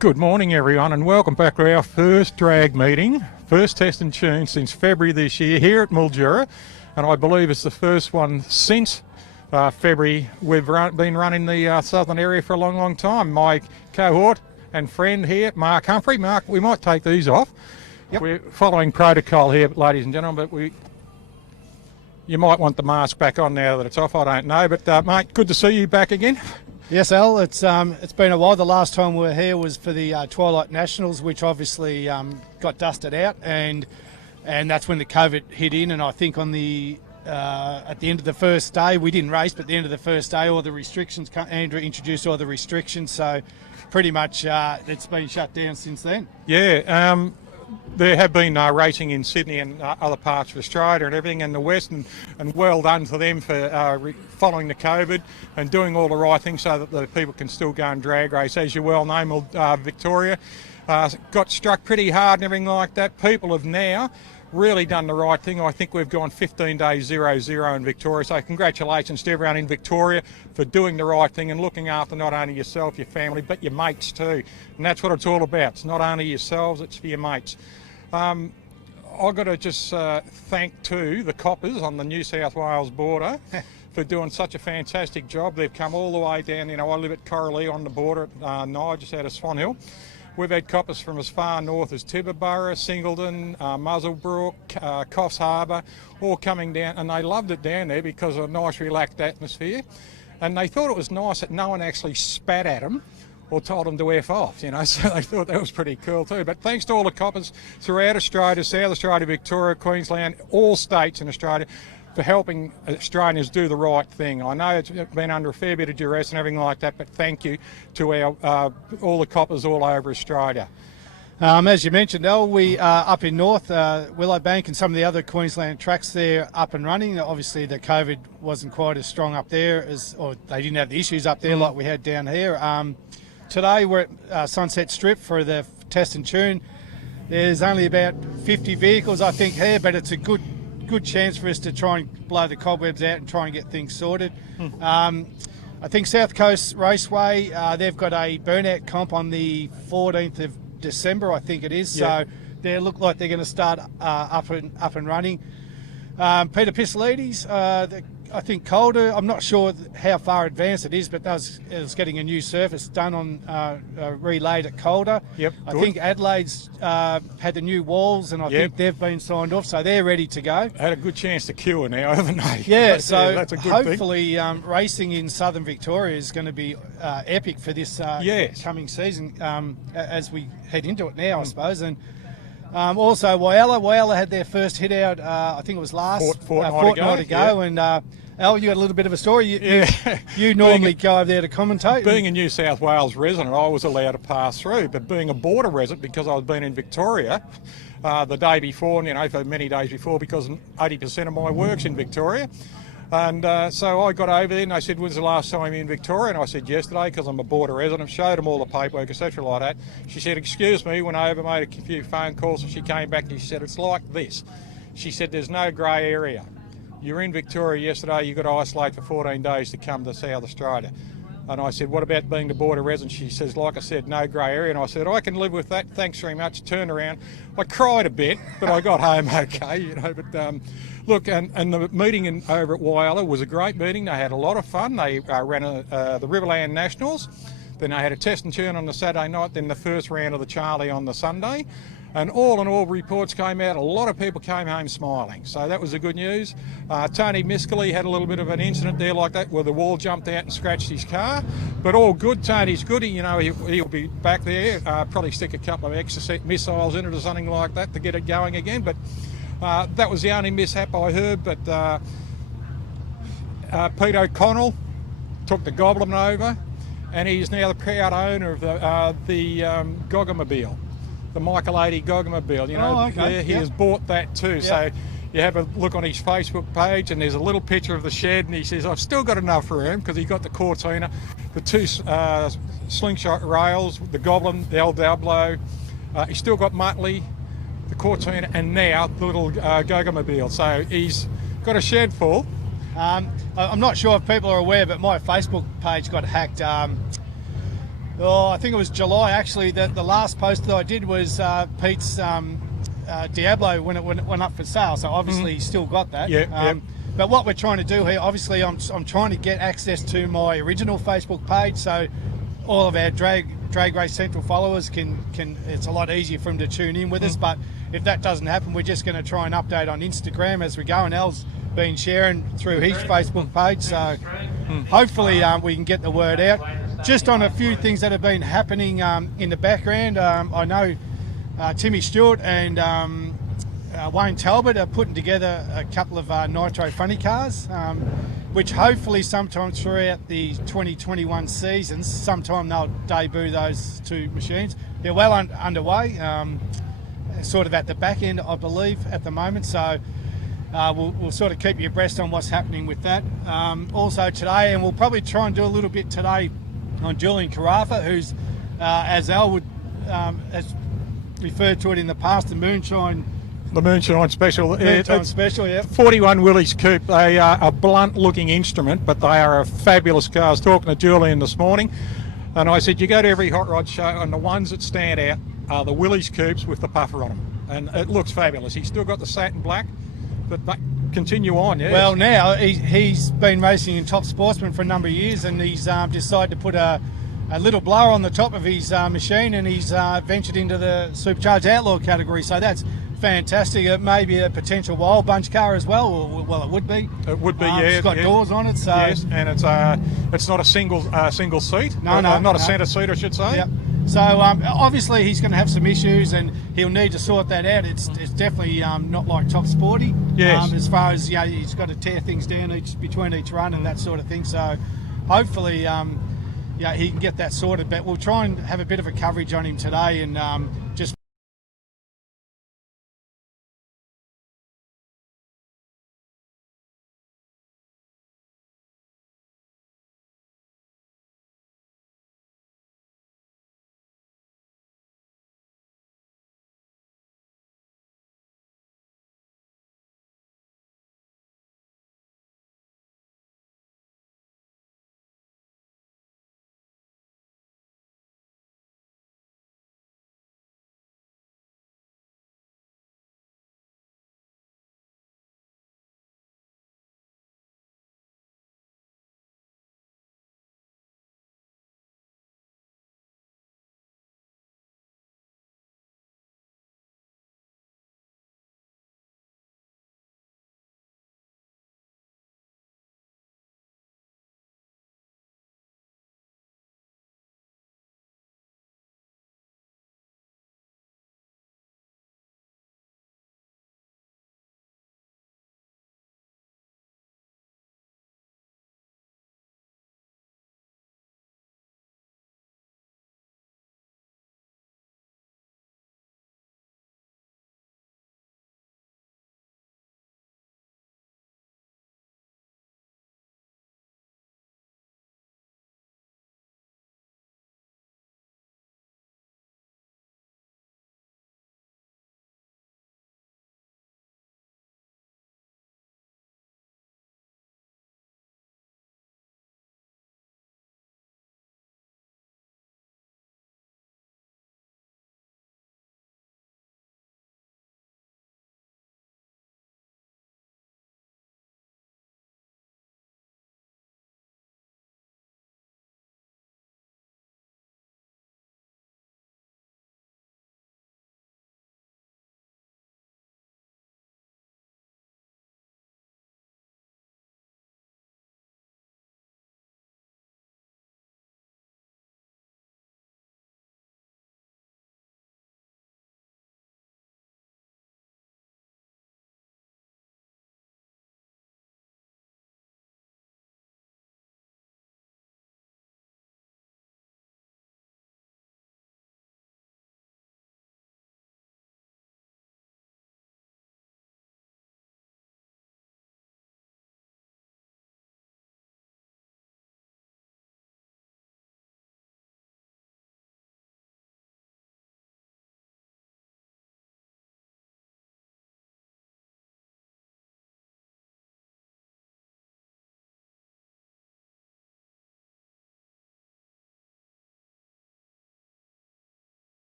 Good morning everyone and welcome back to our first drag meeting, first test and tune since February this year here at Mildura, and I believe it's the first one since February. We've been running the southern area for a long time. My cohort and friend here, Mark Humphrey. Mark, we might take these off. Yep. We're following protocol here, ladies and gentlemen, but you might want the mask back on now that it's off, I don't know, but mate, good to see you back again. Yes, Al, it's been a while. The last time we were here was for the Twilight Nationals, which obviously got dusted out, and that's when the COVID hit in. And I think on the at the end of the first day, we didn't race, but at the end of the first day, all the restrictions, Andrew introduced all the restrictions, so pretty much it's been shut down since then. Yeah. There have been racing in Sydney and other parts of Australia and everything in the West, and well done to them for following the COVID and doing all the right things so that the people can still go and drag race. As you well know, Victoria got struck pretty hard and everything like that. People have now really done the right thing. I think we've gone 15 days 0-0 in Victoria, so congratulations to everyone in Victoria for doing the right thing and looking after not only yourself, your family, but your mates too. And that's what it's all about. It's not only yourselves, it's for your mates. I've got to just thank too the coppers on the New South Wales border for doing such a fantastic job. They've come all the way down. You know, I live at Kiley on the border at Nye, just out of Swan Hill. We've had coppers from as far north as Tibooburra, Singleton, Muswellbrook, Coffs Harbour, all coming down, and they loved it down there because of a nice relaxed atmosphere. And they thought it was nice that no one actually spat at them or told them to F off, you know, so they thought that was pretty cool too. But thanks to all the coppers throughout Australia, South Australia, Victoria, Queensland, all states in Australia, for helping Australians do the right thing. I know it's been under a fair bit of duress and everything like that, but thank you to our all the coppers all over Australia. As you mentioned, Al, we are up in North, Willowbank and some of the other Queensland tracks there up and running. Obviously the COVID wasn't quite as strong up there, or they didn't have the issues up there like we had down here. Today we're at Sunset Strip for the test and tune. There's only about 50 vehicles I think here, but it's a good chance for us to try and blow the cobwebs out and try and get things sorted. I think South Coast Raceway, they've got a burnout comp on the 14th of December, I think it is. Yeah. So they look like they're going to start up and running. Peter Pisolides, I think Calder, I'm not sure how far advanced it is, but it was getting a new surface done on relayed at Calder. Yep, I think Adelaide's had the new walls, and I think they've been signed off, so they're ready to go. Had a good chance to cure now, haven't they? Yeah, so that's a good hopefully racing in southern Victoria is going to be epic for this coming season as we head into it now, I suppose. And also Whyalla had their first hit out, I think it was last fortnight ago, and Al, you got a little bit of a story. You normally go over there to commentate. Being a New South Wales resident, I was allowed to pass through, but being a border resident, because I was been in Victoria the day before, you know, for many days before, because 80% of my work's in Victoria. And so I got over there and they said, when's the last time in Victoria? And I said, yesterday, because I'm a border resident. Showed them all the paperwork, etc. like that. She said, excuse me, went over, made a few phone calls, and she came back and she said, it's like this. She said, there's no grey area. You were in Victoria yesterday, you got to isolate for 14 days to come to South Australia. And I said, what about being the border resident? She says, like I said, no grey area. And I said, I can live with that, thanks very much. Turned around. I cried a bit, but I got home okay, you know. But look, and the meeting over at Whyalla was a great meeting. They had a lot of fun. They ran the Riverland Nationals. Then they had a test and tune on the Saturday night, then the first round of the Charlie on the Sunday. And all in all, reports came out. A lot of people came home smiling. So that was the good news. Tony Miscali had a little bit of an incident there like that where the wall jumped out and scratched his car. But all good. Tony's good. He'll be back there. Probably stick a couple of extra missiles in it or something like that to get it going again. But that was the only mishap I heard. But Pete O'Connell took the Goblin over, and he's now the proud owner of the Gogamobile. The Michael 80 Gogamobile, you know, he has bought that too. Yep. So you have a look on his Facebook page and there's a little picture of the shed, and he says, I've still got enough for him because he got the Cortina, the two slingshot rails, the Goblin, the El Diablo. He's still got Muttley, the Cortina, and now the little Gogamobile. So he's got a shed full. I'm not sure if people are aware, but my Facebook page got hacked Oh, I think it was July actually. That the last post that I did was Pete's Diablo when it went up for sale. So obviously he's still got that. Yeah. But what we're trying to do here, obviously, I'm trying to get access to my original Facebook page, so all of our drag race central followers can. It's a lot easier for them to tune in with us. But if that doesn't happen, we're just going to try and update on Instagram as we go. And Al's been sharing through his Facebook page, so hopefully we can get the word out. Just on a few things that have been happening in the background, I know Timmy Stewart and Wayne Talbot are putting together a couple of nitro funny cars, which hopefully sometime throughout the 2021 seasons, sometime they'll debut those two machines. They're well underway, sort of at the back end, I believe, at the moment. So we'll sort of keep you abreast on what's happening with that. Also today, and we'll probably try and do a little bit today on Julian Carafa, who's, as Al would has referred to it in the past, the Moonshine Special. Special, yeah. 41 Willys Coupe. They are a blunt-looking instrument, but they are a fabulous car. I was talking to Julian this morning, and I said, you go to every hot rod show, and the ones that stand out are the Willys Coupes with the puffer on them, and it looks fabulous. He's still got the satin black, but continue on, yeah. Well, now he's been racing in Top Sportsman for a number of years, and he's decided to put a little blower on the top of his machine, and he's ventured into the Supercharged Outlaw category. So that's fantastic. It may be a potential wild bunch car as well. Well, it would be. It would be, yeah. It's got doors on it, so yes, and it's not a single seat. Not a centre seat, I should say. Yep. So obviously he's going to have some issues, and he'll need to sort that out. It's definitely not like Top Sporty. Yes. As far as he's got to tear things down between each run and that sort of thing. So hopefully he can get that sorted. But we'll try and have a bit of a coverage on him today, and just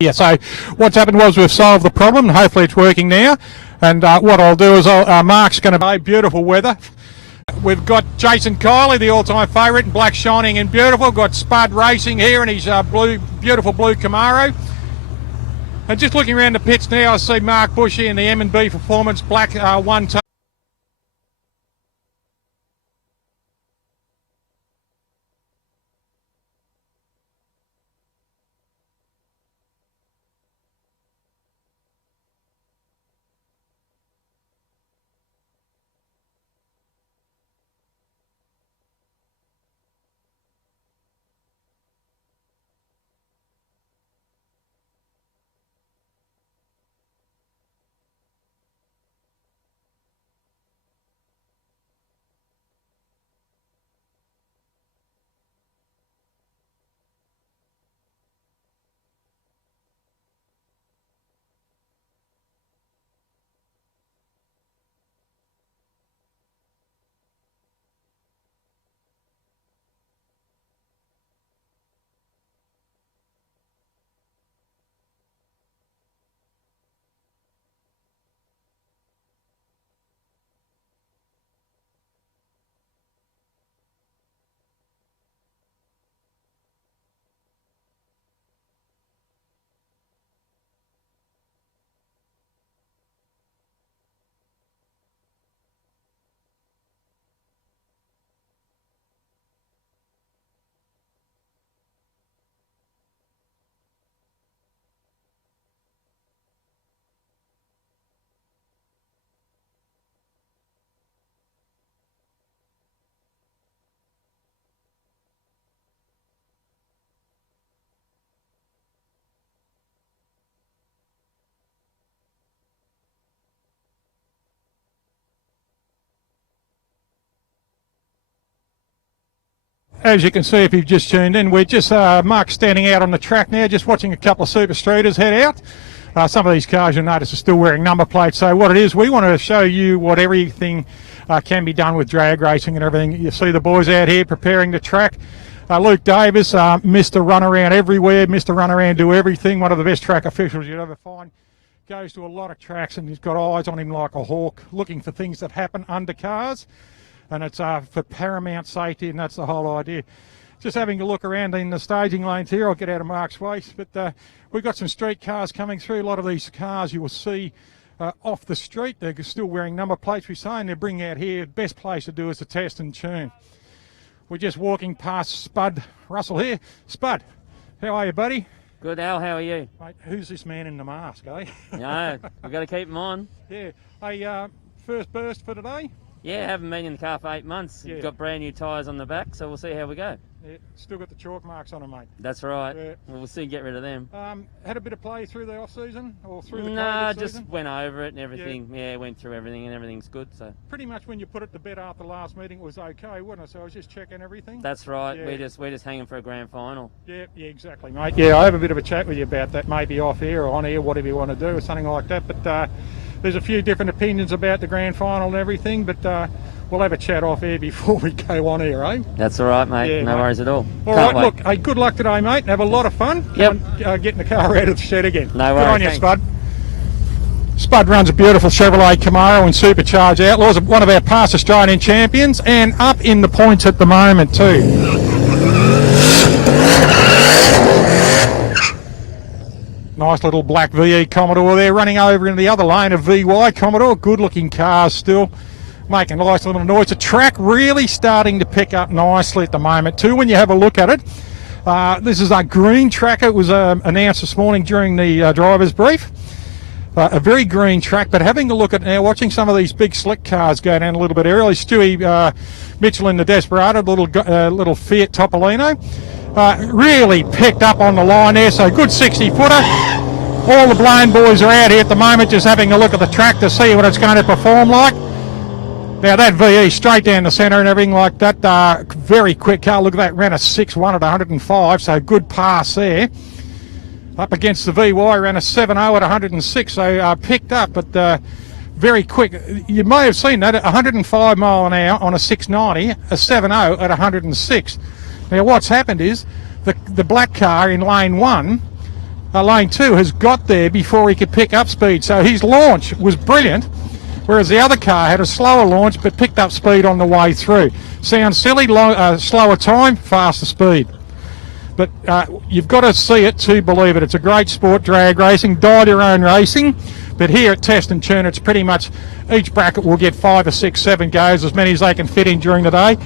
Yeah, so what's happened was we've solved the problem, and hopefully it's working now. And what I'll do is Mark's going to buy beautiful weather. We've got Jason Kiley, the all-time favourite, in black, shining and beautiful. Got Spud racing here in his beautiful blue Camaro. And just looking around the pits now, I see Mark Bush here in the M&B Performance black one-ton. As you can see, if you've just tuned in, we're just Mark's standing out on the track now, just watching a couple of super streeters head out. Some of these cars you'll notice are still wearing number plates. So what it is, we want to show you what everything can be done with drag racing and everything. You see the boys out here preparing the track. Luke Davis, Mr. Run Around everywhere, Mr. Run Around do everything, one of the best track officials you'd ever find. Goes to a lot of tracks and he's got eyes on him like a hawk, looking for things that happen under cars. And it's for paramount safety, and that's the whole idea. Just having a look around in the staging lanes here, I'll get out of Mark's face, but we've got some street cars coming through. A lot of these cars you will see off the street. They're still wearing number plates. We're saying they're bringing out here. The best place to do is to test and tune. We're just walking past Spud Russell here. Spud, how are you, buddy? Good, Al, how are you? Mate, who's this man in the mask, eh? No, we've got to keep him on. Yeah. Hey, first burst for today? Yeah, haven't been in the car for 8 months. Yeah. Got brand new tyres on the back, so we'll see how we go. Yeah, still got the chalk marks on them, mate. That's right. Yeah. We'll soon get rid of them. Had a bit of play through the off-season or through the No, COVID just season? went over it and everything. Yeah, went through everything and everything's good. So Pretty much when you put it to bed after last meeting, it was okay, wasn't it? So I was just checking everything. that's right. Yeah. We're just hanging for a grand final. Yeah, exactly, mate. Yeah, I have a bit of a chat with you about that, maybe off air or on air, whatever you want to do, or something like that. But there's a few different opinions about the grand final and everything, but we'll have a chat off air before we go on air, eh? That's all right, mate. Yeah, no mate. worries at all. All Can't right, wait. look, hey, good luck today, mate. Have a lot of fun. Yep. Come on, getting the car out of the shed again. No Good on worries, you, thanks. Spud. Spud runs a beautiful Chevrolet Camaro and Supercharged Outlaws, one of our past Australian champions, and up in the points at the moment too. Nice little black VE Commodore there, running over into the other lane of VY Commodore. Good looking cars still, making a nice little noise. The track really starting to pick up nicely at the moment too when you have a look at it. This is a green track. It was announced this morning during the driver's brief. A very green track, but having a look at now, watching some of these big slick cars go down a little bit early. Stewie Mitchell in the Desperado, little Fiat Topolino, really picked up on the line there, so good 60-footer. All the Blaine boys are out here at the moment just having a look at the track to see what it's going to perform like. Now that VE straight down the centre and everything like that, very quick car. Look at that, ran a 6.1 at 105, so good pass there. Up against the VY, ran a 7.0 at 106, so picked up, but very quick. You may have seen that at 105 mile an hour on a 690, a 7.0 at 106. Now what's happened is the black car in lane one lane 2 has got there before he could pick up speed. So his launch was brilliant, whereas the other car had a slower launch but picked up speed on the way through. Sounds silly, slower time, faster speed. But you've got to see it to believe it. It's a great sport, drag racing, die your own racing. But here at Test and Tune, it's pretty much each bracket will get 5 or 6, 7 goes, as many as they can fit in during the day.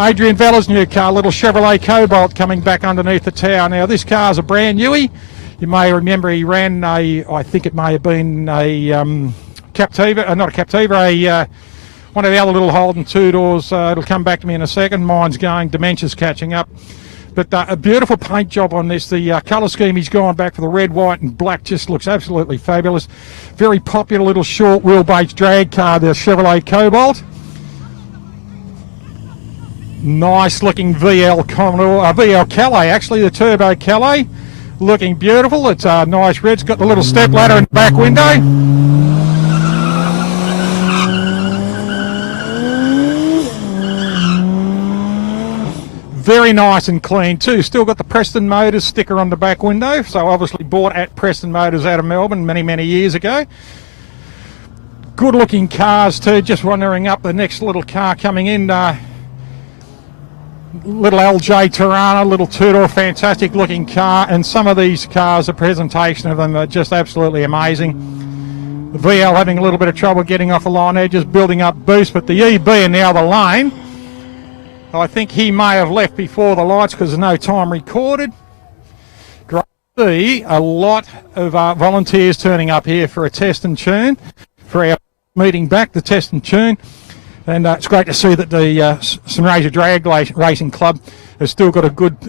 Adrian Vella's new car, little Chevrolet Cobalt, coming back underneath the tower. Now, this car's a brand newie. You may remember he ran I think it may have been a Captiva, not a Captiva, one of the other little Holden two-doors. It'll come back to me in a second. Mine's going, dementia's catching up. But a beautiful paint job on this. The colour scheme, he's gone back for the red, white and black, just looks absolutely fabulous. Very popular little short wheelbase drag car, the Chevrolet Cobalt. Nice looking VL Commodore, VL Kiley actually, the Turbo Kiley. Looking beautiful. It's a nice red. It's got the little step ladder in the back window. Very nice and clean too. Still got the Preston Motors sticker on the back window. So obviously bought at Preston Motors out of Melbourne many years ago. Good looking cars too. Just wandering up the next little car coming in. Little LJ Tirana, little two-door, fantastic looking car, and some of these cars, the presentation of them are just absolutely amazing. The VL having a little bit of trouble getting off the line edges, building up boost, but the EB and now the lane, I think he may have left before the lights because there's no time recorded. Great to see a lot of volunteers turning up here for a Test and Tune, for our meeting back, the Test and Tune. And it's great to see that the Summaries Drag Racing Club has still got a good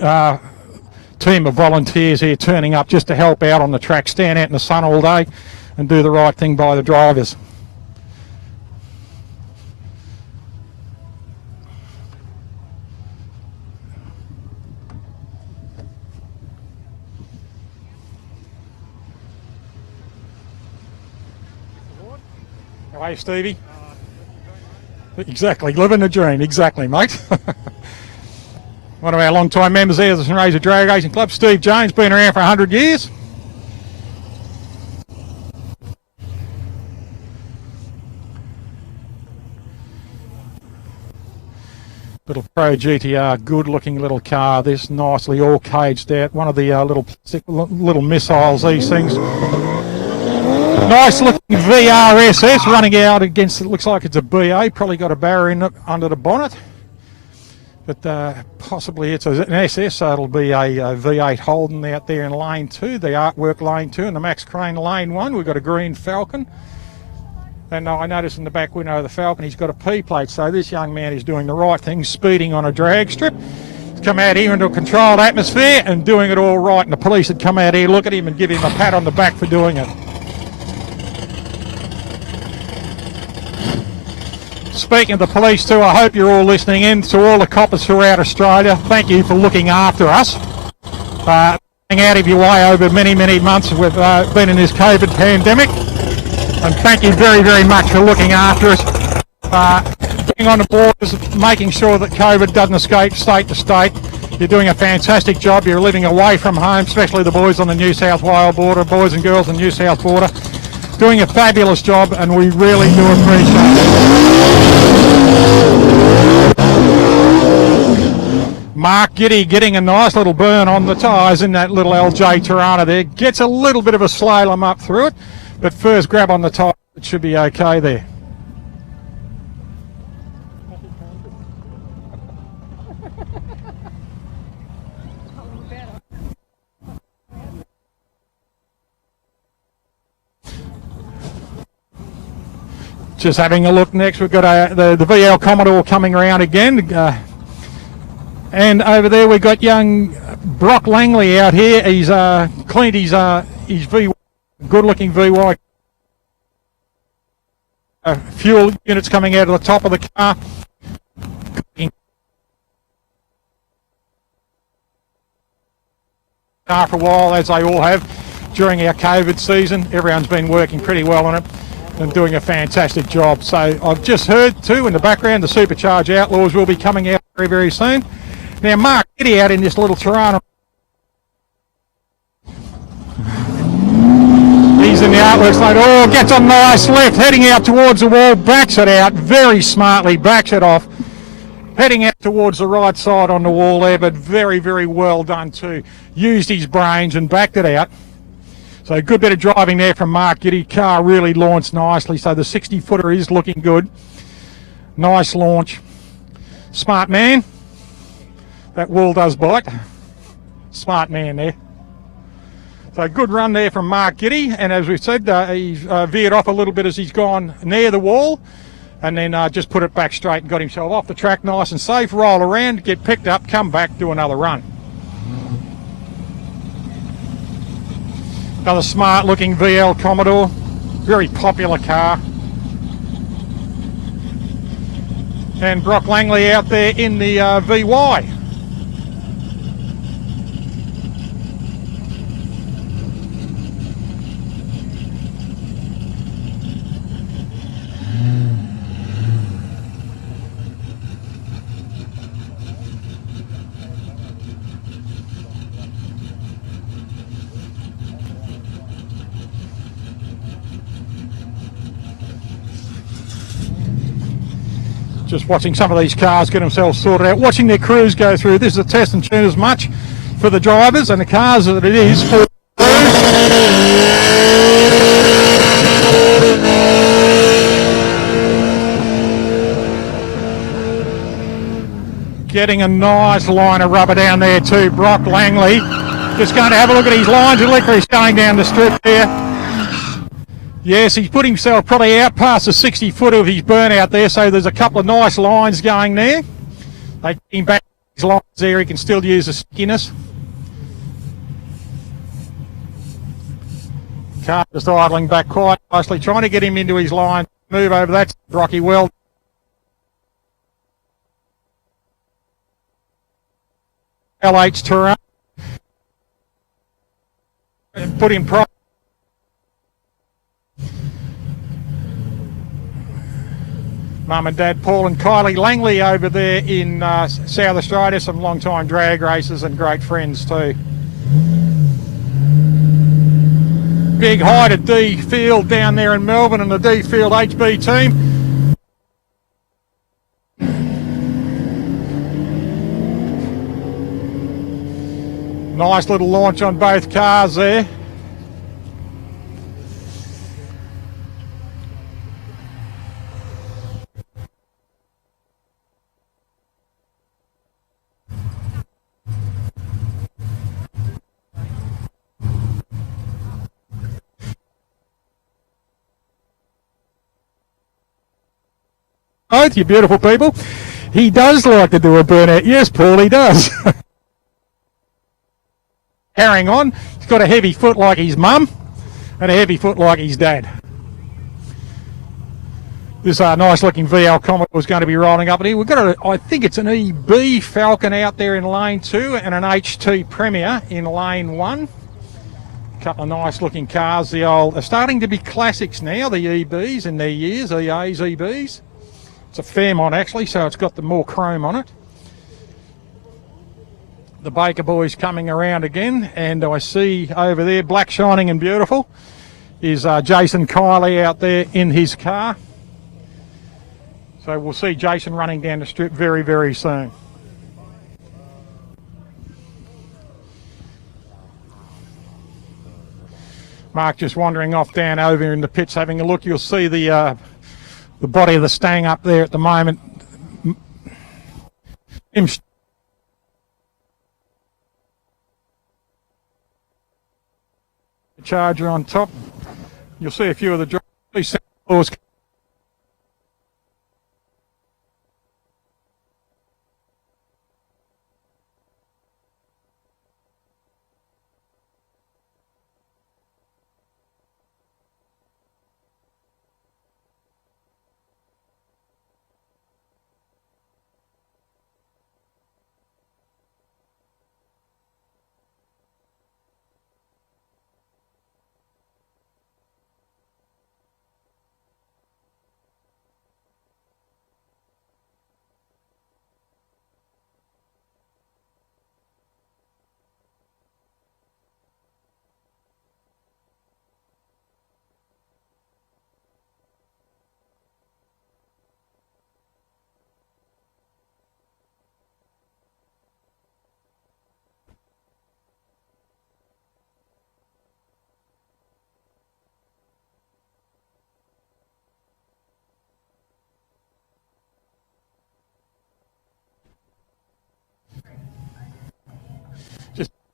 team of volunteers here turning up just to help out on the track, stand out in the sun all day and do the right thing by the drivers. How are you, Stevie? Exactly, living the dream, exactly, mate. One of our long-time members there, the Summaries Drag Racing Club, Steve Jones, been around for 100 years. Little Pro GTR, good-looking little car. This nicely all caged out. One of the little missiles, these things. Nice looking VRSS running out against, it looks like it's a BA, probably got a barrier in under the bonnet. But possibly it's an SS, so it'll be a V8 Holden out there in lane 2, the Artwork lane 2 and the Max Crane lane 1. We've got a green Falcon. And I noticed in the back window of the Falcon he's got a P plate, so this young man is doing the right thing, speeding on a drag strip. He's come out here into a controlled atmosphere and doing it all right, and the police had come out here, look at him and give him a pat on the back for doing it. Speaking of the police too, I hope you're all listening in. To all the coppers throughout Australia, thank you for looking after us. Going out of your way over many months we've been in this COVID pandemic. And thank you very much for looking after us. Being on the borders, making sure that COVID doesn't escape state to state. You're doing a fantastic job. You're living away from home, especially the boys on the New South Wales border, boys and girls on the New South border. Doing a fabulous job, and we really do appreciate it. Mark Giddy getting a nice little burn on the tyres in that little LJ Tirana there. Gets a little bit of a slalom up through it, but first grab on the tyre, it should be okay there. Just having a look next, we've got the VL Commodore coming around again. And over there we've got young Brock Langley out here. He's cleaned his V, good-looking VY. Fuel units coming out of the top of the car. For a while, as they all have during our COVID season. Everyone's been working pretty well on it and doing a fantastic job. So I've just heard too in the background the Supercharge Outlaws will be coming out very soon. Now Mark Giddy out in this little Tirana. He's in the outworks lane. Oh, gets a nice left, heading out towards the wall, backs it out, very smartly backs it off. Heading out towards the right side on the wall there, but very, very well done too. Used his brains and backed it out. So a good bit of driving there from Mark Giddy. Car really launched nicely, so the 60-footer is looking good. Nice launch. Smart man. That wall does bite. Smart man there. So good run there from Mark Giddy, and as we've said, he's veered off a little bit as he's gone near the wall, and then just put it back straight and got himself off the track nice and safe, roll around, get picked up, come back, do another run. Another smart looking VL Commodore, very popular car. And Brock Langley out there in the VY. Just watching some of these cars get themselves sorted out, watching their crews go through. This is a test and tune as much for the drivers and the cars as it is for getting a nice line of rubber down there too. Brock Langley just going to have a look at his lines of liquor. He's going down the strip there. Yes, he's put himself probably out past the 60-foot of his burnout there, so there's a couple of nice lines going there. They get him back his lines there, he can still use the stickiness. Car just idling back quite nicely, trying to get him into his line. Move over, that's Rocky well. LH Terrain. And put him properly. Mum and Dad Paul and Kiley Langley over there in South Australia, some long-time drag racers and great friends too. Big hi to D Field down there in Melbourne and the D Field HB team. Nice little launch on both cars there. Both you beautiful people. He does like to do a burnout. Yes, Paul, he does. Carrying on. He's got a heavy foot like his mum and a heavy foot like his dad. This nice looking VL Comet was going to be rolling up. And here we've got I think it's an EB Falcon out there in lane 2 and an HT Premier in lane 1. A couple of nice looking cars. They're starting to be classics now, the EBs in their years, EAs, EBs. It's a Fairmont actually, so it's got the more chrome on it. The Baker boys coming around again, and I see over there, black shining and beautiful, is Jason Kiley out there in his car. So we'll see Jason running down the strip very, very soon. Mark just wandering off down over in the pits having a look. You'll see the body of the Stang up there at the moment. Charger on top. You'll see a few of the drivers.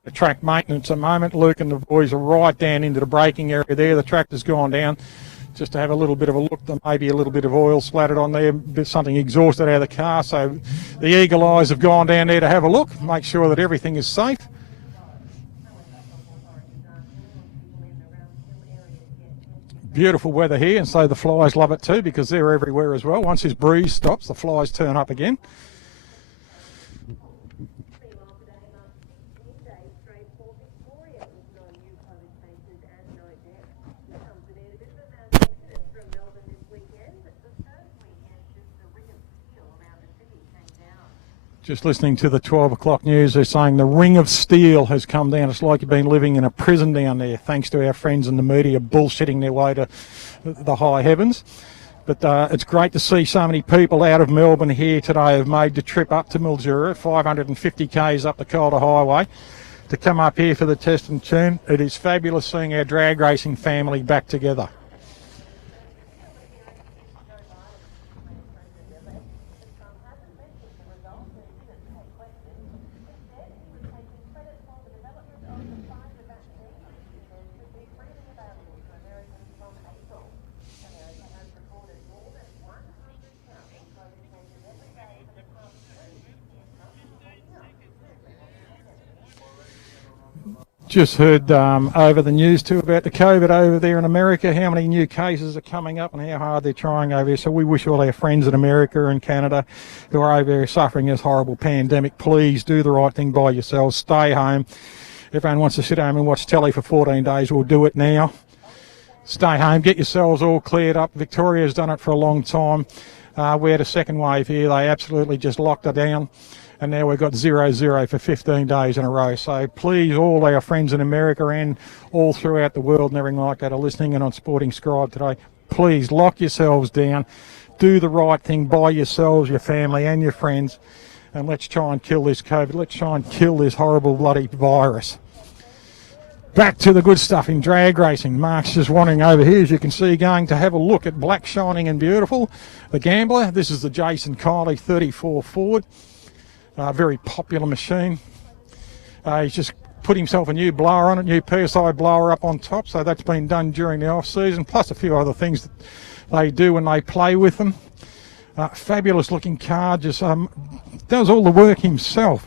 The track maintenance at the moment. Luke and the boys are right down into the braking area there. The tractor's gone down just to have a little bit of a look. There may be a little bit of oil splattered on there, something exhausted out of the car. So the eagle eyes have gone down there to have a look, make sure that everything is safe. Beautiful weather here, and so the flies love it too because they're everywhere as well. Once this breeze stops, the flies turn up again. Just listening to the 12 o'clock news, they're saying the ring of steel has come down. It's like you've been living in a prison down there, thanks to our friends in the media bullshitting their way to the high heavens. But it's great to see so many people out of Melbourne here today have made the trip up to Mildura, 550 k's up the Calder Highway, to come up here for the test and tune. It is fabulous seeing our drag racing family back together. Just heard over the news too about the COVID over there in America, how many new cases are coming up and how hard they're trying over here. So we wish all our friends in America and Canada who are over there suffering this horrible pandemic, please do the right thing by yourselves. Stay home. Everyone wants to sit home and watch telly for 14 days. We'll do it now. Stay home. Get yourselves all cleared up. Victoria's done it for a long time. We had a second wave here. They absolutely just locked it down. And now we've got 0-0 for 15 days in a row. So please, all our friends in America and all throughout the world and everything like that are listening and on Sporting Scribe today, please lock yourselves down. Do the right thing by yourselves, your family and your friends. And let's try and kill this COVID. Let's try and kill this horrible bloody virus. Back to the good stuff in drag racing. Mark's just wandering over here, as you can see, going to have a look at Black Shining and Beautiful, the Gambler. This is the Jason Kiley 34 Ford. Very popular machine. He's just put himself a new blower on it, new PSI blower up on top, so that's been done during the off season, plus a few other things that they do when they play with them. Fabulous looking car, just does all the work himself.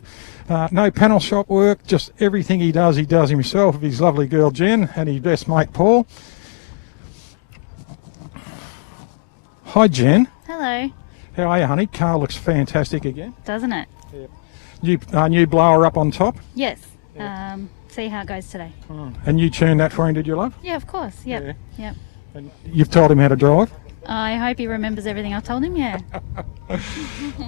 No panel shop work, just everything he does himself with his lovely girl Jen and his best mate Paul. Hi Jen. Hello. How are you, honey? Car looks fantastic again. Doesn't it? New blower up on top. Yes. See how it goes today. And you tuned that for him, did you, love? Yeah, of course. Yep. Yep. And you've told him how to drive? I hope he remembers everything I've told him, yeah.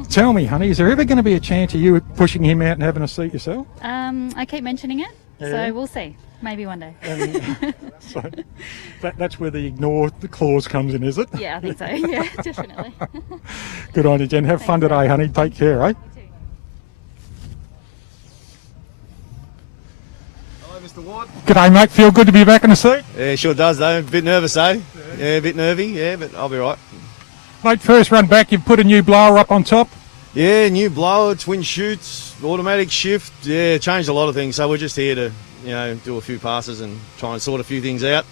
Tell me, honey, is there ever going to be a chance of you pushing him out and having a seat yourself? I keep mentioning it, so we'll see. Maybe one day. So that's where the ignore the clause comes in, is it? Yeah, I think so. Yeah, definitely. Good on you, Jen. Have fun today, honey. Take care, eh? Mr. Ward. G'day, mate. Feel good to be back in the seat? Yeah, sure does, though. A bit nervous, though. Yeah, a bit nervy, yeah, but I'll be right. Mate, first run back, you've put a new blower up on top? Yeah, new blower, twin chutes, automatic shift. Yeah, changed a lot of things. So we're just here to, do a few passes and try and sort a few things out.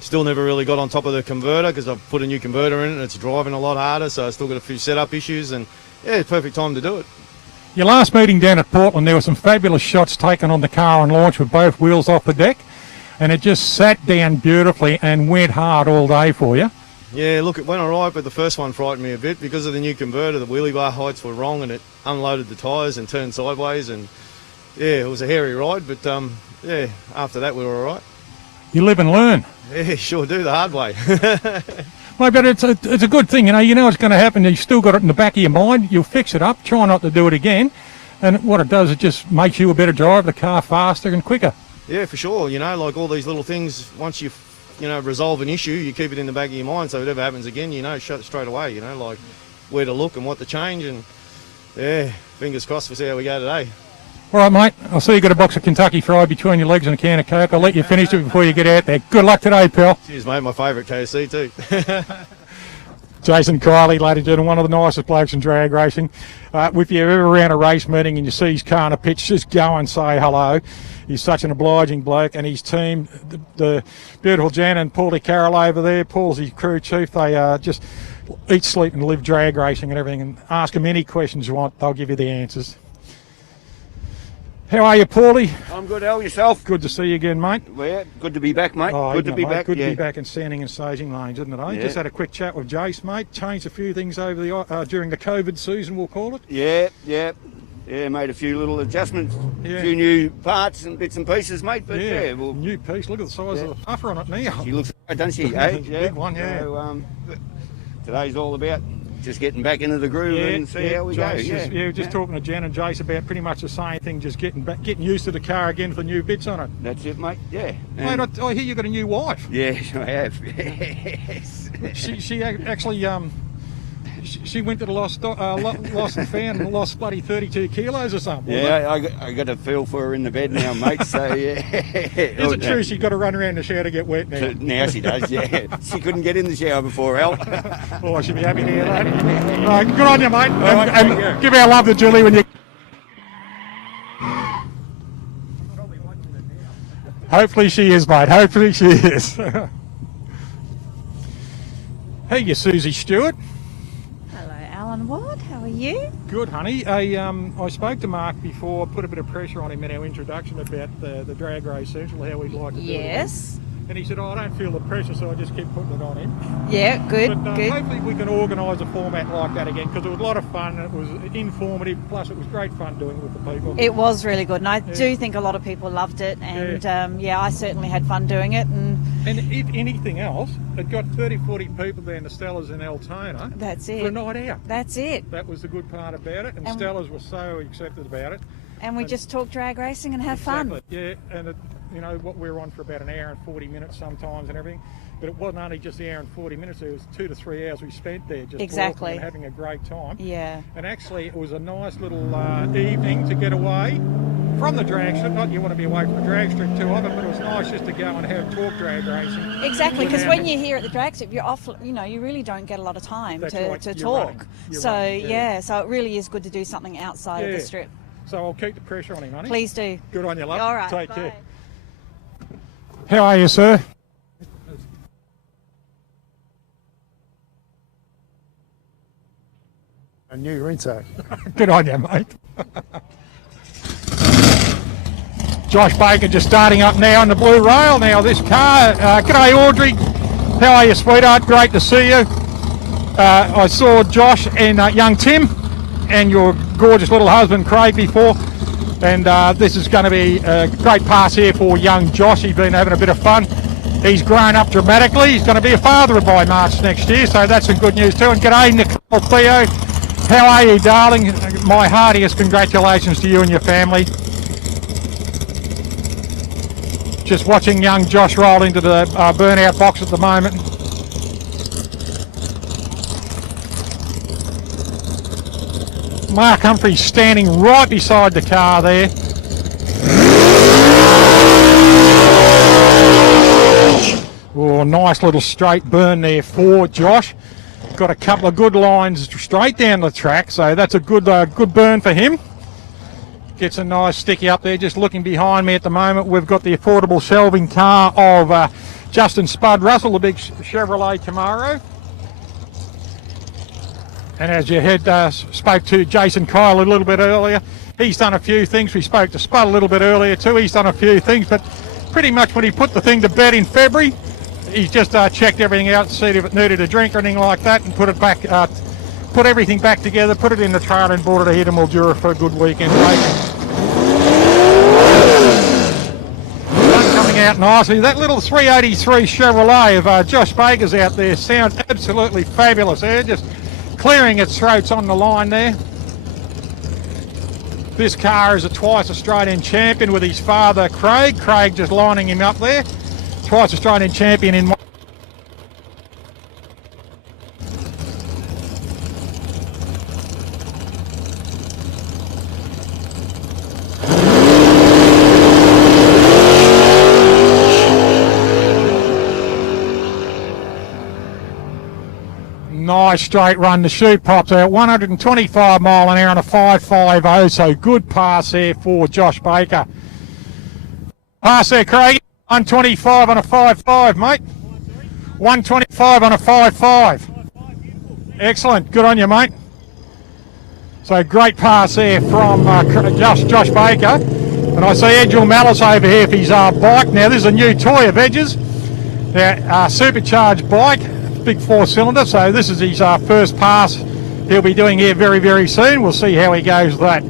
Still never really got on top of the converter because I've put a new converter in it and it's driving a lot harder. So I still got a few setup issues and, yeah, perfect time to do it. Your last meeting down at Portland, there were some fabulous shots taken on the car on launch with both wheels off the deck, and it just sat down beautifully and went hard all day for you. Yeah, look, it went all right, but the first one frightened me a bit because of the new converter. The wheelie bar heights were wrong and it unloaded the tyres and turned sideways, and yeah, it was a hairy ride, but yeah, after that we were all right. You live and learn. Yeah, sure do, the hard way. Well, but it's a good thing, you know it's going to happen. You've still got it in the back of your mind. You'll fix it up, try not to do it again. And what it does, it just makes you a better driver, the car faster and quicker. Yeah, for sure. Like all these little things, once you resolve an issue, you keep it in the back of your mind. So whatever happens again, straight away, like where to look and what to change. And yeah, fingers crossed we'll see how we go today. All right, mate. I'll see you got a box of Kentucky Fried between your legs and a can of Coke. I'll let you finish it before you get out there. Good luck today, pal. Cheers, mate. My favourite KFC too. Jason Kiley, ladies and gentlemen, one of the nicest blokes in drag racing. If you're ever around a race meeting and you see his car on a pitch, just go and say hello. He's such an obliging bloke, and his team, the beautiful Jan and Paulie Carroll over there, Paul's his crew chief, they just eat, sleep and live drag racing and everything, and ask them any questions you want, they'll give you the answers. How are you, Paulie? I'm good, Al. Yourself? Good to see you again, mate. Well, good to be back, mate. Oh, good to be mate? back. Good yeah. to be back in standing and staging lanes, isn't it? Eh? Yeah. Just had a quick chat with Jace, mate. Changed a few things over the during the COVID season, we'll call it. Yeah. Made a few little adjustments, Yeah. a few new parts and bits and pieces, mate. But yeah, well, new piece. Look at the size of the puffer on it now. she looks great, doesn't she? It's a big one, yeah. So, today's all about just getting back into the groove and see how we Jace go. is- Yeah, just talking to Jan and Jace about pretty much the same thing, just getting used to the car again for the new bits on it. That's it, mate. Yeah. Mate, And- I hear you got a new wife. yeah, I have. Yes. She actually she went to the lost and found and lost bloody 32 kilos or something. Yeah, I got a feel for her in the bed now, mate. So yeah. Is it true she's got to run around the shower to get wet now? Now she does, yeah. She couldn't get in the shower before, Al. Oh, I should be happy to hear that. Good on you, mate. right, And thank you. give our love to Julie when you. Hopefully she is, mate. Hopefully she is. Hey, you Susie Stewart. Hello, Alan Ward. How are you? Good, honey. I spoke to Mark before, put a bit of pressure on him in our introduction about the drag race central, how we'd like to do it. Yes. And he said, oh, I don't feel the pressure, so I just keep putting it on him. Yeah, good, But good. hopefully we can organise a format like that again, because it was a lot of fun, and it was informative, plus it was great fun doing it with the people. It was really good, and I Yeah. do think a lot of people loved it, and I certainly had fun doing it, and And if anything else, it got 30, 40 people down to Stella's in Altona that's for a it. night out. That's it. That was the good part about it, and And- Stella's were so accepted about it. And we just talk drag racing and have fun. Exactly. Yeah, and what we were on for about an hour and 40 minutes sometimes and everything, but it wasn't only just the hour and 40 minutes, it was 2 to 3 hours we spent there just Exactly. talking and having a great time. Yeah. And actually it was a nice little evening to get away from the drag strip. Not you want to be away from the drag strip too often, but it was nice just to go and have talk drag racing. Exactly, because without- when you're here at the drag strip, you're off. You really don't get a lot of time That's to right, you're talk. running. You're So running, yeah. so it really is good to do something outside of Yeah. the strip. So I'll keep the pressure on him, honey. Please do. Good on you, love. All right. Take bye. care. How are you, sir? A new Rinso. Good on you, mate. Josh Baker just starting up now on the blue rail. Now this car, g'day Audrey. How are you, sweetheart? Great to see you. I saw Josh and young Tim and your gorgeous little husband Craig before. And this is going to be a great pass here for young Josh. He's been having a bit of fun. He's grown up dramatically. He's going to be a father by March next year, so that's some good news too. And g'day Nicole Theo. How are you, darling? My heartiest congratulations to you and your family. Just watching young Josh roll into the burnout box at the moment. Mark Humphrey's standing right beside the car there. Oh, nice little straight burn there for Josh. Got a couple of good lines straight down the track, so that's a good burn for him. Gets a nice sticky up there. Just looking behind me at the moment, we've got the affordable shelving car of Justin Spud Russell, the big Chevrolet Camaro. And as you spoke to Jason Kyle a little bit earlier, he's done a few things. We spoke to Spud a little bit earlier too. He's done a few things, but pretty much when he put the thing to bed in February, he's just checked everything out, see if it needed a drink or anything like that, and put it back, put everything back together, put it in the trailer and brought it ahead to Mildura for a good weekend. Coming out nicely. That little 383 Chevrolet of Josh Baker's out there sounds absolutely fabulous there, just clearing its throats on the line there. This car is a twice Australian champion with his father Craig. Craig just lining him up there. Twice Australian champion in nice straight run. The chute pops out 125 mile an hour on a 5.50, so good pass there for Josh Baker. Pass there, Craig. 125 on a 5.5, mate. 125 on a 5.5. Excellent. Good on you, mate. So great pass there from Josh Baker. And I see Eduoard Malice over here for his bike. Now, this is a new toy of Edge's. Supercharged bike, big 4-cylinder. So this is his first pass he'll be doing here very, very soon. We'll see how he goes with that.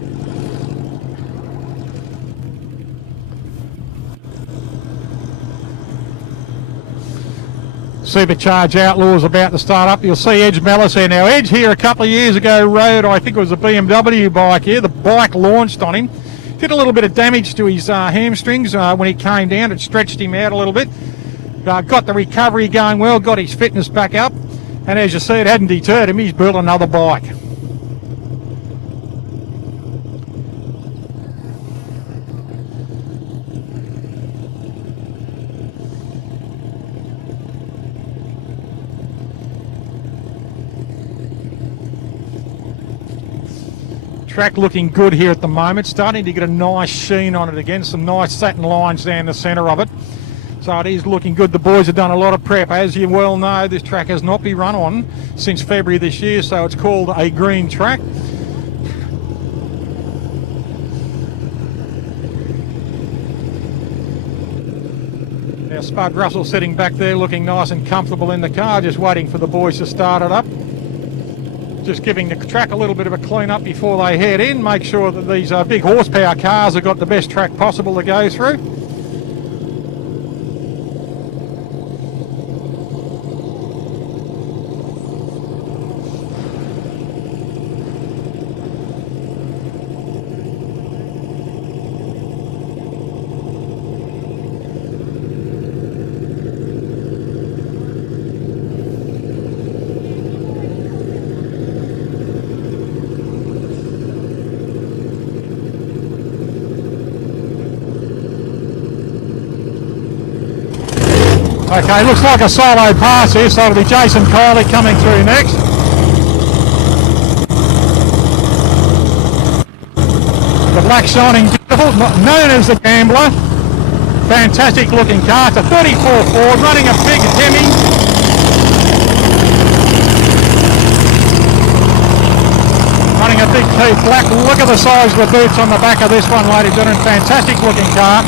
Supercharged Outlaws about to start up. You'll see Edge Mellis here. Now, Edge here a couple of years ago rode, I think it was a BMW bike here. The bike launched on him. Did a little bit of damage to his hamstrings when he came down. It stretched him out a little bit. Got the recovery going well, got his fitness back up. And as you see, it hadn't deterred him. He's built another bike. Track looking good here at the moment, starting to get a nice sheen on it again, some nice satin lines down the centre of it. So it is looking good. The boys have done a lot of prep. As you well know, this track has not been run on since February this year, so it's called a green track. Now Spud Russell sitting back there looking nice and comfortable in the car, just waiting for the boys to start it up. Just giving the track a little bit of a clean up before they head in, make sure that these big horsepower cars have got the best track possible to go through. Okay, looks like a solo pass here, so it'll be Jason Kiley coming through next. The black shining beautiful, known as the Gambler. Fantastic looking car. It's a 34 Ford, running a big Hemi. Running a big T black. Look at the size of the boots on the back of this one, ladies and gentlemen. Fantastic looking car.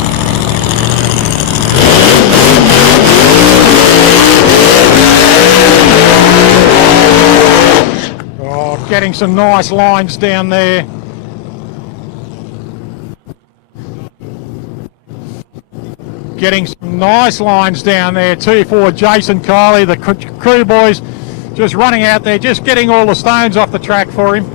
Getting some nice lines down there. Getting some nice lines down there too for Jason Kiley. The crew boys just running out there, just getting all the stones off the track for him.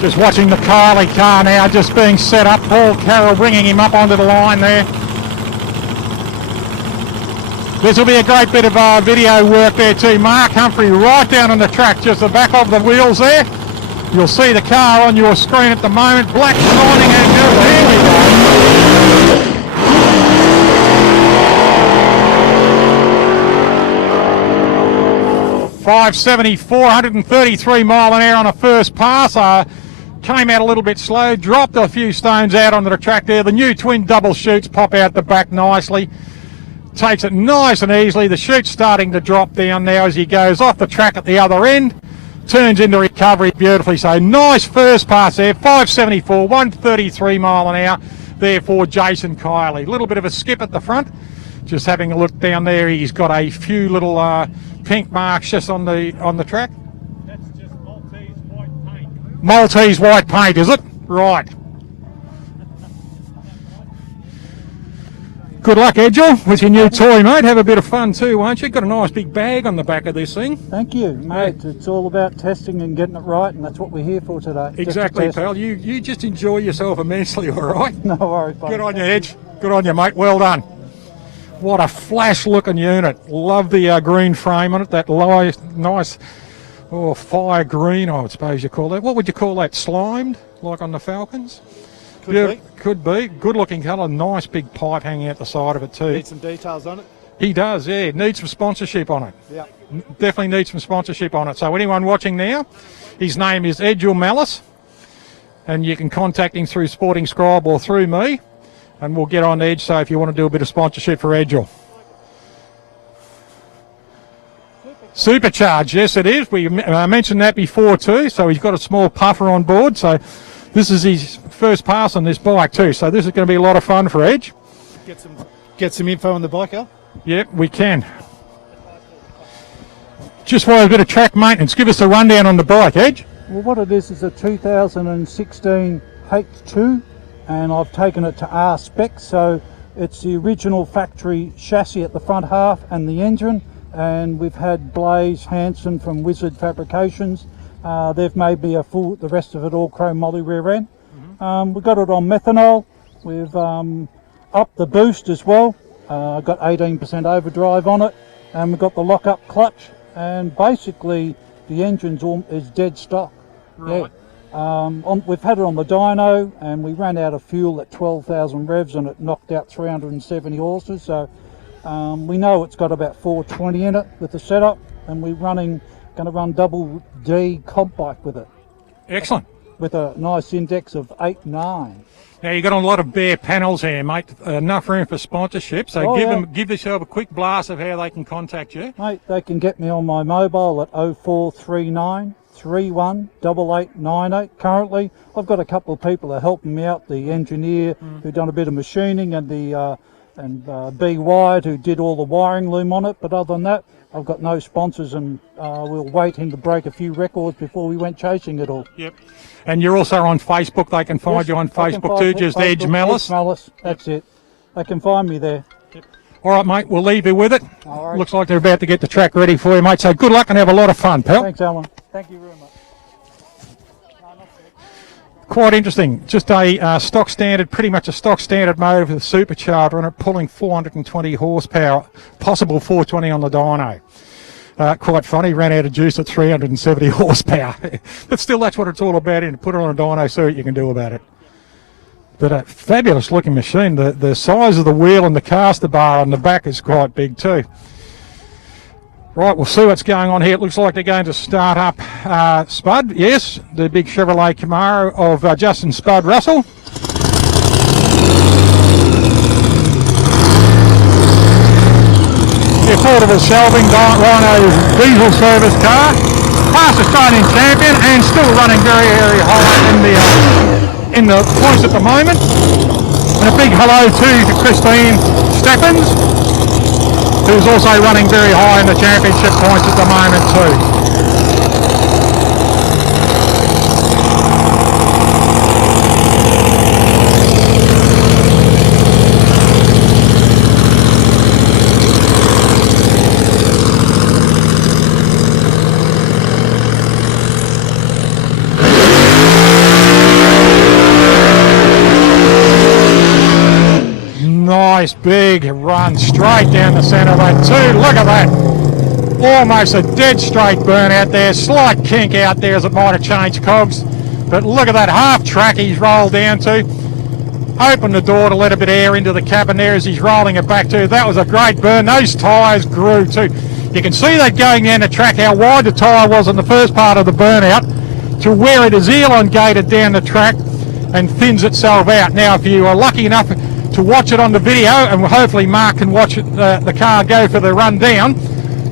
Just watching the Kiley car now, just being set up. Paul Carroll bringing him up onto the line there. This will be a great bit of video work there too. Mark Humphrey right down on the track, just the back of the wheels there. You'll see the car on your screen at the moment. Black shining and good. Here we go. 574, 133 mile an hour on a first pass. Came out a little bit slow, dropped a few stones out onto the track there. The new twin double chutes pop out the back nicely. Takes it nice and easily. The chute's starting to drop down now as he goes off the track at the other end. Turns into recovery beautifully. So nice first pass there. 574, 133 mile an hour there for Jason Kiley. A little bit of a skip at the front. Just having a look down there, he's got a few little pink marks just on the track. That's just Maltese white paint. Maltese white paint, is it? Right. Good luck, Eduoard, with your new toy, mate. Have a bit of fun too, won't you? Got a nice big bag on the back of this thing. Thank you, mate. It's all about testing and getting it right, and that's what we're here for today. Exactly, pal. You just enjoy yourself immensely, all right? No worries, buddy. Good on you, Edge. Good on you, mate. Well done. What a flash-looking unit. Love the green frame on it. That nice, fire green, I would suppose you call that. What would you call that? Slimed, like on the Falcons? Could be. Good-looking colour. Nice big pipe hanging out the side of it too. Need some details on it. He does, yeah. Needs some sponsorship on it. Yeah. Definitely needs some sponsorship on it. So anyone watching now, his name is Eduoard, and you can contact him through Sporting Scribe or through me, and we'll get on Edge. So if you want to do a bit of sponsorship for Eduoard. Supercharged, yes it is. We mentioned that before too. So he's got a small puffer on board. So this is his first pass on this bike too. So this is going to be a lot of fun for Edge. Get some info on the bike, Al? Yep, we can. Just for a bit of track maintenance, give us a rundown on the bike, Edge. Well, what it is a 2016 H2, and I've taken it to R spec, so it's the original factory chassis at the front half and the engine, and we've had Blaze Hanson from Wizard Fabrications. They've made me the rest of it all chrome moly rear end. We've got it on methanol. We've upped the boost as well. Got 18% overdrive on it, and we've got the lock-up clutch, and basically the engine is dead stock. Right. Yeah. We've had it on the dyno, and we ran out of fuel at 12,000 revs, and it knocked out 370 horses. So we know it's got about 420 in it with the setup, and we're going to run double D comp bike with it. Excellent. With a nice index of 8.9. Now you've got a lot of bare panels here, mate. Enough room for sponsorship. So give yourself a quick blast of how they can contact you. Mate, they can get me on my mobile at 0439 318898. Currently, I've got a couple of people that are helping me out. The engineer who done a bit of machining, and the B Wired who did all the wiring loom on it. But other than that, I've got no sponsors, and we'll wait him to break a few records before we went chasing it all. Yep. And you're also on Facebook. They can find you on Facebook too, just Edge Malice. Edge Malice, that's it. They can find me there. Yep. All right, mate, we'll leave you with it. All right. Looks like they're about to get the track ready for you, mate. So good luck and have a lot of fun, pal. Thanks, Alan. Thank you very much. Quite interesting. Just a stock standard, pretty much a stock standard motor with a supercharger on it, pulling 420 horsepower, possible 420 on the dyno. Quite funny, ran out of juice at 370 horsepower. But still, that's what it's all about. And put it on a dyno, see what you can do about it. But a fabulous looking machine. The size of the wheel and the caster bar on the back is quite big too. Right, we'll see what's going on here. It looks like they're going to start up Spud. Yes, the big Chevrolet Camaro of Justin Spud Russell. The affordable shelving Rhino diesel service car, past Australian champion and still running very, very high in the points at the moment. And a big hello to Christine Stephens, who's also running very high in the championship points at the moment too. Nice big run straight down the centre of that too. Look at that. Almost a dead straight burn out there. Slight kink out there as it might have changed cogs. But look at that half track he's rolled down to. Open the door to let a bit of air into the cabin there as he's rolling it back too. That was a great burn. Those tyres grew too. You can see that going down the track, how wide the tyre was in the first part of the burnout to where it is elongated down the track and thins itself out. Now, if you are lucky enough to watch it on the video, and hopefully Mark can watch it, the car go for the run down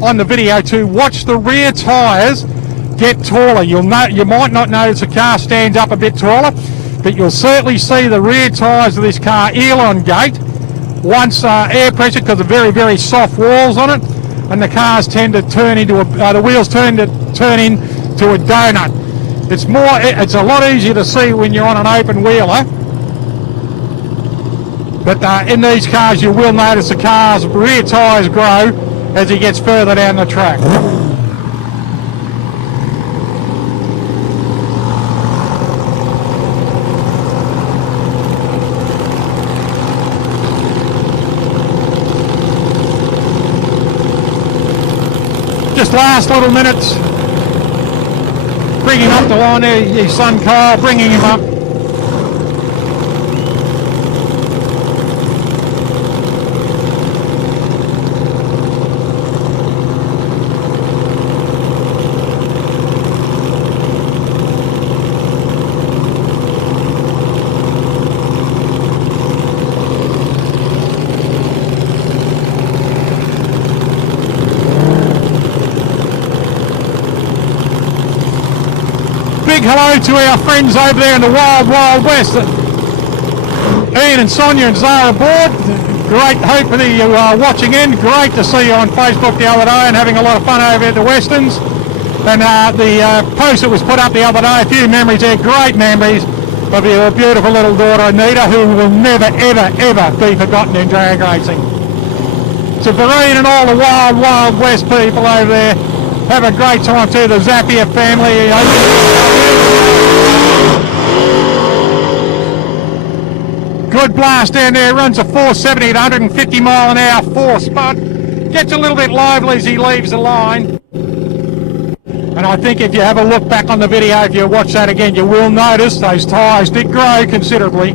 on the video too, watch the rear tyres get taller. You might not notice the car stands up a bit taller, but you'll certainly see the rear tyres of this car elongate once air pressure, because of very, very soft walls on it, and the cars tend to turn into the wheels turn into a donut. It's a lot easier to see when you're on an open wheeler. But in these cars you will notice the car's rear tyres grow as he gets further down the track. Just last little minutes, bringing up the line there, his son Kyle, bringing him up. Big hello to our friends over there in the Wild Wild West. Ian and Sonia and Zara aboard. Great, hopefully you are watching in. Great to see you on Facebook the other day and having a lot of fun over at the Westerns. And the post that was put up the other day, a few memories there, great memories of your beautiful little daughter Anita, who will never, ever, ever be forgotten in drag racing. So Vereen and all the Wild Wild West people over there, have a great time too, the Zapier family. Good blast down there, runs a 470 at 150 mile an hour, 4-spud. Gets a little bit lively as he leaves the line. And I think if you have a look back on the video, if you watch that again, you will notice those tyres did grow considerably.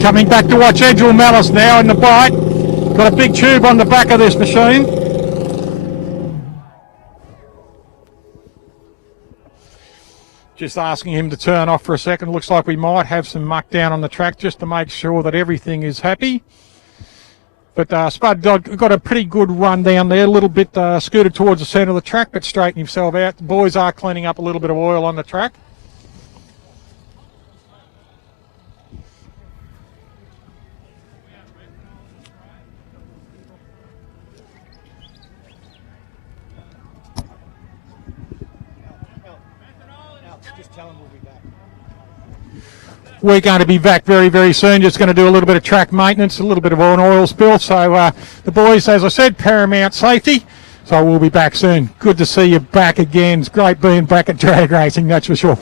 Coming back to watch Eduoard Mellis now in the bike. Got a big tube on the back of this machine. Just asking him to turn off for a second. Looks like we might have some muck down on the track just to make sure that everything is happy. But Spud got a pretty good run down there, a little bit scooted towards the centre of the track, but straightened himself out. The boys are cleaning up a little bit of oil on the track. We're going to be back very, very soon. Just going to do a little bit of track maintenance, a little bit of an oil spill. So the boys, as I said, paramount safety. So we'll be back soon. Good to see you back again. It's great being back at drag racing, that's for sure.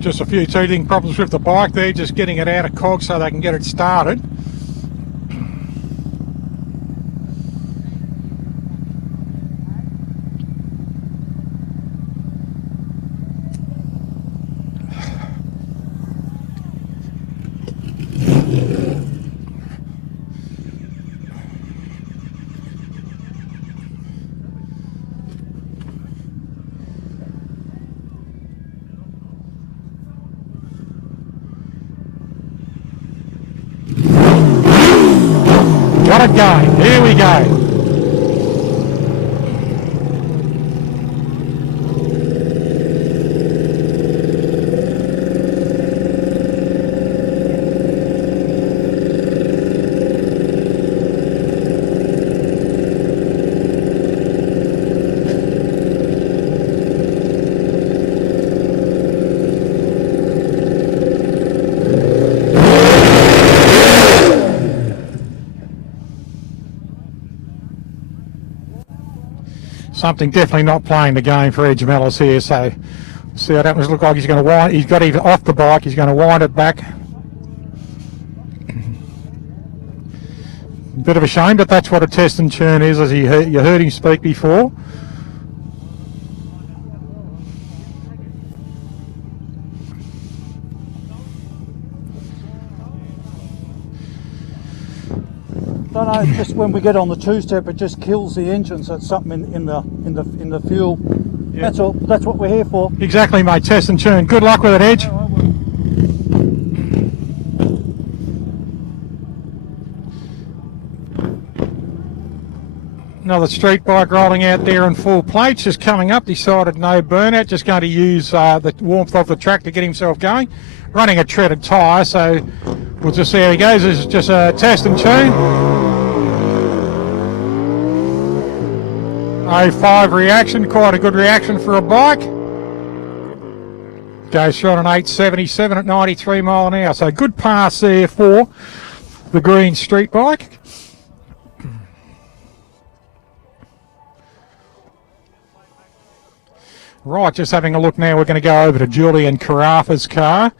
Just a few teething problems with the bike there, just getting it out of cog so they can get it started. Got it going. Here we go. Something definitely not playing the game for Eduoard Mellis here. So see how that happens. Look like he's going to wind. He's got even off the bike. He's going to wind it back. Bit of a shame, but that's what a test and churn is, as you heard him speak before. Don't know. Just when we get on the two-step, it just kills the engine. So it's something in the fuel. Yeah. That's all. That's what we're here for. Exactly, mate. Test and tune. Good luck with it, Edge. Another street bike rolling out there in full plates, just coming up, decided no burnout, just going to use the warmth of the track to get himself going. Running a treaded tyre, so we'll just see how he goes. This is just a test and tune. 05 reaction, quite a good reaction for a bike. Goes through on an 877 at 93 mile an hour, so good pass there for the green street bike. Right, just having a look now, we're going to go over to Julian Carafa's car.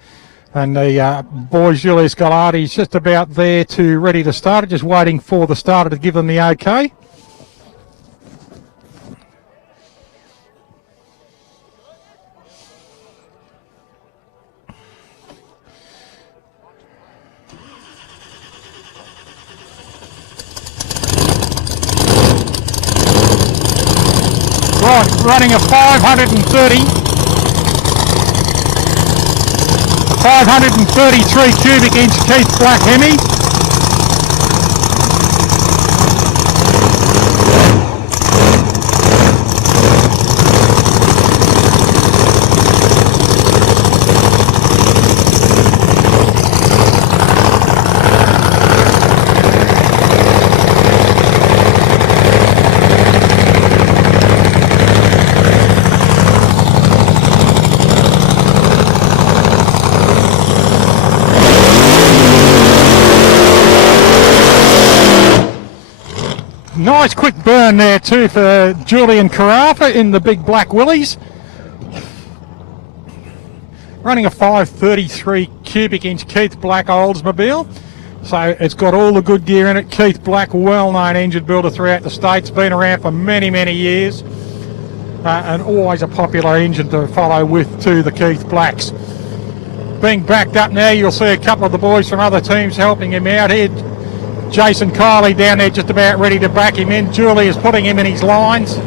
And the boys, Julius Gallardi's just about there to ready to start it, just waiting for the starter to give them the okay. Right, running a 533 cubic inch Keith Black Hemi. Nice quick burn there too for Julian Carafa in the big black willies. Running a 533 cubic inch Keith Black Oldsmobile. So it's got all the good gear in it. Keith Black, well-known engine builder throughout the States, been around for many, many years. And always a popular engine to follow with to the Keith Blacks. Being backed up now, you'll see a couple of the boys from other teams helping him out here. Jason Kiley down there just about ready to back him in. Julie is putting him in his lines.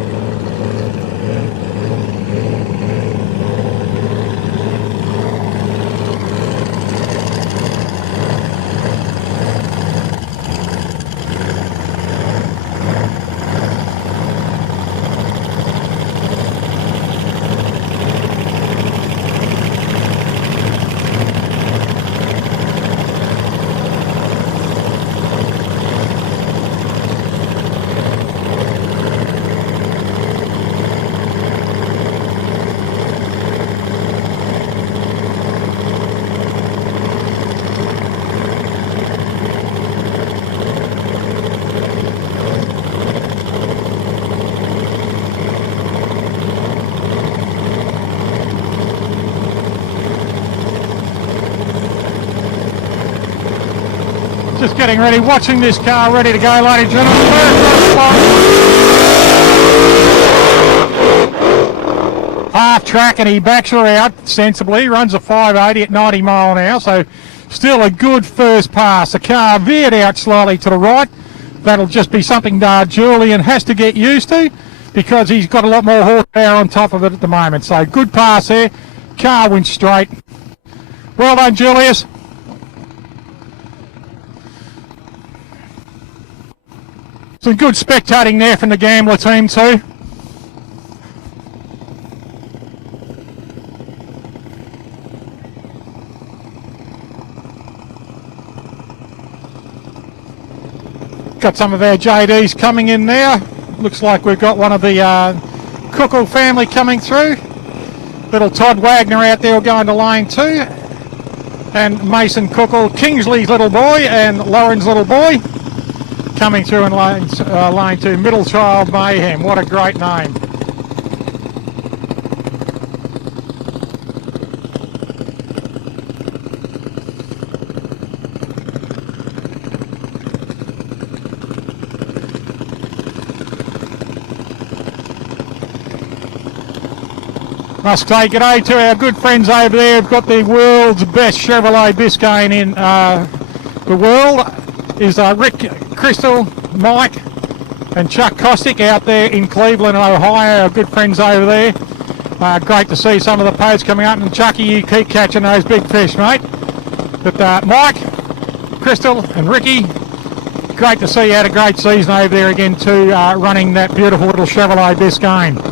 Just getting ready, watching this car ready to go, ladies and gentlemen. Half track and he backs her out sensibly, runs a 580 at 90 mile an hour, so still a good first pass. The car veered out slightly to the right. That'll just be something Julian has to get used to because he's got a lot more horsepower on top of it at the moment. So good pass there. Car went straight. Well done, Julius. Some good spectating there from the Gambler team too. Got some of our JDs coming in now. Looks like we've got one of the Cookle family coming through. Little Todd Wagner out there going to lane 2. And Mason Cookle, Kingsley's little boy and Lauren's little boy. Coming through in lane 2, Middle Child Mayhem. What a great name. Must say g'day to our good friends over there. We've got the world's best Chevrolet Biscayne in the world. is Rick, Crystal, Mike and Chuck Costick out there in Cleveland, Ohio, our good friends over there. Great to see some of the posts coming up, and Chucky, you keep catching those big fish, mate. But Mike, Crystal and Ricky, great to see you had a great season over there again too, running that beautiful little Chevrolet Biscayne.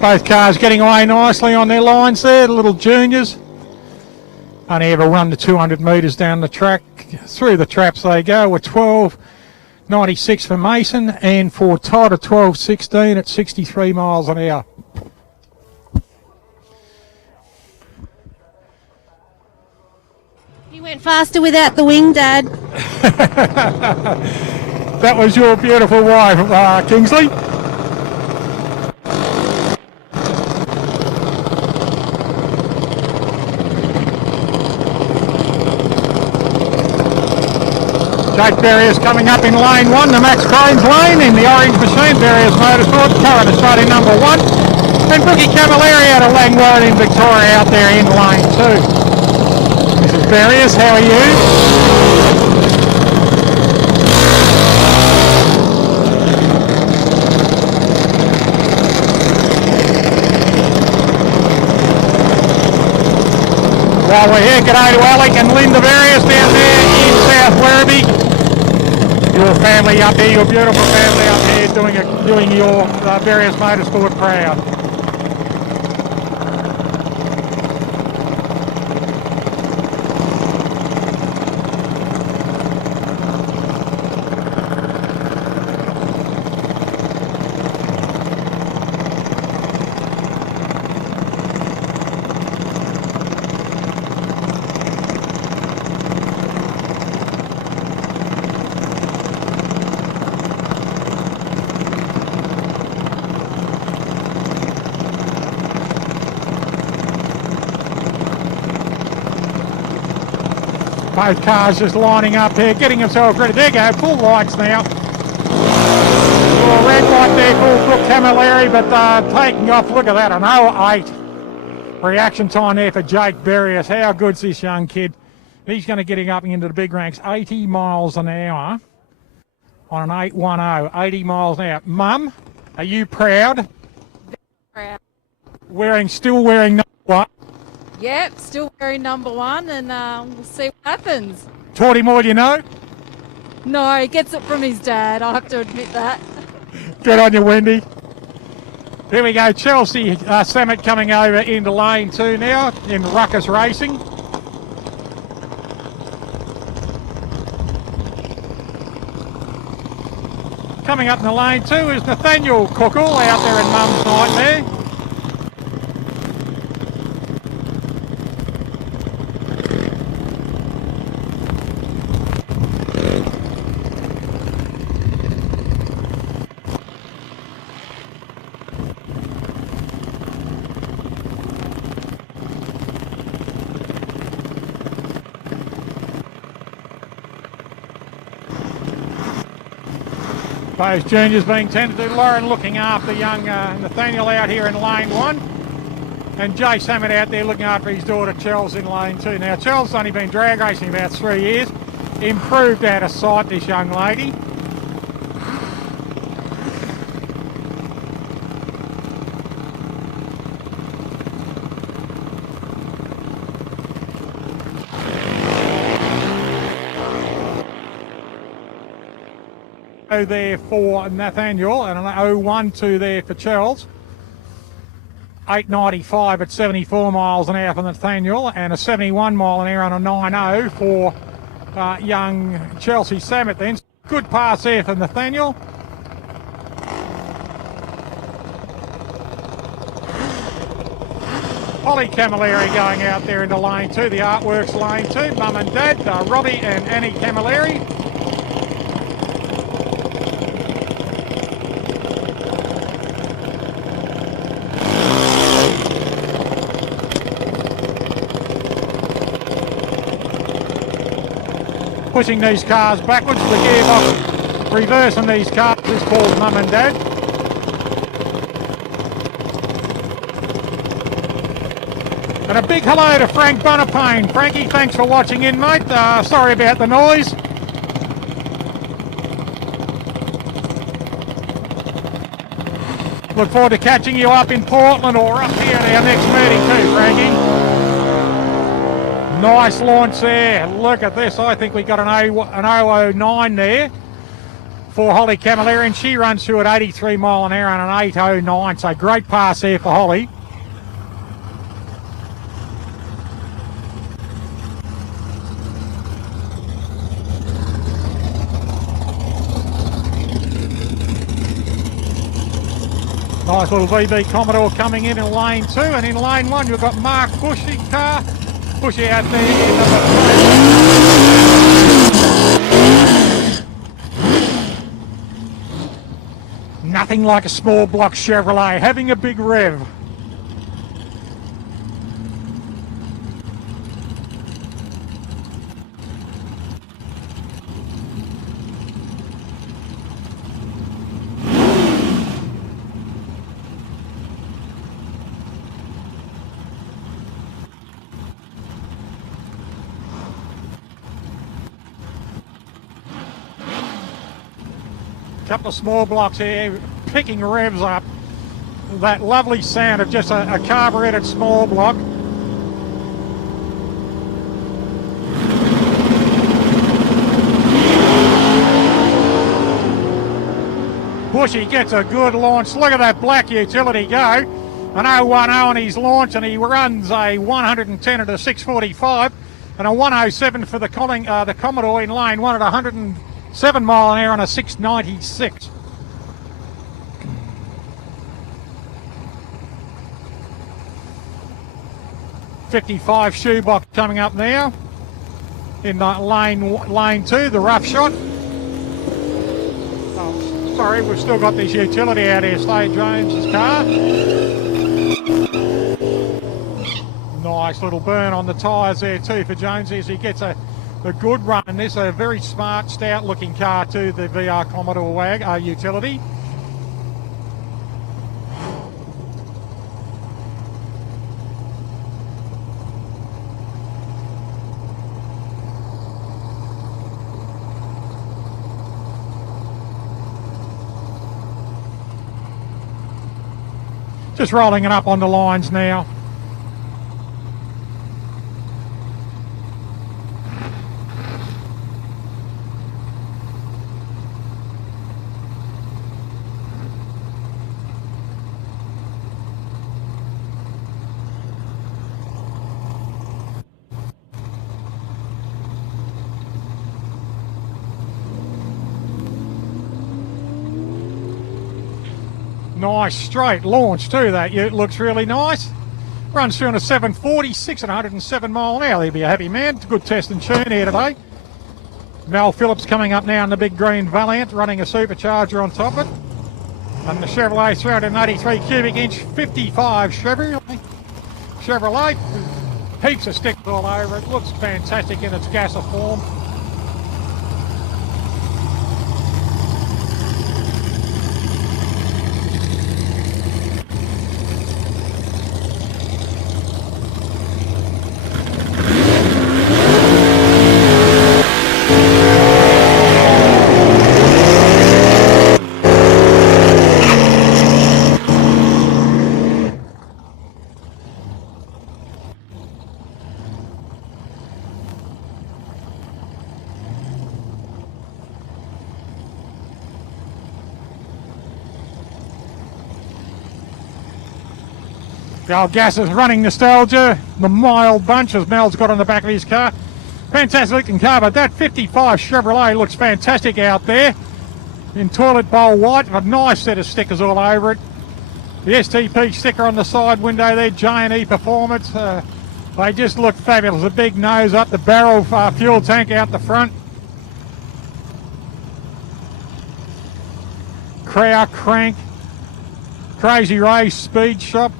Both cars getting away nicely on their lines there, the little juniors. Only ever run the 200 metres down the track. Through the traps they go with 12.96 for Mason, and for Todd a 12.16 at 63 miles an hour. You went faster without the wing, Dad. That was your beautiful wife, Kingsley. Jake Barriers coming up in lane 1, the Max Cranes lane in the orange machine. Barriers Motorsport, current Australian number 1. And Brookie Camilleri out of Langwarrin in Victoria out there in lane 2. Mrs. Barriers, how are you? While we're here, g'day to Alec and Linda Barriers down there in South Werribee. Your family up here, your beautiful family up here, doing your Barriers Motorsport proud. Both cars just lining up here, getting themselves ready. There you go, full lights now. Red light there for Brooke Camilleri, but taking off, look at that, an 08. Reaction time there for Jake Barriers. How good's this young kid? He's going to get him up into the big ranks, 80 miles an hour on an 810, 80 miles an hour. Mum, are you proud? Proud. Still wearing number 1? Yep, still wearing number 1, and we'll see what happens. Taught him all you know? No, he gets it from his dad, I have to admit that. Good on you, Wendy. Here we go, Chelsea Samet coming over into lane 2 now in Ruckus Racing. Coming up in the lane 2 is Nathaniel Cookle out there in Mum's Nightmare. Those juniors being tended to. Lauren looking after young Nathaniel out here in lane 1. And Jay Samet out there looking after his daughter Chels in lane 2. Now Chels only been drag racing about 3 years. Improved out of sight, this young lady. There for Nathaniel and an 012 there for Chels. 8.95 at 74 miles an hour for Nathaniel, and a 71 mile an hour on a 9.0 for young Chelsea Samet then. Good pass there for Nathaniel. Holly Camilleri going out there into lane 2, the Artworks lane 2. Mum and Dad, Robbie and Annie Camilleri. pushing these cars backwards. The gearbox reversing these cars is called Mum and Dad. And a big hello to Frank Bonapane. Frankie, thanks for watching in, mate. Sorry about the noise. Look forward to catching you up in Portland or up here at our next meeting too, Frankie. Nice launch there. Look at this. I think we got an 009 there for Holly Camilleri, and she runs through at 83 mile an hour on an 809. So great pass there for Holly. Nice little VB Commodore coming in lane 2, and in lane 1 you've got Mark Bushy car. Bushy out there in number 3. Nothing like a small block Chevrolet having a big rev. Couple of small blocks here, picking revs up. That lovely sound of just a carburetted small block. Bushy gets a good launch. Look at that black utility go. An 010 on his launch, and he runs a 110 at a 645, and a 107 for the Commodore in lane 1 at 107 mile an hour on a 696. .55 shoebox coming up now in lane 2, the rough shot. Oh, sorry, we've still got this utility out here, Slade Jones's car. Nice little burn on the tyres there too for Jonesy as he gets a good run in this. A very smart, stout looking car too, the VR Commodore utility. Just rolling it up on the lines now. Nice straight launch too, that ute looks really nice. Runs through on a 746 at 107 mile an hour. He'll be a happy man. Good test and tune here today. Mel Phillips coming up now in the big green Valiant, running a supercharger on top of it. And the Chevrolet 383 cubic inch 55 Chevrolet. Heaps of sticks all over it. Looks fantastic in its gasser form. The old gas is running nostalgia. The mild bunch as Mel's got on the back of his car. Fantastic looking car, but that 55 Chevrolet looks fantastic out there. In toilet bowl white, a nice set of stickers all over it. The STP sticker on the side window there, J&E Performance. They just look fabulous. The big nose up, the barrel fuel tank out the front. Crowd crank. Crazy Race Speed Shop.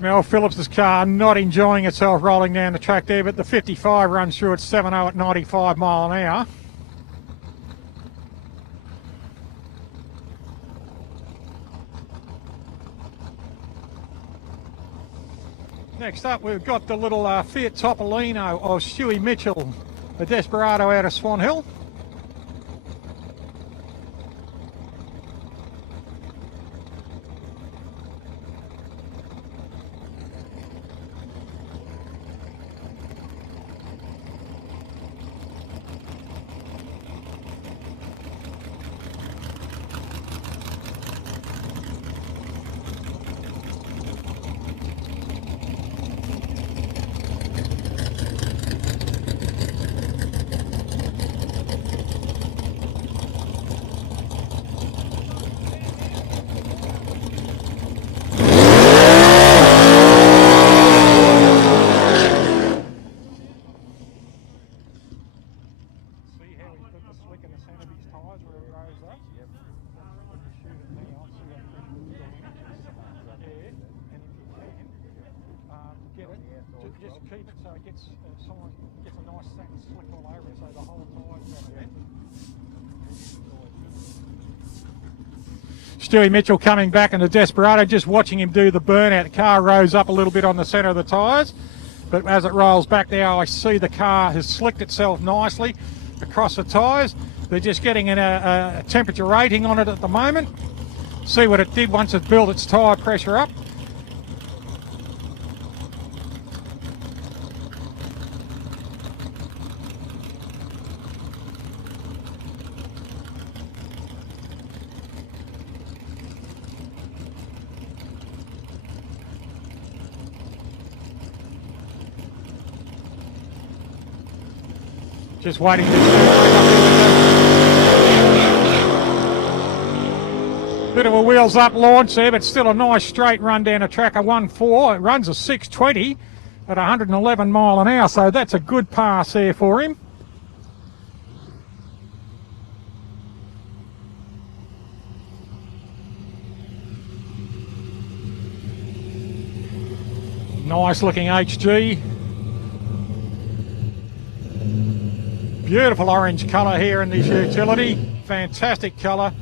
Mel Phillips's car not enjoying itself rolling down the track there, but the 55 runs through at 7.0 at 95 mile an hour. Next up, we've got the little Fiat Topolino of Stewie Mitchell, the Desperado out of Swan Hill. Just keep it so it gets a nice satin slick all over it, so the whole tire's Stewie Mitchell coming back in the Desperado, just watching him do the burnout. The car rose up a little bit on the centre of the tyres, but as it rolls back now, I see the car has slicked itself nicely across the tyres. They're just getting a temperature rating on it at the moment. See what it did once it built its tyre pressure up. Just waiting to bit of a wheels up launch there, but still a nice straight run down a track of 1.4. It runs a 620 at 111 mile an hour, so that's a good pass there for him. Nice looking HG. Beautiful orange colour here in this utility. Fantastic colour.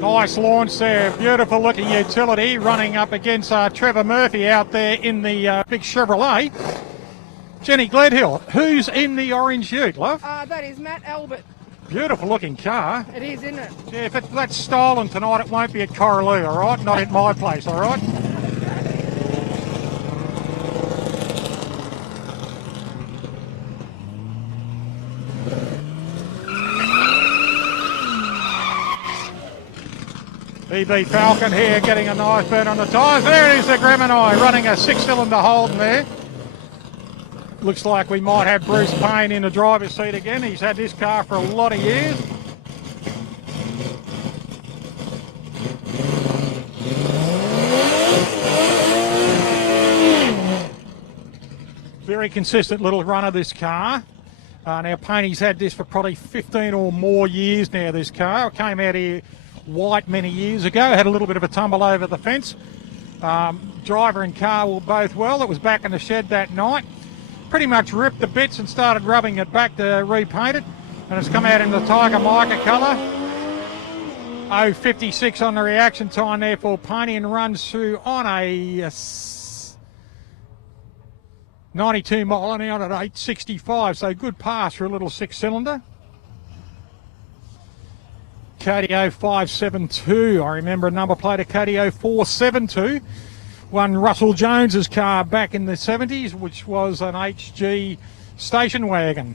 Nice launch there, beautiful looking utility running up against Trevor Murphy out there in the big Chevrolet. Jenny Gledhill, who's in the orange ute, love? That is Matt Albert. Beautiful looking car. It is, isn't it? Yeah, if that's stolen tonight, it won't be at Coraloo, all right? Not at my place, all right? EB Falcon here getting a nice burn on the tyres. There it is, the Gremini running a 6-cylinder Holden there. Looks like we might have Bruce Payne in the driver's seat again. He's had this car for a lot of years. Very consistent little runner, this car. Now Payne's had this for probably 15 or more years now, this car. It came out here white many years ago, had a little bit of a tumble over the fence. Driver and car were both well. It was back in the shed that night. Pretty much ripped the bits and started rubbing it back to repaint it. And it's come out in the Tiger Mica colour. 0.56 on the reaction time there for Payne, and runs through on a 92 mile an hour at 865. So good pass for a little 6-cylinder. KDO 572. I remember a number plate of KDO 472. Won Russell Jones's car back in the 70s, which was an HG station wagon.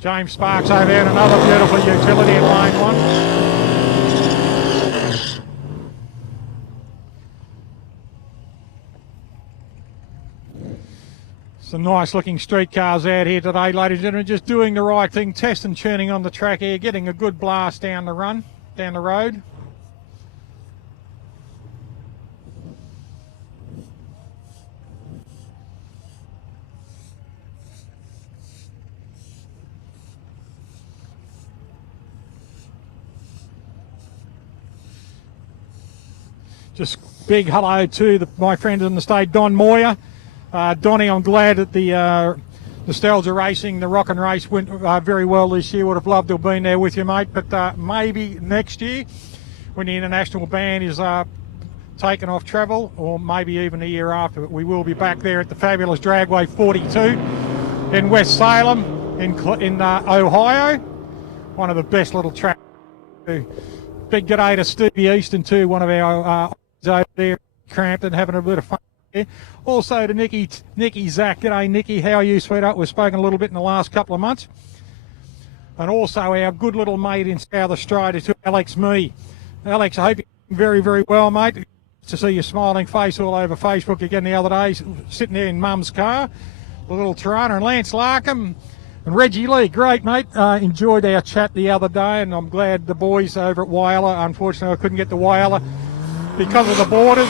James Sparks over there in another beautiful utility in lane 1. Some nice looking street cars out here today, ladies and gentlemen, just doing the right thing, test and tuning on the track here, getting a good blast down the road. Just big hello to my friend in the state, Don Moyer. Donnie, I'm glad that the Nostalgia Racing, the Rock and Race went very well this year. Would have loved to have been there with you, mate. But maybe next year, when the international ban is taken off travel, or maybe even a year after, we will be back there at the fabulous Dragway 42 in West Salem in Ohio. One of the best little tracks. Big g'day to Stevie Easton too, one of our over there, Crampton, having a bit of fun. Also to Nicky Zach. G'day Nicky, how are you, sweetheart? We've spoken a little bit in the last couple of months. And also our good little mate in South Australia to Alex Me. Alex, I hope you're doing very, very well, mate. To see your smiling face all over Facebook again the other day, sitting there in Mum's car, the little Tirana, and Lance Larkham and Reggie Lee. Great, mate. Enjoyed our chat the other day, and I'm glad the boys over at Whyalla, unfortunately I couldn't get to Whyalla because of the borders.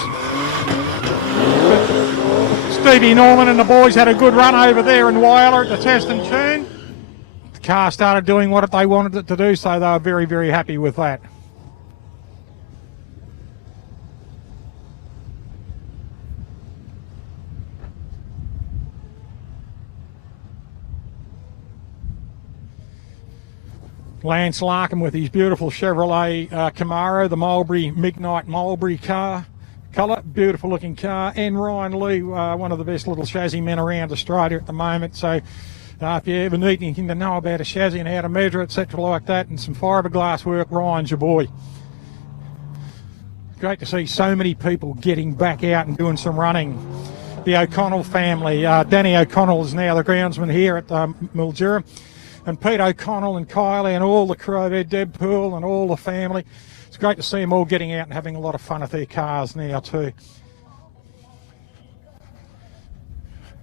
Stevie Norman and the boys had a good run over there in Whyalla at the test and tune. The car started doing what they wanted it to do, so they were very, very happy with that. Lance Larkham with his beautiful Chevrolet Camaro, the Midnight Mulberry car. Colour, beautiful looking car, and Ryan Lee, one of the best little chassis men around Australia at the moment. So if you ever need anything to know about a chassis and how to measure it, etc. like that, and some fiberglass work, Ryan's your boy. Great to see so many people getting back out and doing some running. The O'Connell family, Danny O'Connell is now the groundsman here at Mildura, and Pete O'Connell and Kiley and all the crew there, Deb Poole and all the family. It's great to see them all getting out and having a lot of fun with their cars now too.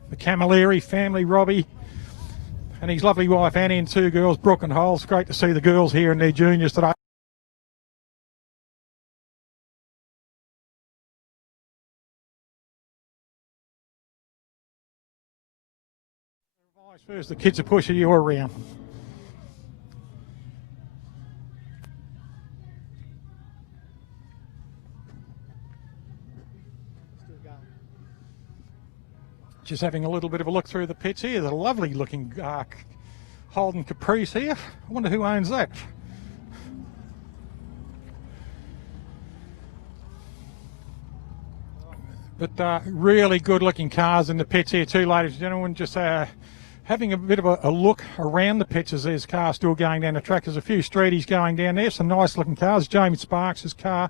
The Camilleri family, Robbie and his lovely wife Annie and 2 girls, Brooke and Hole. It's great to see the girls here and their juniors today. First, the kids are pushing you around. Just having a little bit of a look through the pits here. There's a lovely looking Holden Caprice here. I wonder who owns that. But really good looking cars in the pits here too, ladies and gentlemen. Just having a bit of a look around the pits as there's cars still going down the track. There's a few streeties going down there, some nice looking cars. Jamie Sparks' car,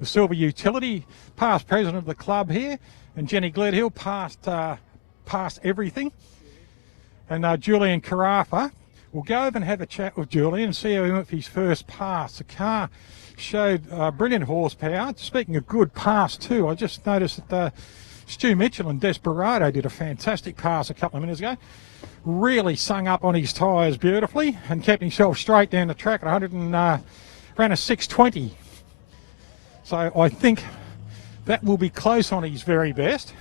the Silver Utility, past president of the club here, and Jenny Gledhill, past everything. And Julian Carafa. We'll go over and have a chat with Julian and see how he went for his first pass. The car showed brilliant horsepower. Speaking of good pass too, I just noticed that Stu Mitchell and Desperado did a fantastic pass a couple of minutes ago. Really sung up on his tyres beautifully and kept himself straight down the track at 100 and ran a 620. So I think that will be close on his very best.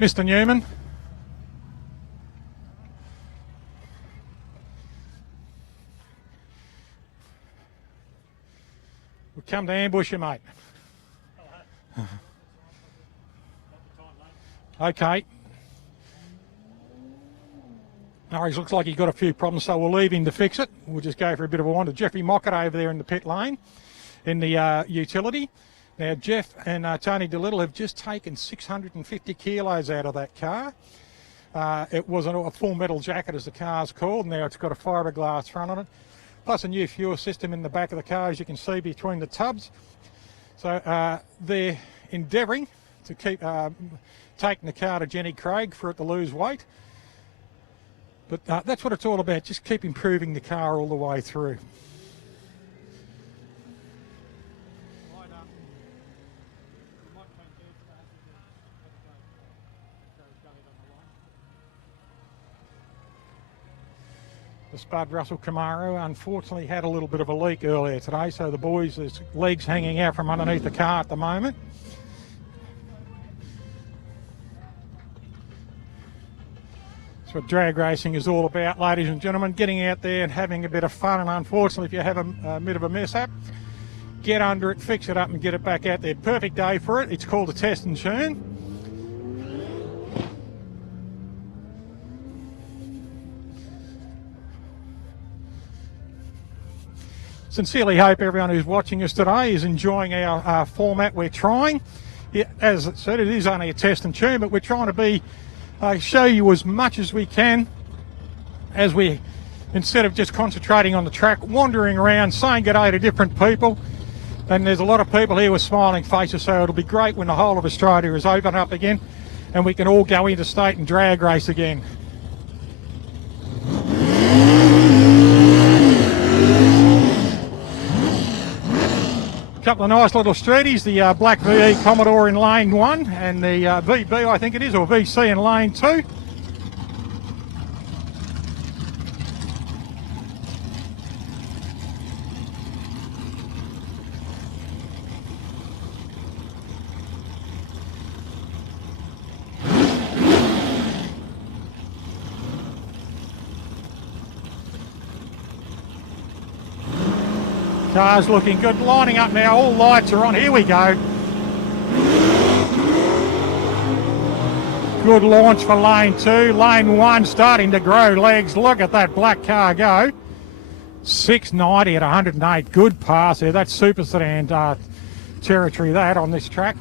Mr. Newman. We've come to ambush you, mate. Okay. Norris looks like he's got a few problems, so we'll leave him to fix it. We'll just go for a bit of a wander. Jeffrey Mockett over there in the pit lane in the utility. Now, Jeff and Tony DeLittle have just taken 650 kilos out of that car. It was a full metal jacket, as the car's called. Now it's got a fiberglass front on it, plus a new fuel system in the back of the car, as you can see between the tubs. So they're endeavouring to keep taking the car to Jenny Craig for it to lose weight. But that's what it's all about, just keep improving the car all the way through. The Spud Russell Camaro unfortunately had a little bit of a leak earlier today, so the boys, there's legs hanging out from underneath the car at the moment. That's what drag racing is all about, ladies and gentlemen, getting out there and having a bit of fun. And unfortunately, if you have a bit of a mishap, get under it, fix it up and get it back out there. Perfect day for it. It's called a test and tune. Sincerely hope everyone who's watching us today is enjoying our format we're trying. As I said, it is only a test and tune, but we're trying to show you as much as we can, as we, instead of just concentrating on the track, wandering around, saying good day to different people. And there's a lot of people here with smiling faces, so it'll be great when the whole of Australia is open up again and we can all go interstate and drag race again. Couple of nice little streeties, the black VE Commodore in lane 1 and the VB, I think it is, or VC in lane 2. Car's looking good, lining up now, all lights are on, here we go. Good launch for lane 2, lane 1 starting to grow legs, look at that black car go. 690 at 108, good pass there, that's super sedan territory that on this track.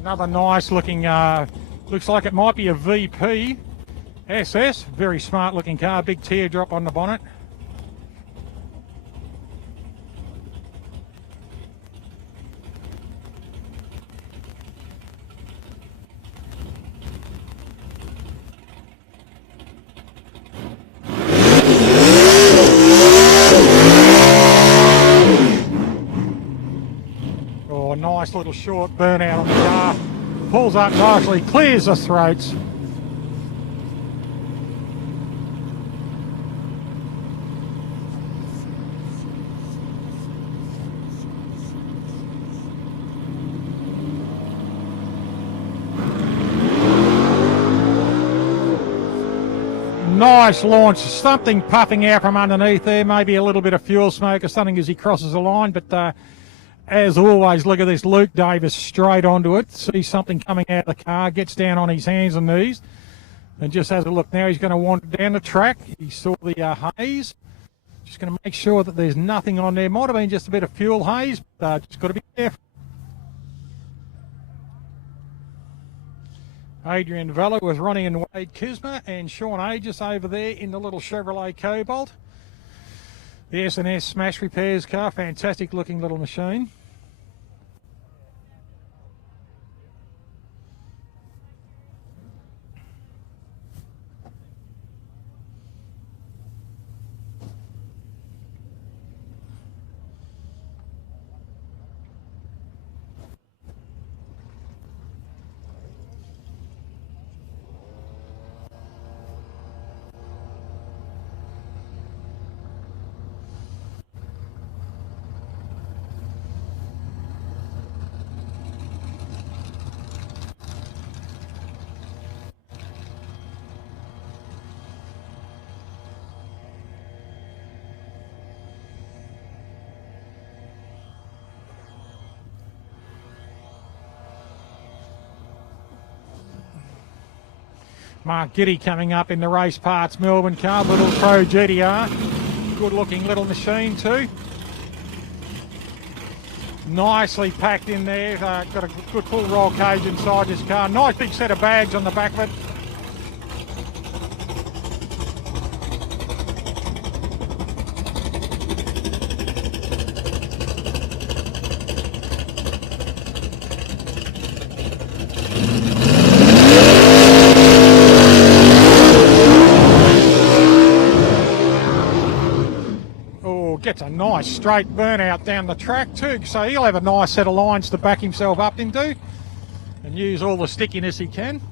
Another nice looking, looks like it might be a VP SS, very smart looking car, big teardrop on the bonnet. Nice little short burnout on the car, pulls up nicely, clears the throats. Nice launch, something puffing out from underneath there, maybe a little bit of fuel smoke or something as he crosses the line, but as always, look at this, Luke Davis straight onto it, sees something coming out of the car, gets down on his hands and knees and just has a look. Now he's going to wander down the track. He saw the haze, just going to make sure that there's nothing on there. Might have been just a bit of fuel haze, but just got to be careful. Adrian Vella with Ronnie and Wade Kismer and Sean Aegis over there in the little Chevrolet Cobalt. The S&S Smash Repairs car, fantastic looking little machine. Mark Giddy coming up in the Race Parts Melbourne car, little Pro GTR. Good looking little machine too. Nicely packed in there. Got a good full roll cage inside this car. Nice big set of bags on the back of it. Gets a nice straight burnout down the track too, so he'll have a nice set of lines to back himself up into and use all the stickiness he can.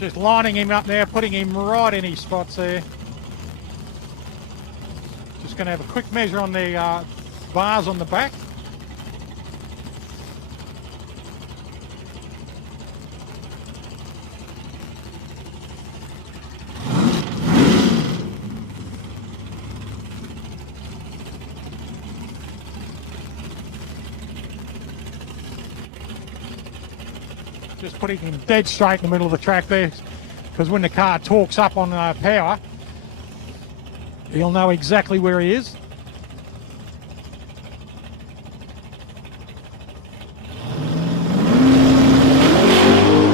Just lining him up there, putting him right in his spots there. Just going to have a quick measure on the bars on the back. Just putting him dead straight in the middle of the track there, because when the car torques up on power, he'll know exactly where he is.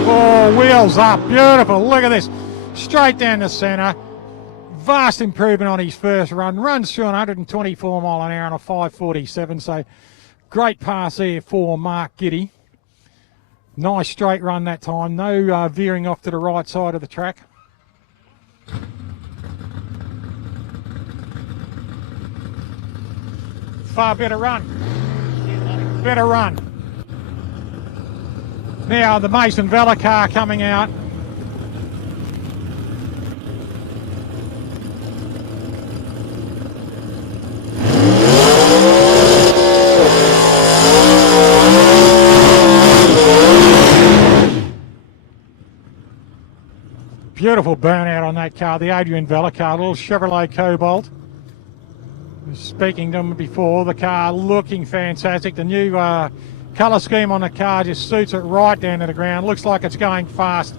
Oh, wheels up, beautiful, look at this. Straight down the centre, vast improvement on his first run, runs through 124 mile an hour on a 547, so great pass there for Mark Giddy. Nice straight run that time, no veering off to the right side of the track. Far better run. Better run. Now the Mason Vella car coming out. Beautiful burnout on that car, the Adrian Vella car, little Chevrolet Cobalt. Speaking to them before, the car looking fantastic. The new colour scheme on the car just suits it right down to the ground. Looks like it's going fast,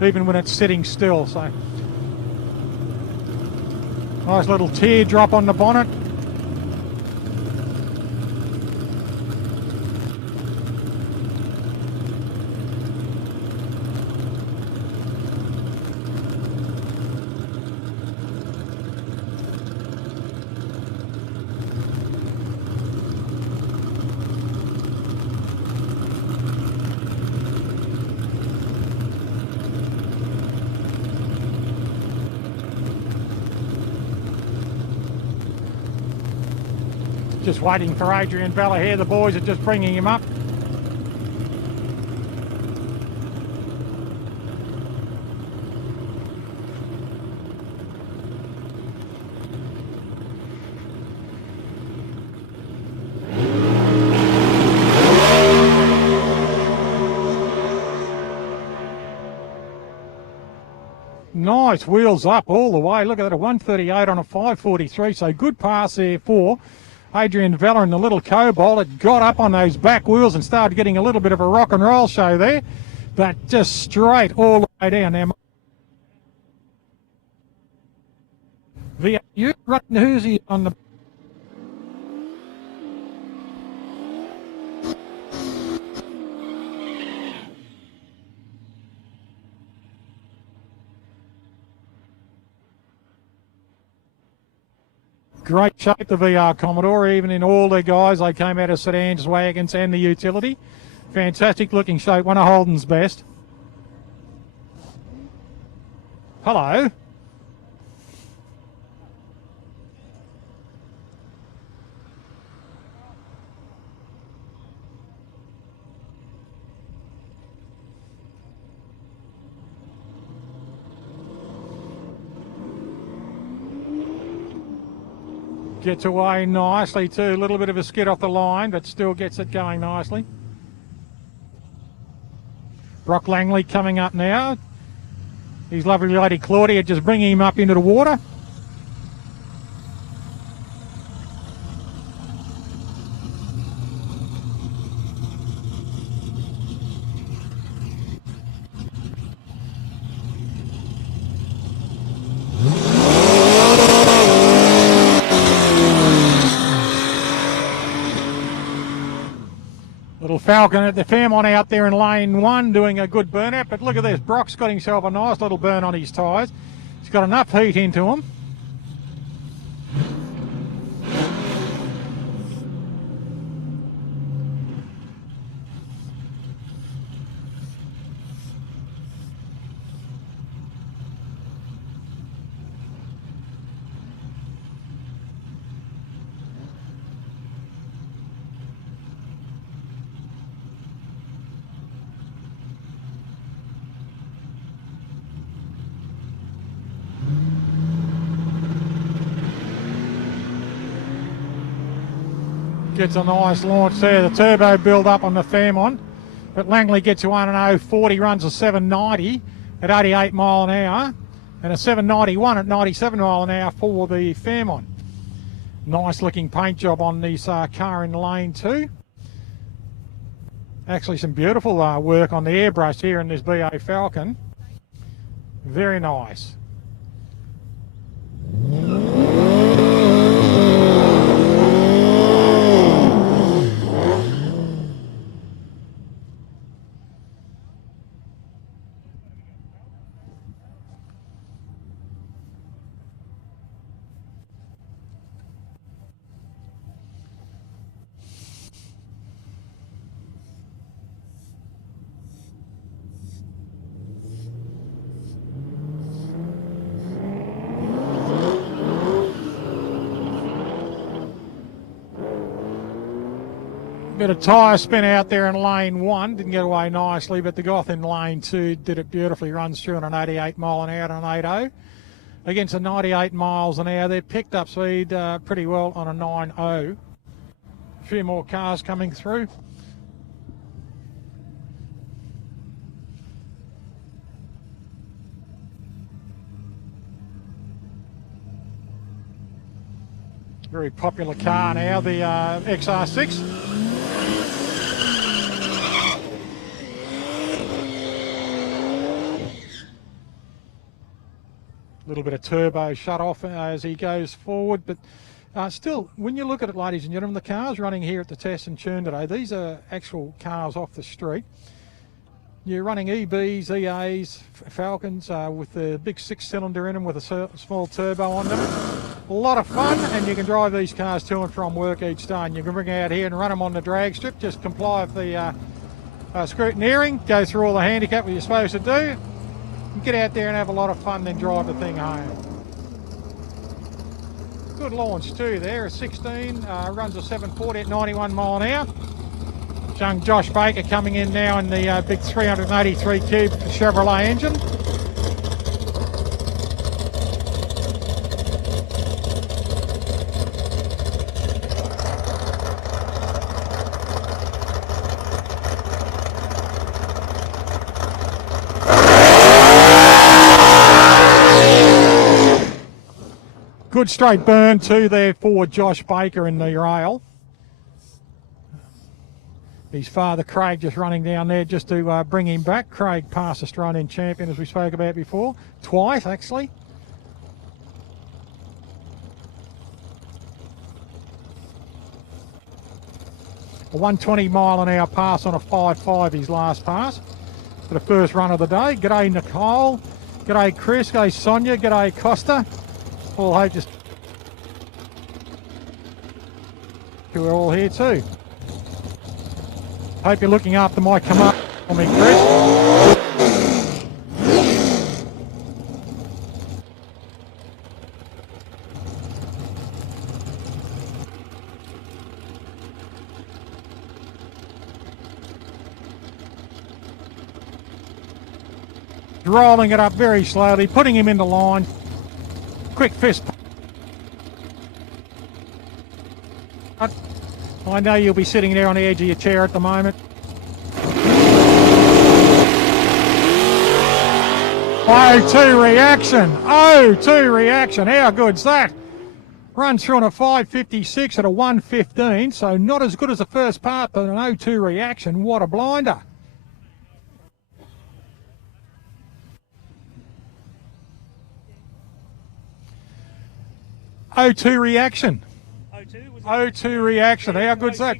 even when it's sitting still. So nice little teardrop on the bonnet. Just waiting for Adrian Vella here. The boys are just bringing him up. Nice wheels up all the way. Look at that, a 138 on a 543. So good pass there for Adrian Vella and the little Cobalt. It got up on those back wheels and started getting a little bit of a rock and roll show there, but just straight all the way down there. You running who's he on the great shape, the VR Commodore, even in all their guys. They came out of sedans, wagons and the utility. Fantastic looking shape, one of Holden's best. Hello. Gets away nicely too. A little bit of a skid off the line, but still gets it going nicely. Brock Langley coming up now. His lovely lady Claudia just bringing him up into the water. Little Falcon at the Fairmont out there in lane 1 doing a good burnout, but look at this, Brock's got himself a nice little burn on his tyres. He's got enough heat into him. Gets a nice launch there. The turbo build up on the Fairmont. But Langley gets a 1:0.40, runs a 790 at 88 mile an hour and a 791 at 97 mile an hour for the Fairmont. Nice looking paint job on this car in lane 2. Actually some beautiful work on the airbrush here in this BA Falcon. Very nice. Bit of tyre spin out there in lane 1, didn't get away nicely, but the Goth in lane 2 did it beautifully, runs through on an 88 mile an hour and an 8.0. Against a 98 miles an hour, they picked up speed pretty well on a 9.0. A few more cars coming through. Very popular car now, the XR6. A little bit of turbo shut off as he goes forward, but still, when you look at it, ladies and gentlemen, the cars running here at the test and churn today, these are actual cars off the street. You're running EBs, EAs, Falcons with the big 6-cylinder in them with a small turbo on them. A lot of fun, and you can drive these cars to and from work each day. And you can bring out here and run them on the drag strip, just comply with the scrutineering, go through all the handicap what you're supposed to do. Get out there and have a lot of fun, then drive the thing home. Good launch too there, a 16, runs a 740 at 91 mile an hour. Young Josh Baker coming in now in the big 383 cube Chevrolet engine. Good straight burn too there for Josh Baker in the rail. His father Craig just running down there just to bring him back. Craig past Australian champion as we spoke about before, twice actually. A 120 mile an hour pass on a 5.5 his last pass for the first run of the day. G'day Nicole, g'day Chris, g'day Sonia, g'day Costa. All hope just we're all here too. Hope you're looking after my come up for me, Chris. Rolling it up very slowly, putting him in the line. Quick fist. I know you'll be sitting there on the edge of your chair at the moment. O2 reaction. O2 reaction. How good's that? Runs through on a 5.56 at a 1.15, so not as good as the first part, but an O2 reaction. What a blinder. O2 reaction. O2 reaction. How good's that?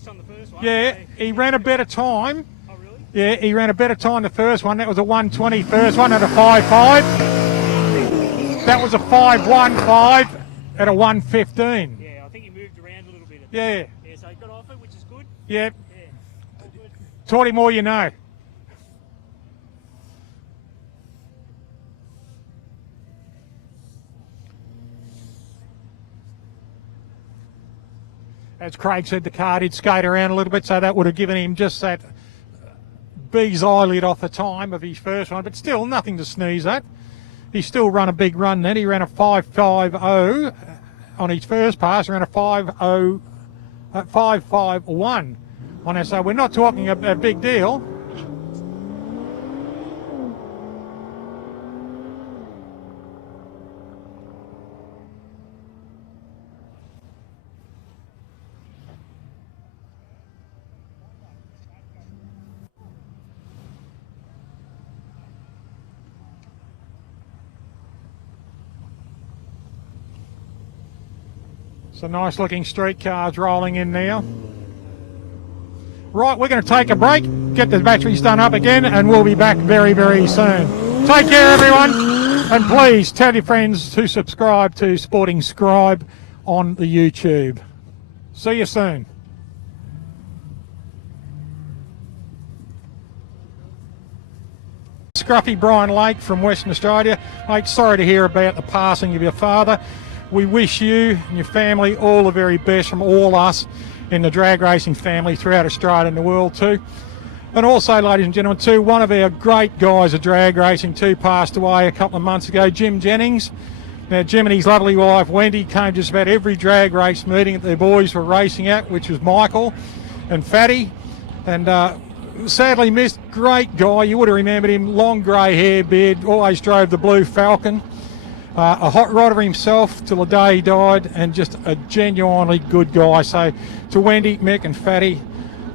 Yeah, he ran a better time. Oh, really? Yeah, he ran a better time the first one. That was a 1:20 first one at a 5.5. That was a 5.15 at a 1.15. Yeah, I think he moved around a little bit. Yeah. Yeah, so he got off it, which is good. Yeah. Yeah. All good. Taught him all you know. As Craig said, the car did skate around a little bit, so that would have given him just that bee's eyelid off the time of his first one, but still nothing to sneeze at. He still run a big run then. He ran a 5.50 on his first pass, ran a 5.51 on it, so we're not talking a big deal. Some nice looking street cars rolling in now. Right, we're going to take a break, get the batteries done up again, and we'll be back very, very soon. Take care, everyone, and please tell your friends to subscribe to Sporting Scribe on the YouTube. See you soon. Scruffy Brian Lake from Western Australia. Mate, sorry to hear about the passing of your father. We wish you and your family all the very best from all us in the drag racing family throughout Australia and the world too. And also, ladies and gentlemen, too, one of our great guys of drag racing too passed away a couple of months ago, Jim Jennings. Now, Jim and his lovely wife Wendy came just about every drag race meeting that their boys were racing at, which was Michael and Fatty. And sadly missed, great guy. You would have remembered him, long grey hair, beard, always drove the Blue Falcon. A hot rodder himself till the day he died, and just a genuinely good guy. So to Wendy, Mick and Fatty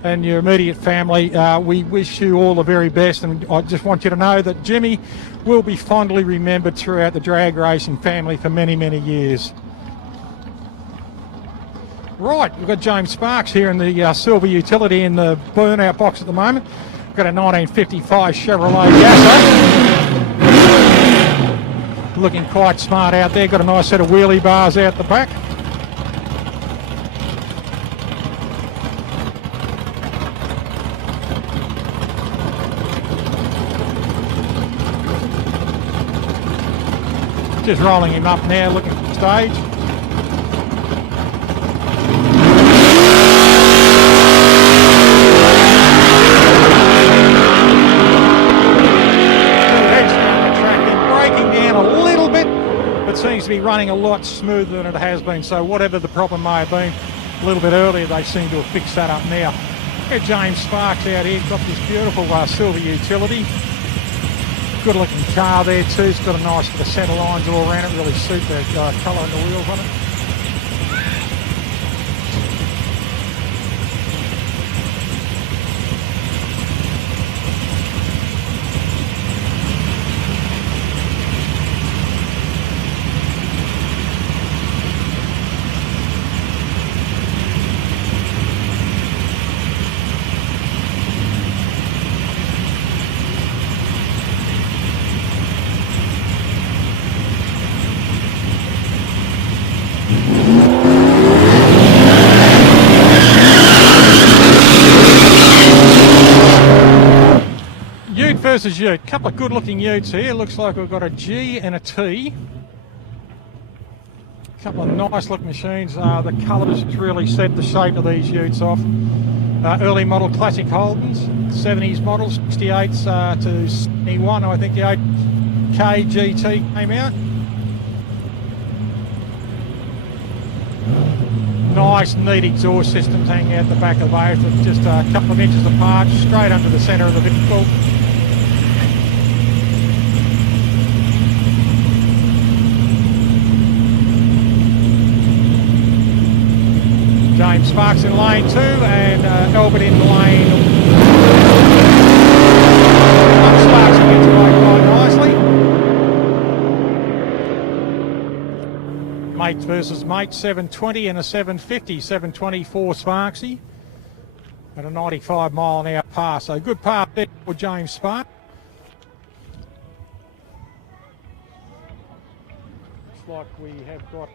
and your immediate family, we wish you all the very best, and I just want you to know that Jimmy will be fondly remembered throughout the drag racing family for many, many years. Right, we've got James Sparks here in the silver utility in the burnout box at the moment. We've got a 1955 Chevrolet Gazza. Looking quite smart out there, got a nice set of wheelie bars out the back. Just rolling him up now, looking for the stage. Seems to be running a lot smoother than it has been, so whatever the problem may have been a little bit earlier, they seem to have fixed that up now. Got James Sparks out here, got this beautiful silver utility. Good looking car there too, it's got a nice bit of centre lines all around it, really suit the colour and the wheels on it. Versus Ute. Couple of good looking Utes here. Looks like we've got a G and a T. Couple of nice looking machines. The colours really set the shape of these Utes off. Early model classic Holdens, 70s models, 68s to 71. I think the 8K GT came out. Nice, neat exhaust systems hanging out the back of both, just a couple of inches apart, straight under the centre of the vehicle. James Sparks in lane 2 and Albert in lane. Sparks gets away quite nicely. Mates versus mates, 720 and a 750. 720 for Sparksy at a 95 mile an hour pass. So good pass there for James Sparks. Like we have got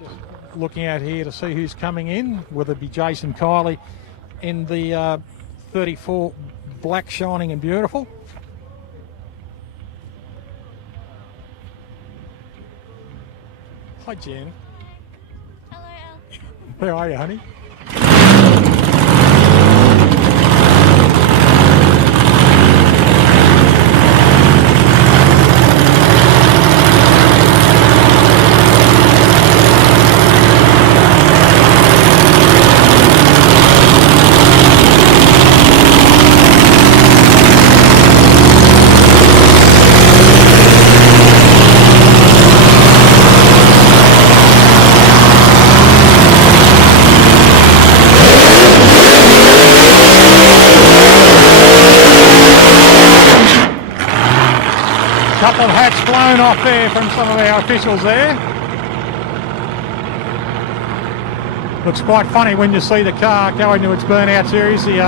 just looking out here to see who's coming in, whether it be Jason Kiley in the 34 black, shining and beautiful. Hi Jen. Hello, Al. How are you, honey? Couple of hats blown off there from some of our officials there. Looks quite funny when you see the car go into its burnout series. The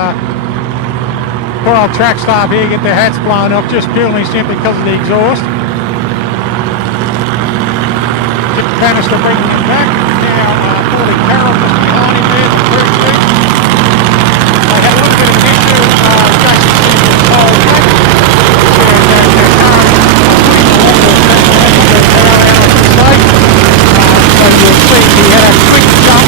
poor old track staff here get their hats blown off just purely simply because of the exhaust. Tip canister bringing him back. Now Paulie Carroll just behind him there, the 32. They had a little bit of an issue. Jason Simmons sold back. So you'll see he had a quick jump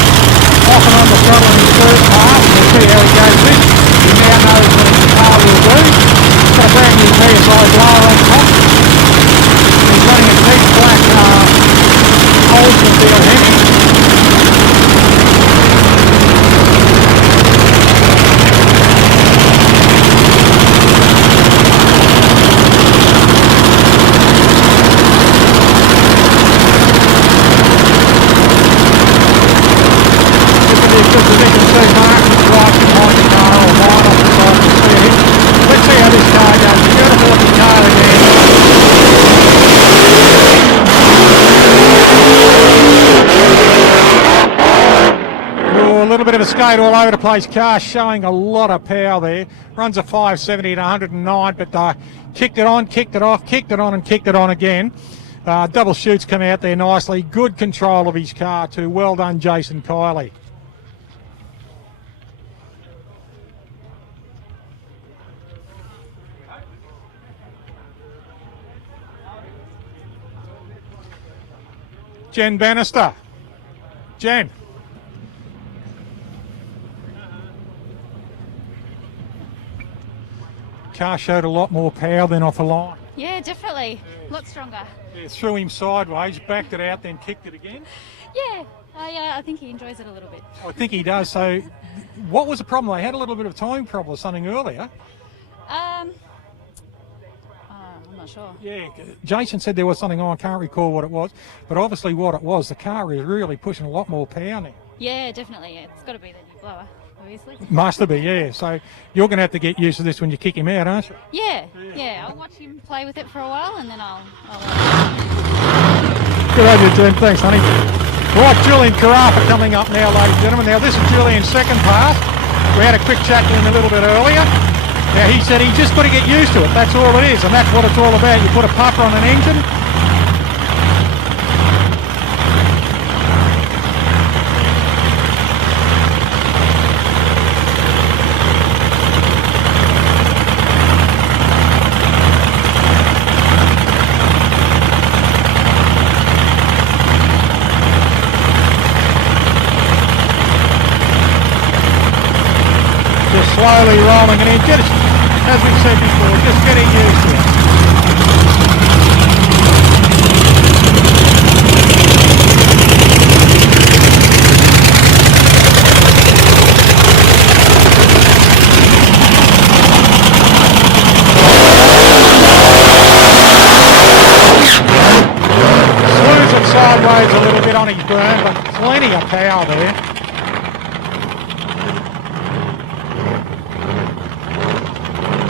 off and on the throttle in his first half. We'll see how he goes this. He now knows what the car will do. He's got a brand new PSI blower on top. He's running a deep black Oldsmobile Hemi. Let's see how this car goes. Beautiful looking car again. A little bit of a skate all over the place. Car showing a lot of power there. Runs a 570 at 109, but kicked it on, kicked it off, kicked it on and kicked it on again. Double shoots come out there nicely. Good control of his car too. Well done, Jason Kiley. Jen Bannister. Jen. Car showed a lot more power than off the line. Yeah, definitely. A lot stronger. Yeah, threw him sideways, backed it out, then kicked it again. Yeah, I think he enjoys it a little bit. I think he does. So what was the problem? They had a little bit of time problem or something earlier. I'm not sure. Yeah, Jason said there was something on. I can't recall what it was. But obviously what it was, the car is really pushing a lot more power now. Yeah, definitely. It's got to be the new blower, obviously. Must have been, yeah. So you're going to have to get used to this when you kick him out, aren't you? Yeah. I'll watch him play with it for a while and then I'll Good on you, Jen. Thanks, honey. Right, Julian Carafa coming up now, ladies and gentlemen. Now, this is Julian's second pass. We had a quick chat to him a little bit earlier. Now, he said he's just got to get used to it. That's all it is, and that's what it's all about. You put a puffer on an engine. Slowly rolling it in, just as we said before, just getting used to it.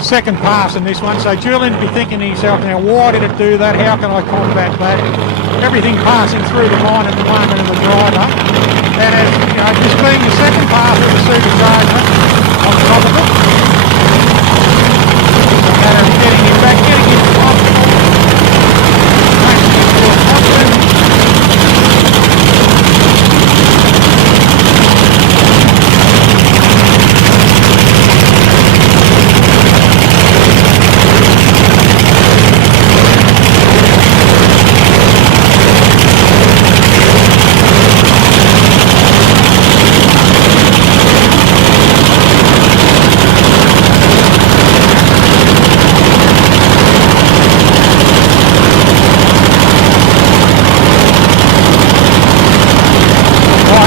second pass in this one. So Julian would be thinking to himself, now why did it do that? How can I combat that? Everything passing through the mind at the moment of the driver. And as you know, just being the second pass of the supercharger on top of it. It's a matter of getting him back, getting him comfortable, making him feel confident.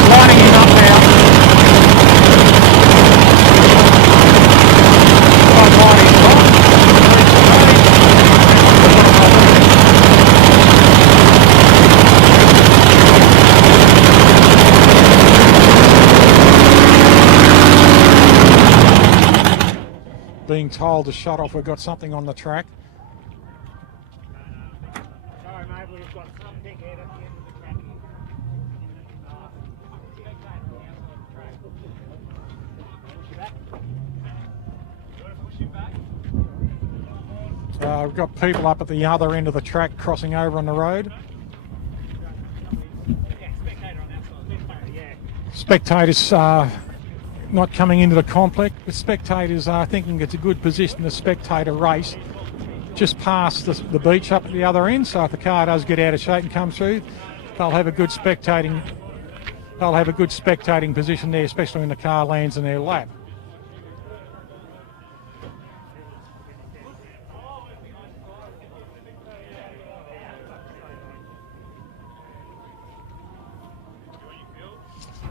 Lining him up now. Lining him up. Being told to shut off, we've got something on the track. Sorry, mate, we've got some dickhead at the end of the track. We've got people up at the other end of the track crossing over on the road. Spectators not coming into the complex. The spectators are thinking it's a good position to spectate a race just past the beach up at the other end. So if the car does get out of shape and come through, they'll have a good spectating position there, especially when the car lands in their lap.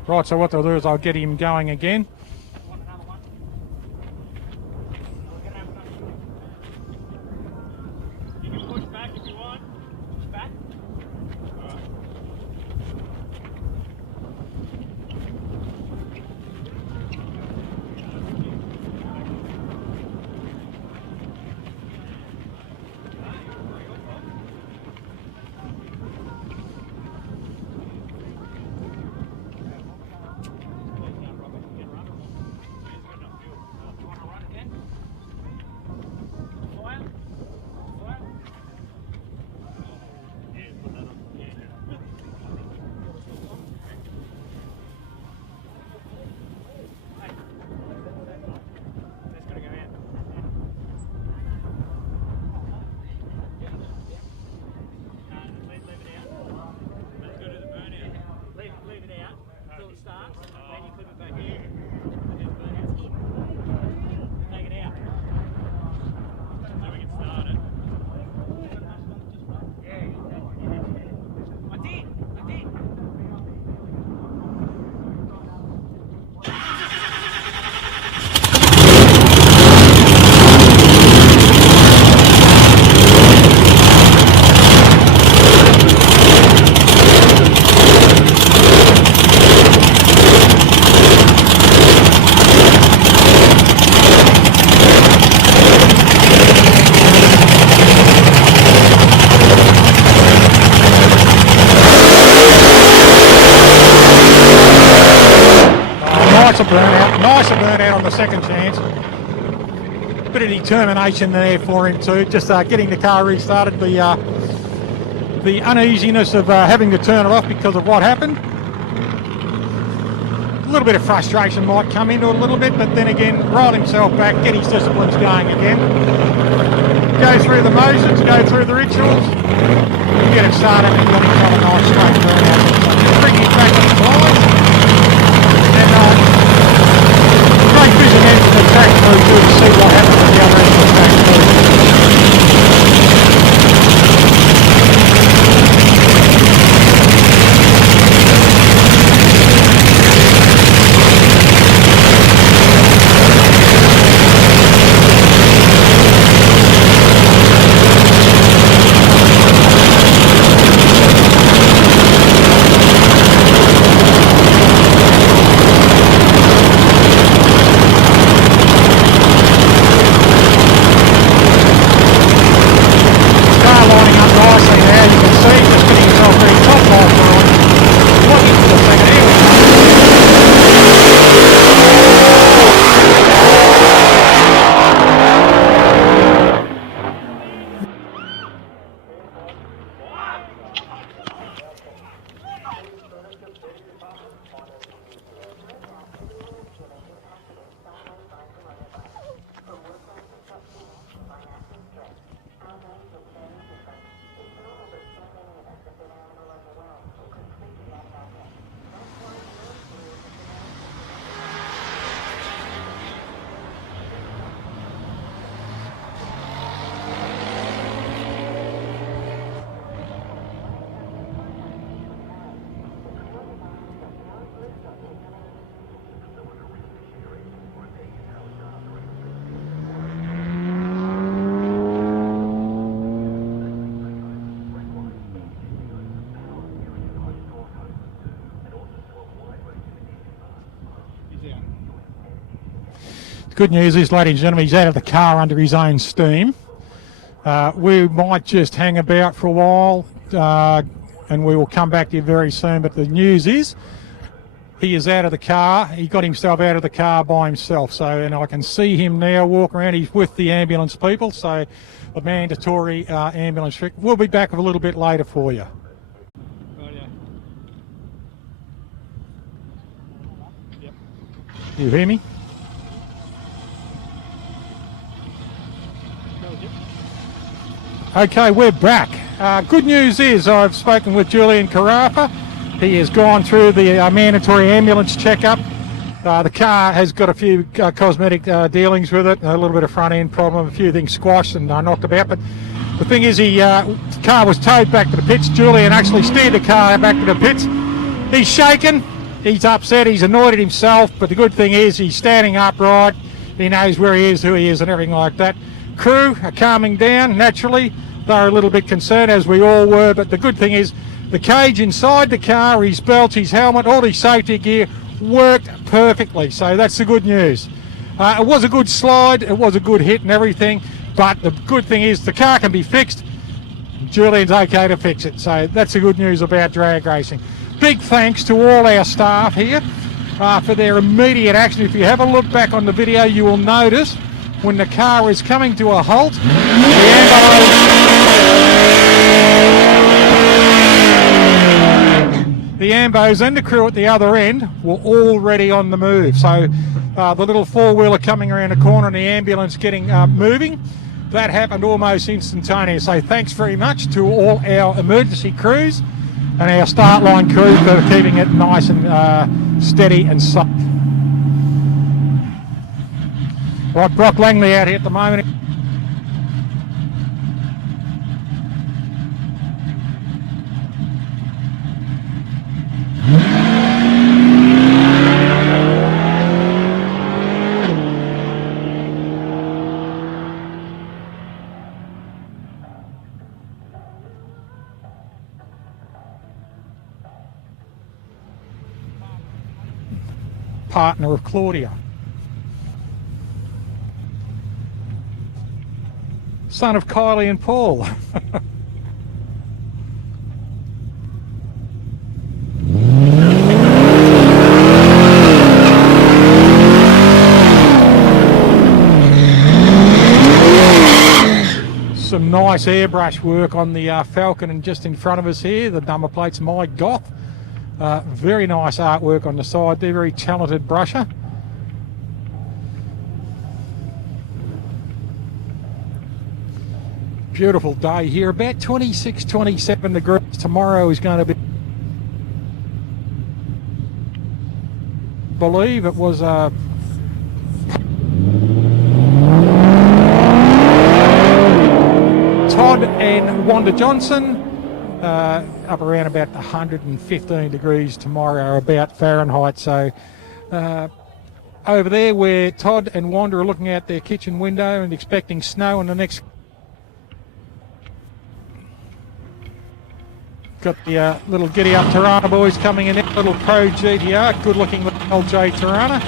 Right, so what they'll do is I'll get him going again. You can push back if you want. Push back. Nice burnout on the second chance. Bit of determination there for him too. Just getting the car restarted. The uneasiness of having to turn it off because of what happened. A little bit of frustration might come into it a little bit, but then again, roll himself back, get his disciplines going again. Go through the motions, go through the rituals, and get it started and get himself a nice straight burnout. Bring him back to the lines. And great vision into the track through to see what happens at the other end of the track down. The good news is, ladies and gentlemen, he's out of the car under his own steam. We might just hang about for a while and we will come back to you very soon. But the news is he is out of the car. He got himself out of the car by himself. So, and I can see him now walk around. He's with the ambulance people. So the mandatory ambulance trick. We'll be back a little bit later for you. You hear me? Okay, we're back. Good news is I've spoken with Julian Carafa. He has gone through the mandatory ambulance checkup. The car has got a few cosmetic dealings with it, a little bit of front end problem, a few things squashed and knocked about. But the thing is, the car was towed back to the pits. Julian actually steered the car back to the pits. He's shaken. He's upset, he's annoyed at himself, but the good thing is he's standing upright, he knows where he is, who he is and everything like that. Crew are calming down, naturally. They're a little bit concerned, as we all were, but the good thing is the cage inside the car, his belt, his helmet, all his safety gear worked perfectly, so that's the good news. It was a good slide, it was a good hit and everything, but the good thing is the car can be fixed. Julian's okay to fix it, so that's the good news about drag racing. Big thanks to all our staff here for their immediate action. If you have a look back on the video, you will notice when the car is coming to a halt, the ambos and the crew at the other end were already on the move. So the little four-wheeler coming around the corner and the ambulance getting moving, that happened almost instantaneous. So thanks very much to all our emergency crews and our start line crew for keeping it nice and steady and safe. Right, Brock Langley out here at the moment. Partner of Claudia. Son of Kiley and Paul. Some nice airbrush work on the Falcon and just in front of us here, the number plate's My Goth. Very nice artwork on the side there, very talented brusher. Beautiful day here, about 26, 27 degrees. Tomorrow is going to be, I believe it was Todd and Wanda Johnson. Up around about 115 degrees tomorrow, about Fahrenheit. So over there where Todd and Wanda are looking out their kitchen window and expecting snow in the next. Got the little giddy up Tirana boys coming in, little Pro GTR, good looking little LJ Tirana.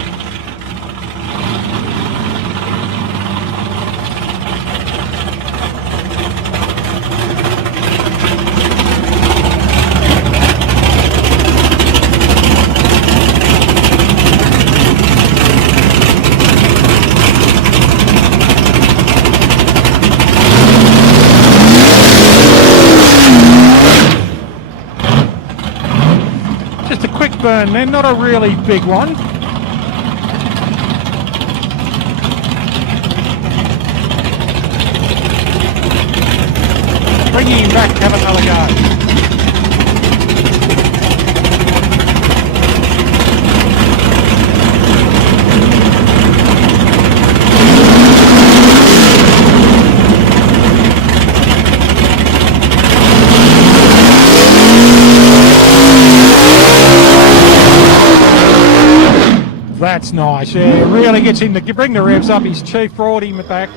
Burn then, not a really big one. Bringing him back to have another go. That's nice, yeah, really gets him to bring the revs up. His chief brought him back,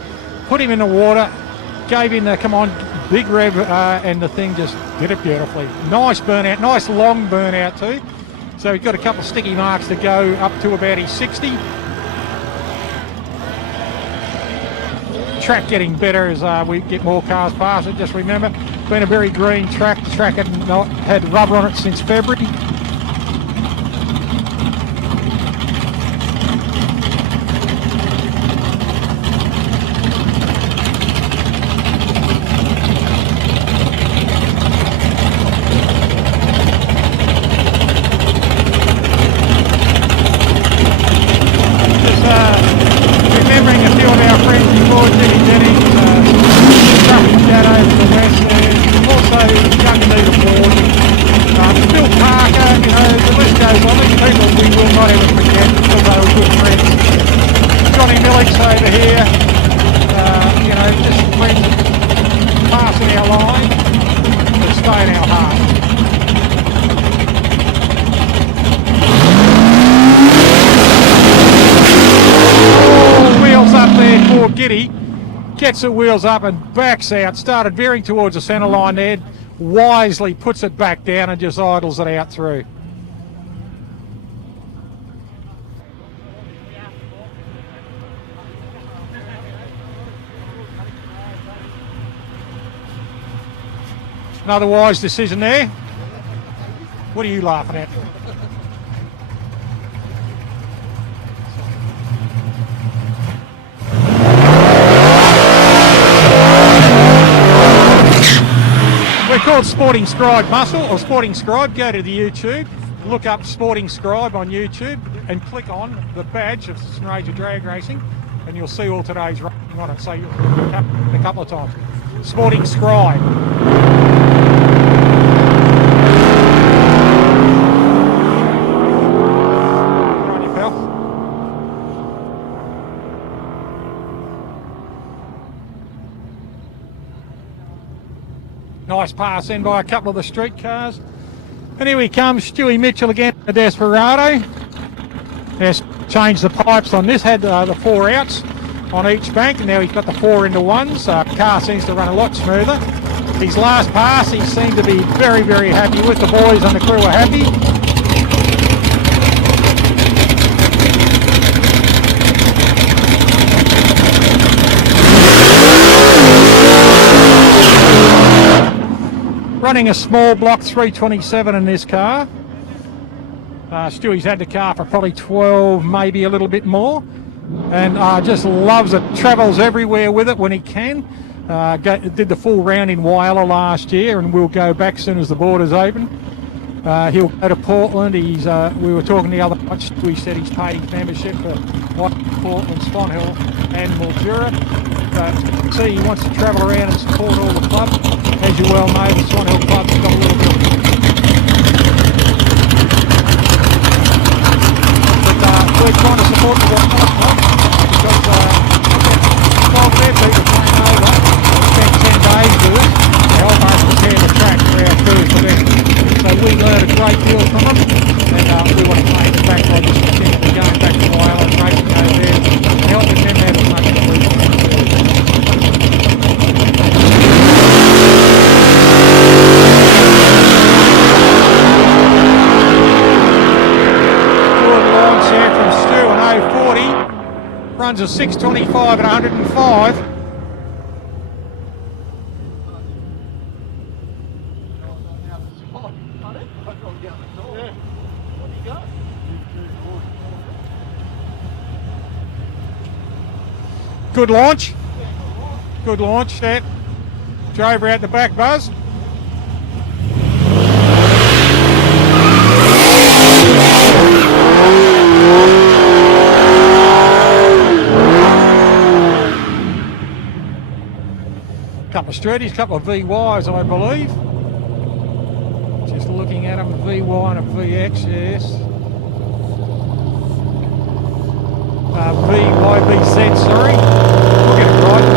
put him in the water, gave him the, come on, big rev, and the thing just did it beautifully. Nice burnout, nice long burnout too. So he's got a couple of sticky marks to go up to about his 60. Track getting better as we get more cars past it. Just remember, been a very green track. The track hadn't had rubber on it since February. Remembering a few of our friends before, Jimmy Jennings, Dad over the west there, also young Eduoard, Bill Parker, you know, the list goes on. These people we will not ever forget because they were good friends. Johnny Millick's over here, you know, just friends passing our line, but stay in our hearts. Wheels up there for Giddy, gets the wheels up and backs out, started veering towards the centre line there, wisely puts it back down and just idles it out through. Another wise decision there. What are you laughing at? We're called Sporting Scribe Muscle or Sporting Scribe. Go to the YouTube, look up Sporting Scribe on YouTube and click on the badge of Summaries Drag Racing and you'll see all today's racing on it. So you'll tap it a couple of times. Sporting Scribe. On your pal. Nice pass in by a couple of the street cars. And here he comes, Stewie Mitchell again, the Desperado. Has changed the pipes on this, had the 4 outs on each bank, and now he's got the 4 into 1, so the car seems to run a lot smoother. His last pass he seemed to be very, very happy with. The boys and the crew are happy. Running a small block 327 in this car. Stewie's had the car for probably 12, maybe a little bit more, and just loves it. Travels everywhere with it when he can. Did the full round in Whyalla last year, and we'll go back as soon as the borders open. He'll go to Portland. We were talking the other night. Stewie said he's paid his membership for Portland, Swan Hill, and Mildura. See, he wants to travel around and support all the clubs. As you well know, the Swan Hill Club's got a little bit of... But we're trying to support the Swan Hill Club because while their people came over, spent 10 days with us, they helped us prepare the track for our crews for them. So we learned a great deal from them, and we want to pay them back by just continually going back to Whyalla and racing over there and helping them out as much as we can. Runs a 625 at 105. Good launch. Good launch, that. Drove her out the back, Buzz. Couple of straighties, couple of VYs, I believe. Just looking at them, a VY and a VX, yes. VYBZ, sorry. We'll get it right.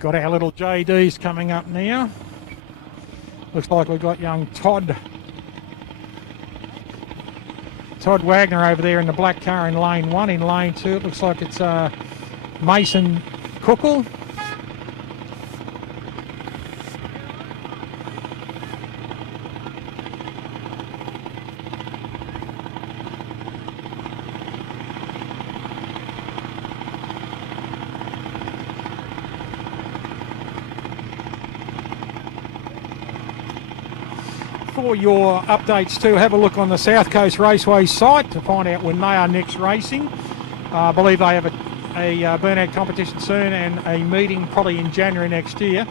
Got our little JDs coming up now. Looks like we've got young Todd Wagner over there in the black car in lane 1. In lane 2, it looks like it's Mason Cookle. For your updates too, have a look on the South Coast Raceway site to find out when they are next racing. I believe they have a burnout competition soon and a meeting probably in January next year.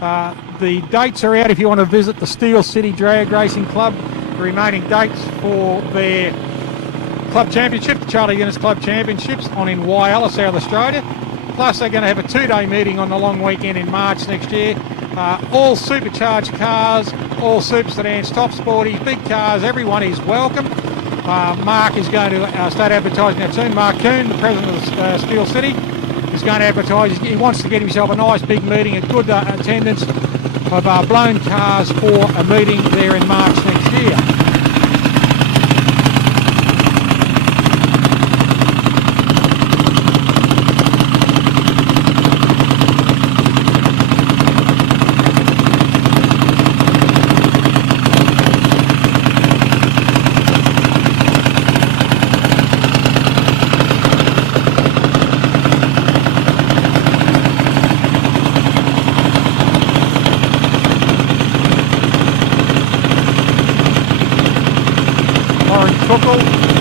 The dates are out if you want to visit the Steel City Drag Racing Club. The remaining dates for their club championship, the Charlie Guinness Club Championships on in Wyalla, South Australia. Plus they're going to have a 2-day meeting on the long weekend in March next year. All supercharged cars, all super sedans, top sporties, big cars, everyone is welcome. Mark is going to start advertising that soon. Mark Coon, the president of Steel City, is going to advertise. He wants to get himself a nice big meeting, a good attendance of blown cars for a meeting there in March next year.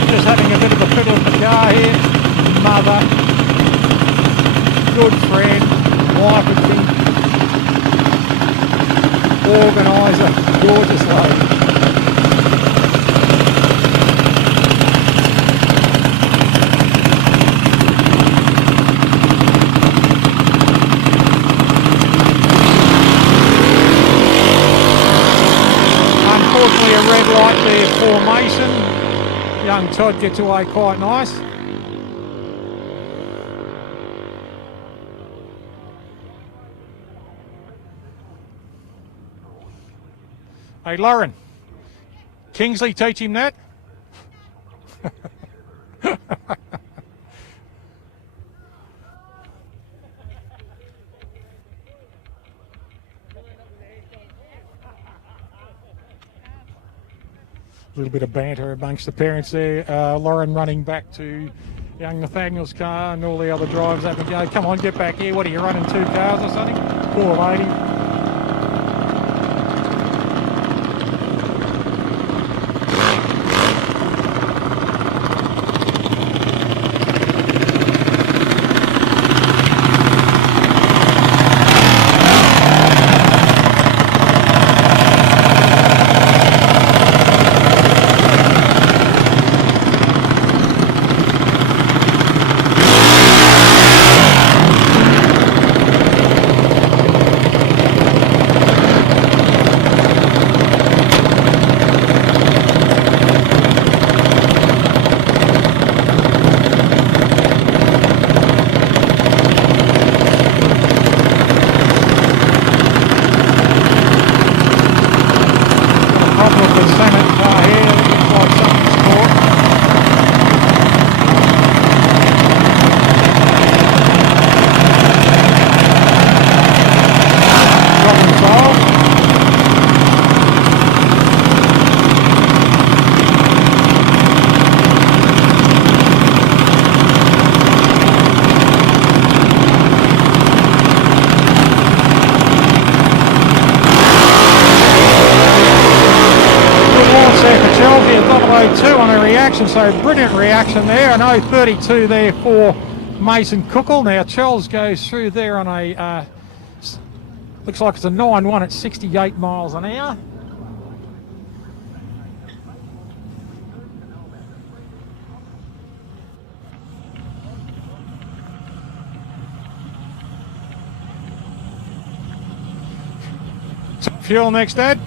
Just having a bit of a fiddle in the car here. Mother, good friend, wife of King, organiser, gorgeous lady. Unfortunately a red light there for Mason. Young Todd gets away quite nice. Hey Lauren, Kingsley teach him that? A little bit of banter amongst the parents there. Lauren running back to young Nathaniel's car and all the other drivers having to go, come on, get back here. What are you running, 2 cars or something? Poor lady. So brilliant reaction there. I know 32 there for Mason Cookle. Now Charles goes through there on a looks like it's a 9-1 at 68 miles an hour. Fuel next, Dad.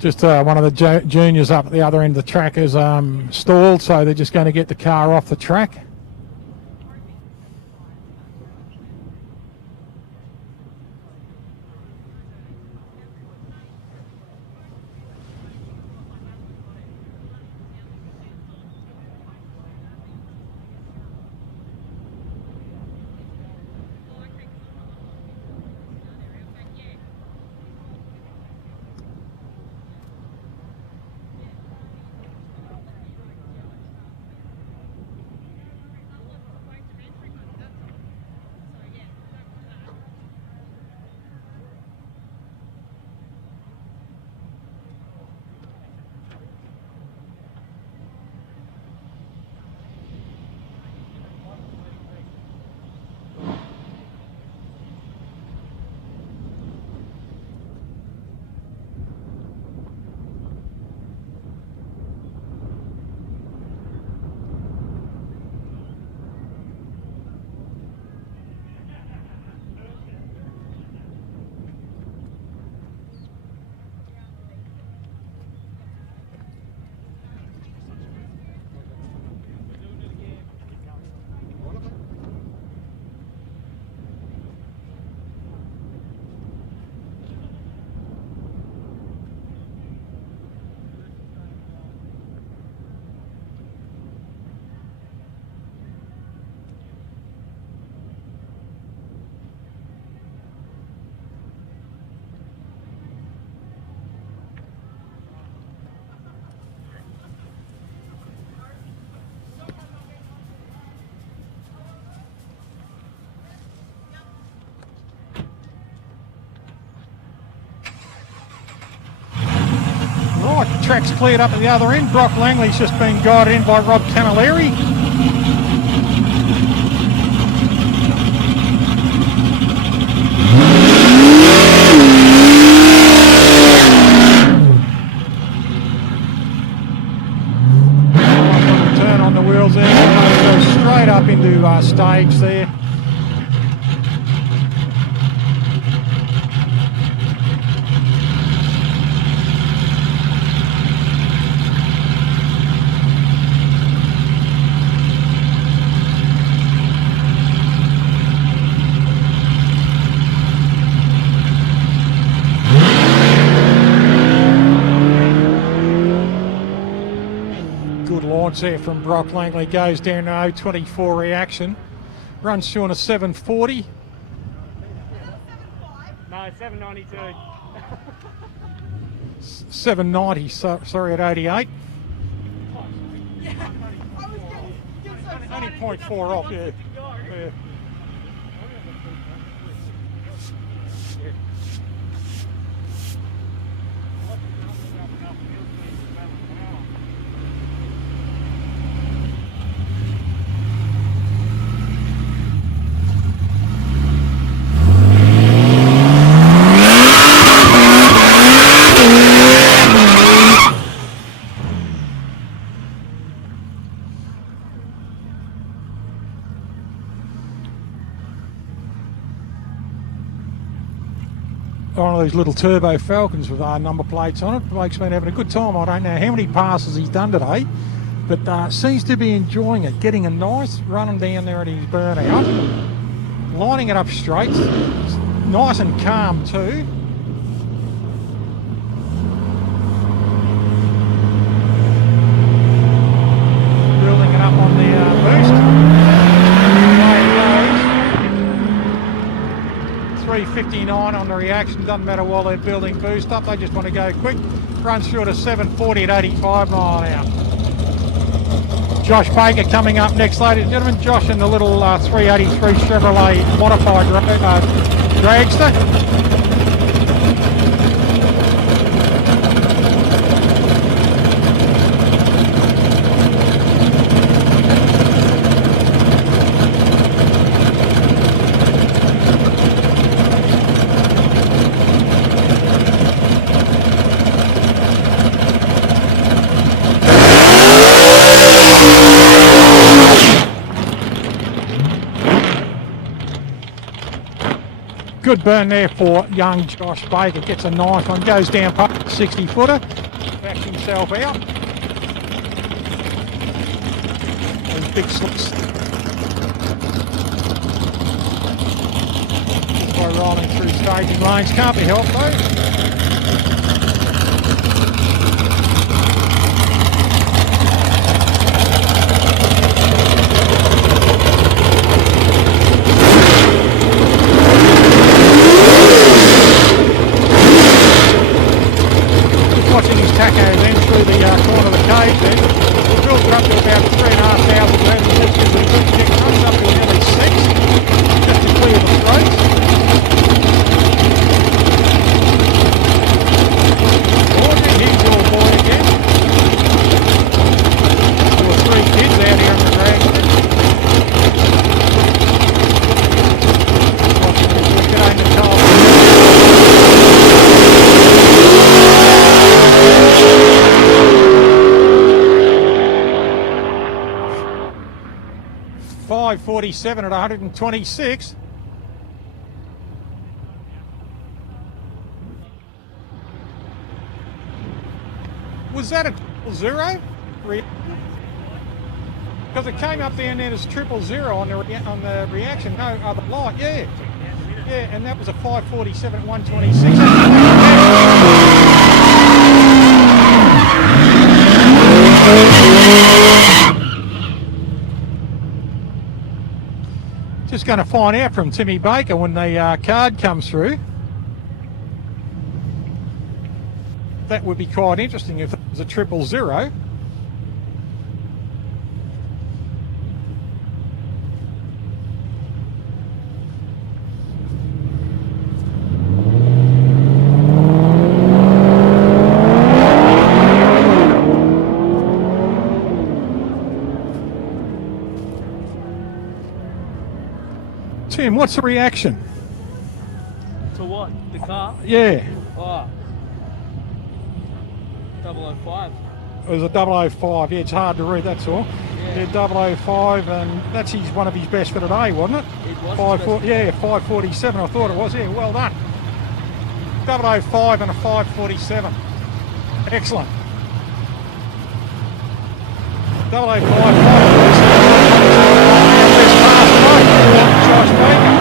Just one of the juniors up at the other end of the track is stalled, so they're just going to get the car off the track. Right, track's cleared up at the other end. Brock Langley's just been guided in by Rob Camilleri. Turn on the wheels there, goes straight up into stage there. There from Brock Langley, goes down to 024 reaction, runs through on a 740. No, 792. 790, sorry, at 88. Only 0.4 off, yeah. One of these little turbo Falcons with our number plates on it. Bloke's been having a good time. I don't know how many passes he's done today, but seems to be enjoying it. Getting a nice run down there at his burnout, lining it up straight, nice and calm too. Building it up on the boost. 359 on the reaction, doesn't matter while they're building boost up, they just want to go quick. Runs through at a 740 at 85 mile an hour. Josh Baker coming up next, ladies and gentlemen. Josh in the little 383 Chevrolet modified Dragster. Good burn there for young Josh Baker. Gets a nice one, goes down past the 60 footer, backs himself out. Those big slips. Just by rolling through staging lanes, can't be helped though. 5:47 at 126. Was that a 0-0? Because it came up there and then as 0-0 on the reaction. No other light, yeah. Yeah, and that was a 5:47 at 126. Just going to find out from Timmy Baker when the card comes through. That would be quite interesting if it was a 0-0. Tim, what's the reaction? To what? The car? Yeah. Oh. 005. It was a 005, yeah, it's hard to read, that's all. Yeah, 005, and that's one of his best for today, wasn't it? It was. 5:47, I thought it was, yeah, well done. 005 and a 5:47. Excellent. 005. Josh Baker.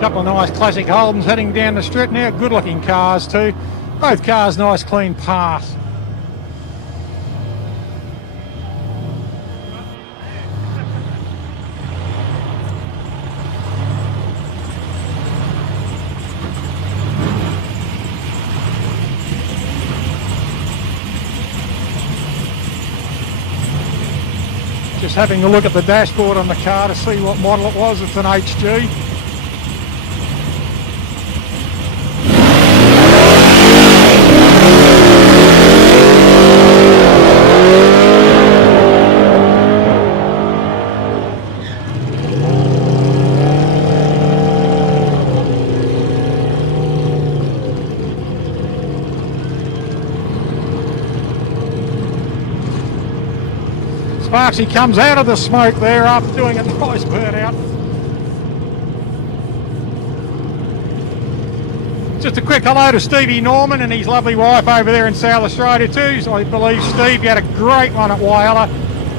Couple of nice classic Holdens heading down the strip now. Good looking cars too. Both cars nice clean pass. Just having a look at the dashboard on the car to see what model it was. It's an HG. Sparksy comes out of the smoke there after doing a nice burnout. Just a quick hello to Stevie Norman and his lovely wife over there in South Australia too. So I believe, Steve, you had a great one at Whyalla,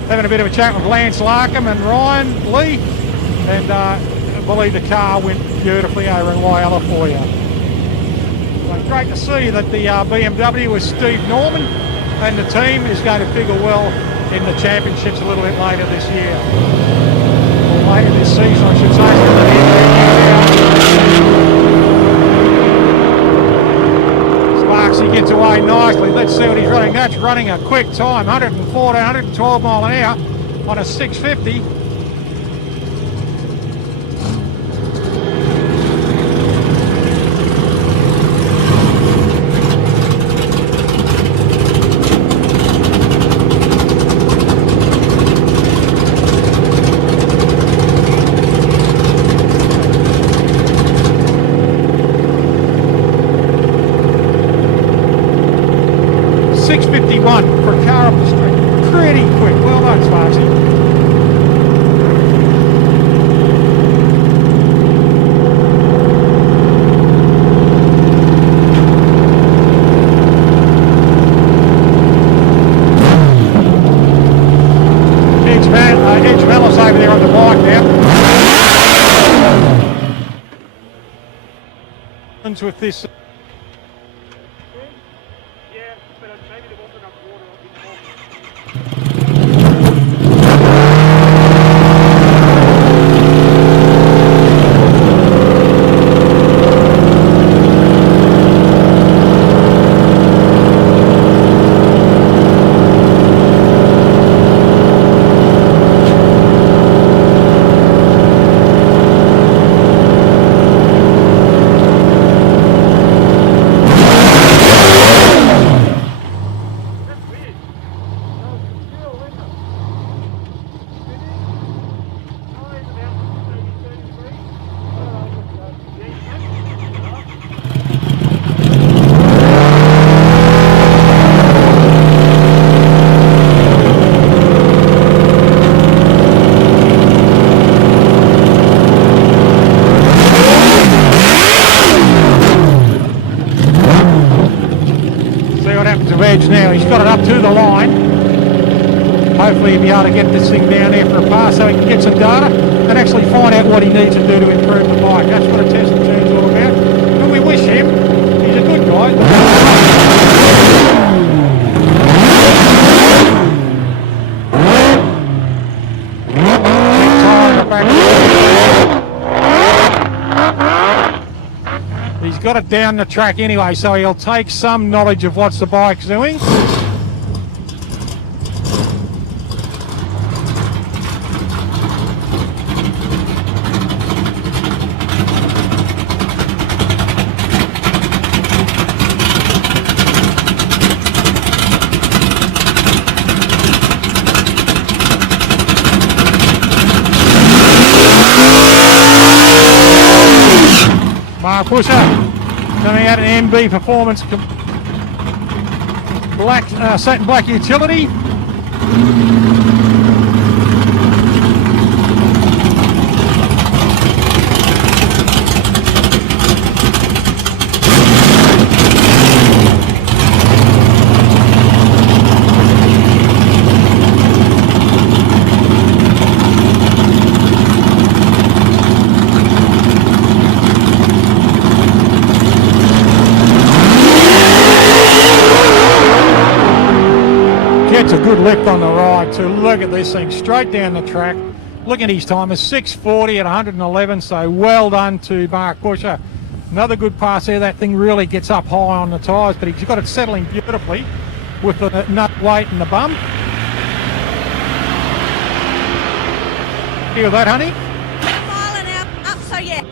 having a bit of a chat with Lance Larkham and Ryan Lee, and I believe the car went beautifully over in Whyalla for you. So great to see that the BMW with Steve Norman and the team is going to figure well in the championships a little bit later this year. Or later this season, I should say. Sparksy gets away nicely. Let's see what he's running. That's running a quick time, 114, 112 mile an hour on a 650. fun, Sparksy. Edge Mellis over there on the bike now. With this. Yeah, but maybe there wasn't enough water in the morning. Edge now, he's got it up to the line. Hopefully he'll be able to get this thing down there for a pass so he can get some data and actually find out what he needs to do to improve the bike. That's what a test and tune's all about. And we wish him, he's a good guy. He's got it down the track anyway, so he'll take some knowledge of what the bike's doing. Mark Pusher coming out an MB Performance black, satin black utility. Gets a good lift on the ride too. Look at this thing straight down the track. Look at his time, it's 6:40 at 111, so well done to Mark Pusher. Another good pass there. That thing really gets up high on the tyres, but he's got it settling beautifully with the nut weight and the bum. Feel that, honey? Up, so yeah.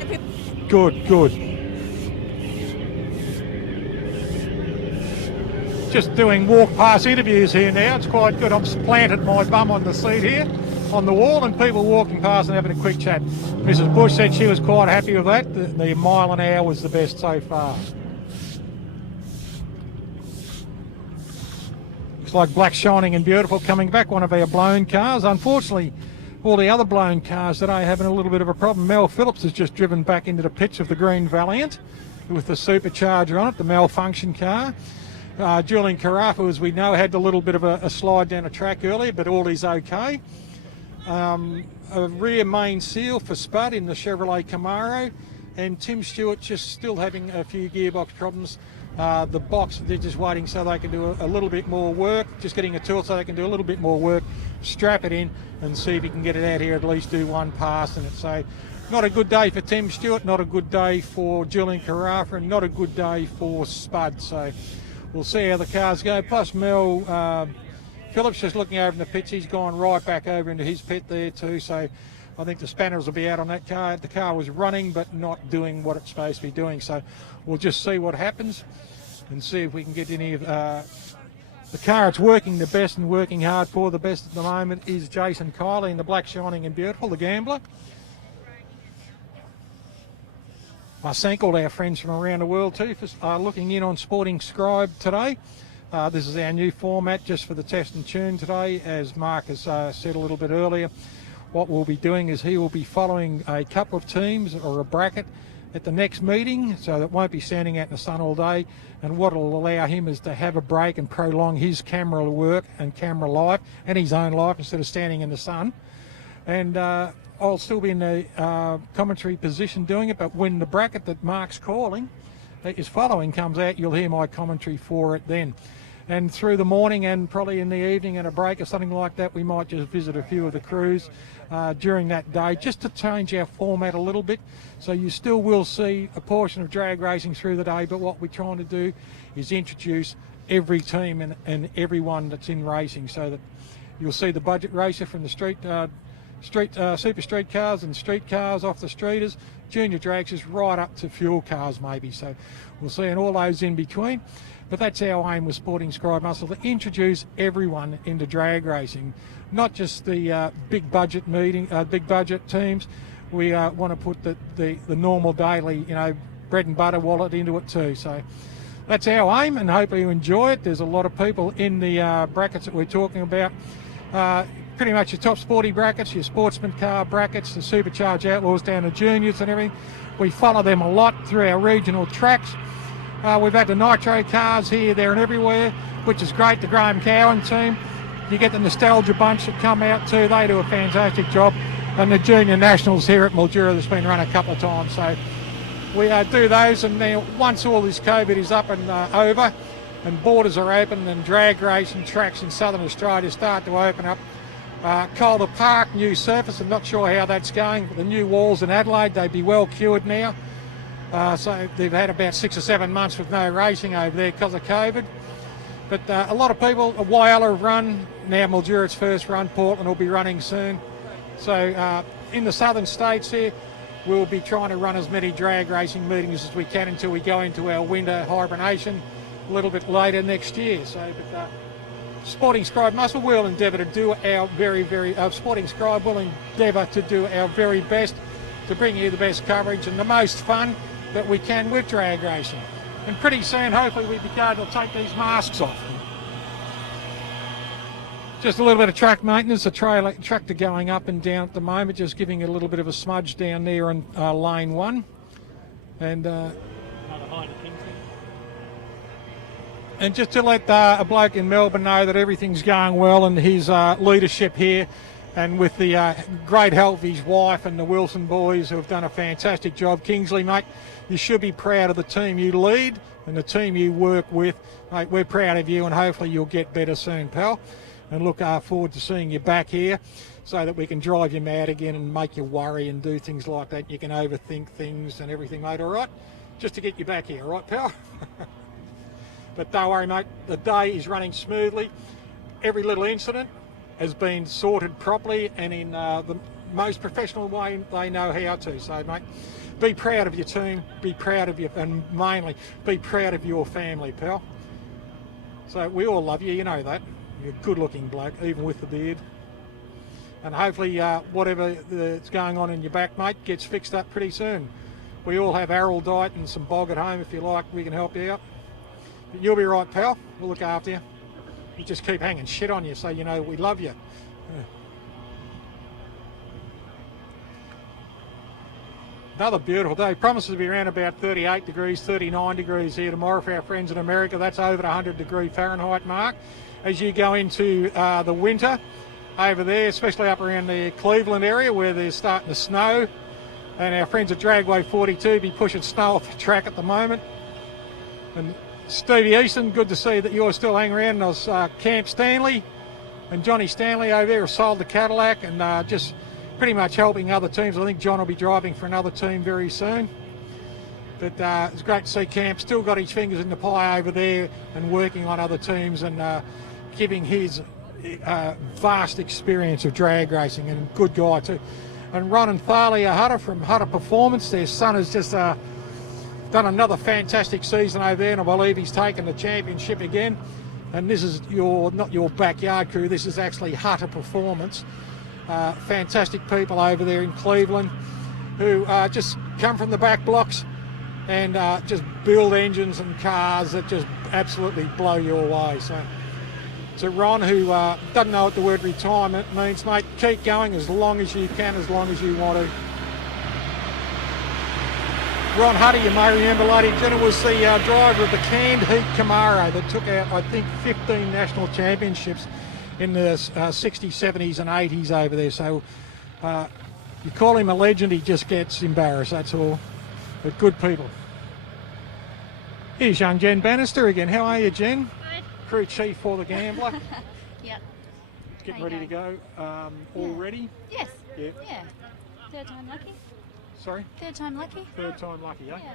Good, good. Just doing walk past interviews here now. It's quite good. I've planted my bum on the seat here on the wall and people walking past and having a quick chat. Mrs. Bush said she was quite happy with that. The mile an hour was the best so far. Looks like black, shining and beautiful coming back, one of our blown cars. Unfortunately, all the other blown cars today having a little bit of a problem. Mel Phillips has just driven back into the pitch of the Green Valiant with the supercharger on it, the malfunction car. Julian Carafa, as we know, had a little bit of a slide down the track earlier, but all is okay. A rear main seal for Spud in the Chevrolet Camaro, and Tim Stewart just still having a few gearbox problems. The box, they're just waiting so they can do a little bit more work, just getting a tool so they can do a little bit more work, strap it in and see if he can get it out here, at least do one pass in it. So not a good day for Tim Stewart, not a good day for Julian Carafa, and not a good day for Spud. So we'll see how the cars go. Plus Mel Phillips just looking over in the pits. He's gone right back over into his pit there too. So I think the spanners will be out on that car. The car was running but not doing what it's supposed to be doing. So we'll just see what happens and see if we can get any of the car it's working the best and working hard for the best at the moment is Jason Kiley in the black, shining and beautiful, the Gambler. I thank all our friends from around the world too for looking in on Sporting Scribe today. This is our new format just for the test and tune today. As Mark has said a little bit earlier, what we'll be doing is he will be following a couple of teams or a bracket at the next meeting, so that won't be standing out in the sun all day. And what will allow him is to have a break and prolong his camera work and camera life and his own life instead of standing in the sun. And I'll still be in the commentary position doing it, but when the bracket that Mark's calling is following comes out, you'll hear my commentary for it then. And through the morning and probably in the evening and a break or something like that, we might just visit a few of the crews during that day, just to change our format a little bit. So you still will see a portion of drag racing through the day, but what we're trying to do is introduce every team and everyone that's in racing, so that you'll see the budget racer from the super street cars and street cars off the streeters, junior dragsters, right up to fuel cars maybe. So we'll see all those in between. But that's our aim with Sporting Scribe Muscle, to introduce everyone into drag racing, not just the big budget teams. We want to put the normal daily, bread and butter wallet into it too. So that's our aim, and hopefully you enjoy it. There's a lot of people in the brackets that we're talking about. Pretty much your top sporty brackets, your sportsman car brackets, the supercharged outlaws down to juniors and everything. We follow them a lot through our regional tracks. We've had the nitro cars here, there and everywhere, which is great. The Graham Cowan team, you get the nostalgia bunch that come out too. They do a fantastic job. And the junior nationals here at Mildura that's been run a couple of times. So we do those, and then once all this COVID is up and over and borders are open and drag racing tracks in southern Australia start to open up, Calder Park, new surface, I'm not sure how that's going, but the new walls in Adelaide, they'd be well cured now. So they've had about 6 or 7 months with no racing over there because of COVID. But a lot of people, Wyala have run, now Mildura's first run, Portland will be running soon. So in the southern states here, we'll be trying to run as many drag racing meetings as we can until we go into our winter hibernation a little bit later next year. So, but Sporting Scribe Muscle will endeavour to do our Sporting Scribe will endeavour to do our very best to bring you the best coverage and the most fun that we can with drag racing. And pretty soon, hopefully, we'll be able to take these masks off. Just a little bit of track maintenance. The tractor going up and down at the moment, just giving it a little bit of a smudge down there on lane 1. And just to let a bloke in Melbourne know that everything's going well and his leadership here, and with the great help of his wife and the Wilson boys who have done a fantastic job. Kingsley, mate, you should be proud of the team you lead and the team you work with. Mate, we're proud of you, and hopefully you'll get better soon, pal. And look forward to seeing you back here so that we can drive you mad again and make you worry and do things like that. You can overthink things and everything, mate, all right? Just to get you back here, all right, pal? But don't worry, mate, the day is running smoothly. Every little incident has been sorted properly and in the most professional way they know how to. So, mate, be proud of your team, be proud of your, and mainly be proud of your family, pal. So we all love you, you know that. You're a good-looking bloke, even with the beard. And hopefully whatever that's going on in your back, mate, gets fixed up pretty soon. We all have Arrowel diet and some bog at home. If you like, we can help you out. But you'll be right, pal. We'll look after you. We just keep hanging shit on you so you know we love you. Another beautiful day. Promises to be around about 38 degrees, 39 degrees here tomorrow for our friends in America. That's over the 100-degree Fahrenheit mark. As you go into the winter over there, especially up around the Cleveland area where they're starting to snow. And our friends at Dragway 42 be pushing snow off the track at the moment. And Stevie Easton, good to see that you're still hanging around. And I was Camp Stanley and Johnny Stanley over there have sold the Cadillac and just pretty much helping other teams. I think John will be driving for another team very soon. But it's great to see Camp still got his fingers in the pie over there and working on other teams and giving his vast experience of drag racing, and good guy too. And Ron and Thalia Hutter from Hutter Performance, their son has just done another fantastic season over there, and I believe he's taken the championship again. And this is not your backyard crew, this is actually Hutter Performance. Fantastic people over there in Cleveland who just come from the back blocks and just build engines and cars that just absolutely blow you away. So Ron, who doesn't know what the word retirement means, mate, keep going as long as you can, as long as you want to. Ron Huddy, you may remember, ladies and gentlemen, was the driver of the canned heat Camaro that took out, I think, 15 national championships in the 60s, 70s and 80s over there. So you call him a legend, he just gets embarrassed, that's all. But good people. Here's young Jen Bannister again. How are you, Jen? Good. Crew chief for the Gambler. Yep. Getting ready to go. All ready? Yes. Yep. Yeah. Third time lucky. Sorry? Third time lucky. Third time lucky, eh? Yeah.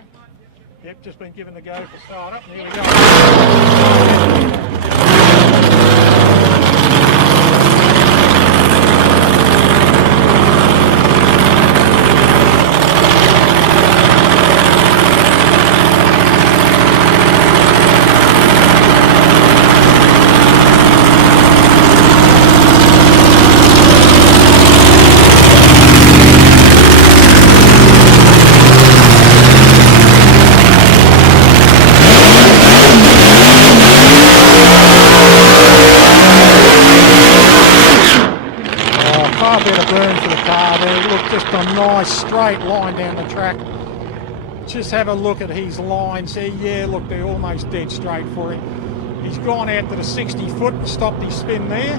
Yep, just been given the go for start up. And here we just a nice straight line down the track. Just have a look at his lines there. Yeah, look, they're almost dead straight for him. He's gone out to the 60 foot and stopped his spin there,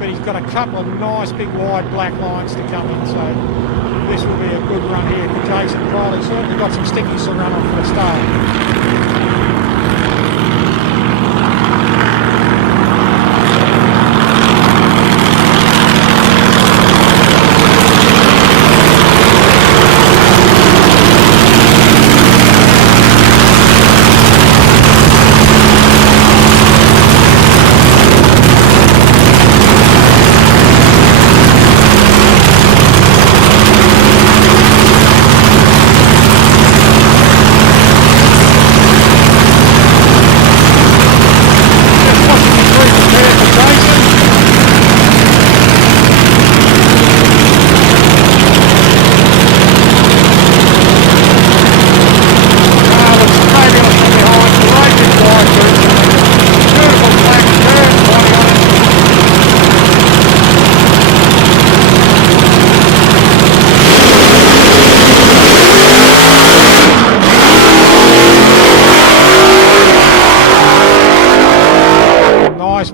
but he's got a couple of nice big wide black lines to come in, so this will be a good run here for Jason Kiley. Certainly got some stickies to run on for the start.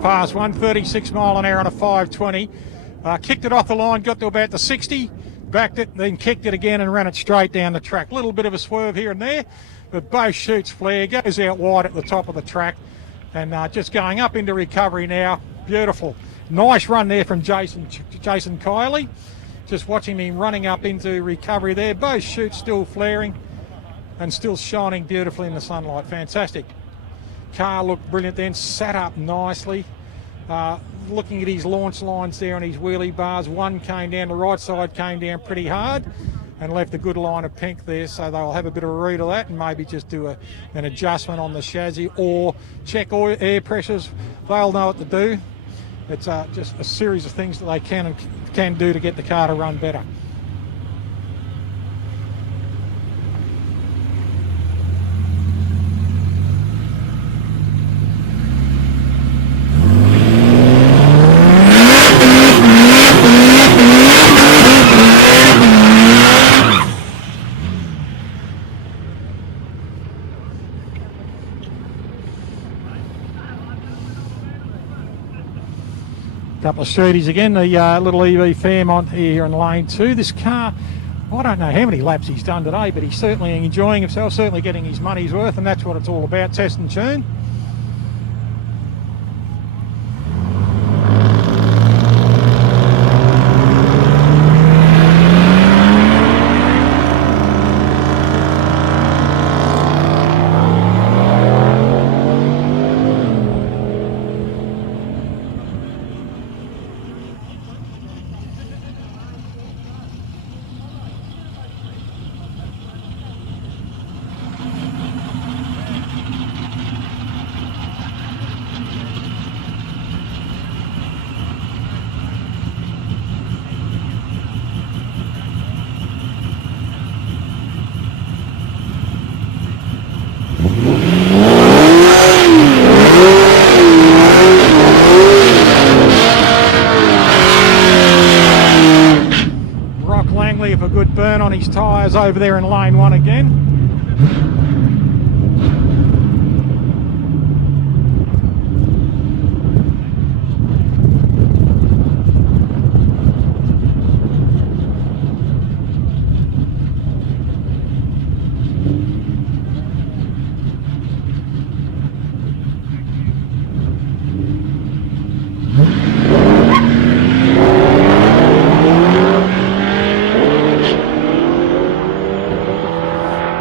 Pass 136 mile an hour on a 520. Kicked it off the line, got to about the 60, backed it, then kicked it again and ran it straight down the track. Little bit of a swerve here and there, but both shoots flare, goes out wide at the top of the track, and just going up into recovery now. Beautiful. Nice run there from Jason Kiley. Just watching him running up into recovery there. Both shoots still flaring and still shining beautifully in the sunlight. Fantastic. Car looked brilliant then, sat up nicely. Looking at his launch lines there and his wheelie bars, one came down, the right side came down pretty hard and left a good line of pink there, so they'll have a bit of a read of that and maybe just do an adjustment on the chassis or check air pressures. They'll know what to do. It's just a series of things that they can do to get the car to run better. Couple of streeties again, the little EV Fairmont here in lane 2. This car, I don't know how many laps he's done today, but he's certainly enjoying himself, certainly getting his money's worth, and that's what it's all about, test and tune. give a good burn on his tyres over there in lane 1 again.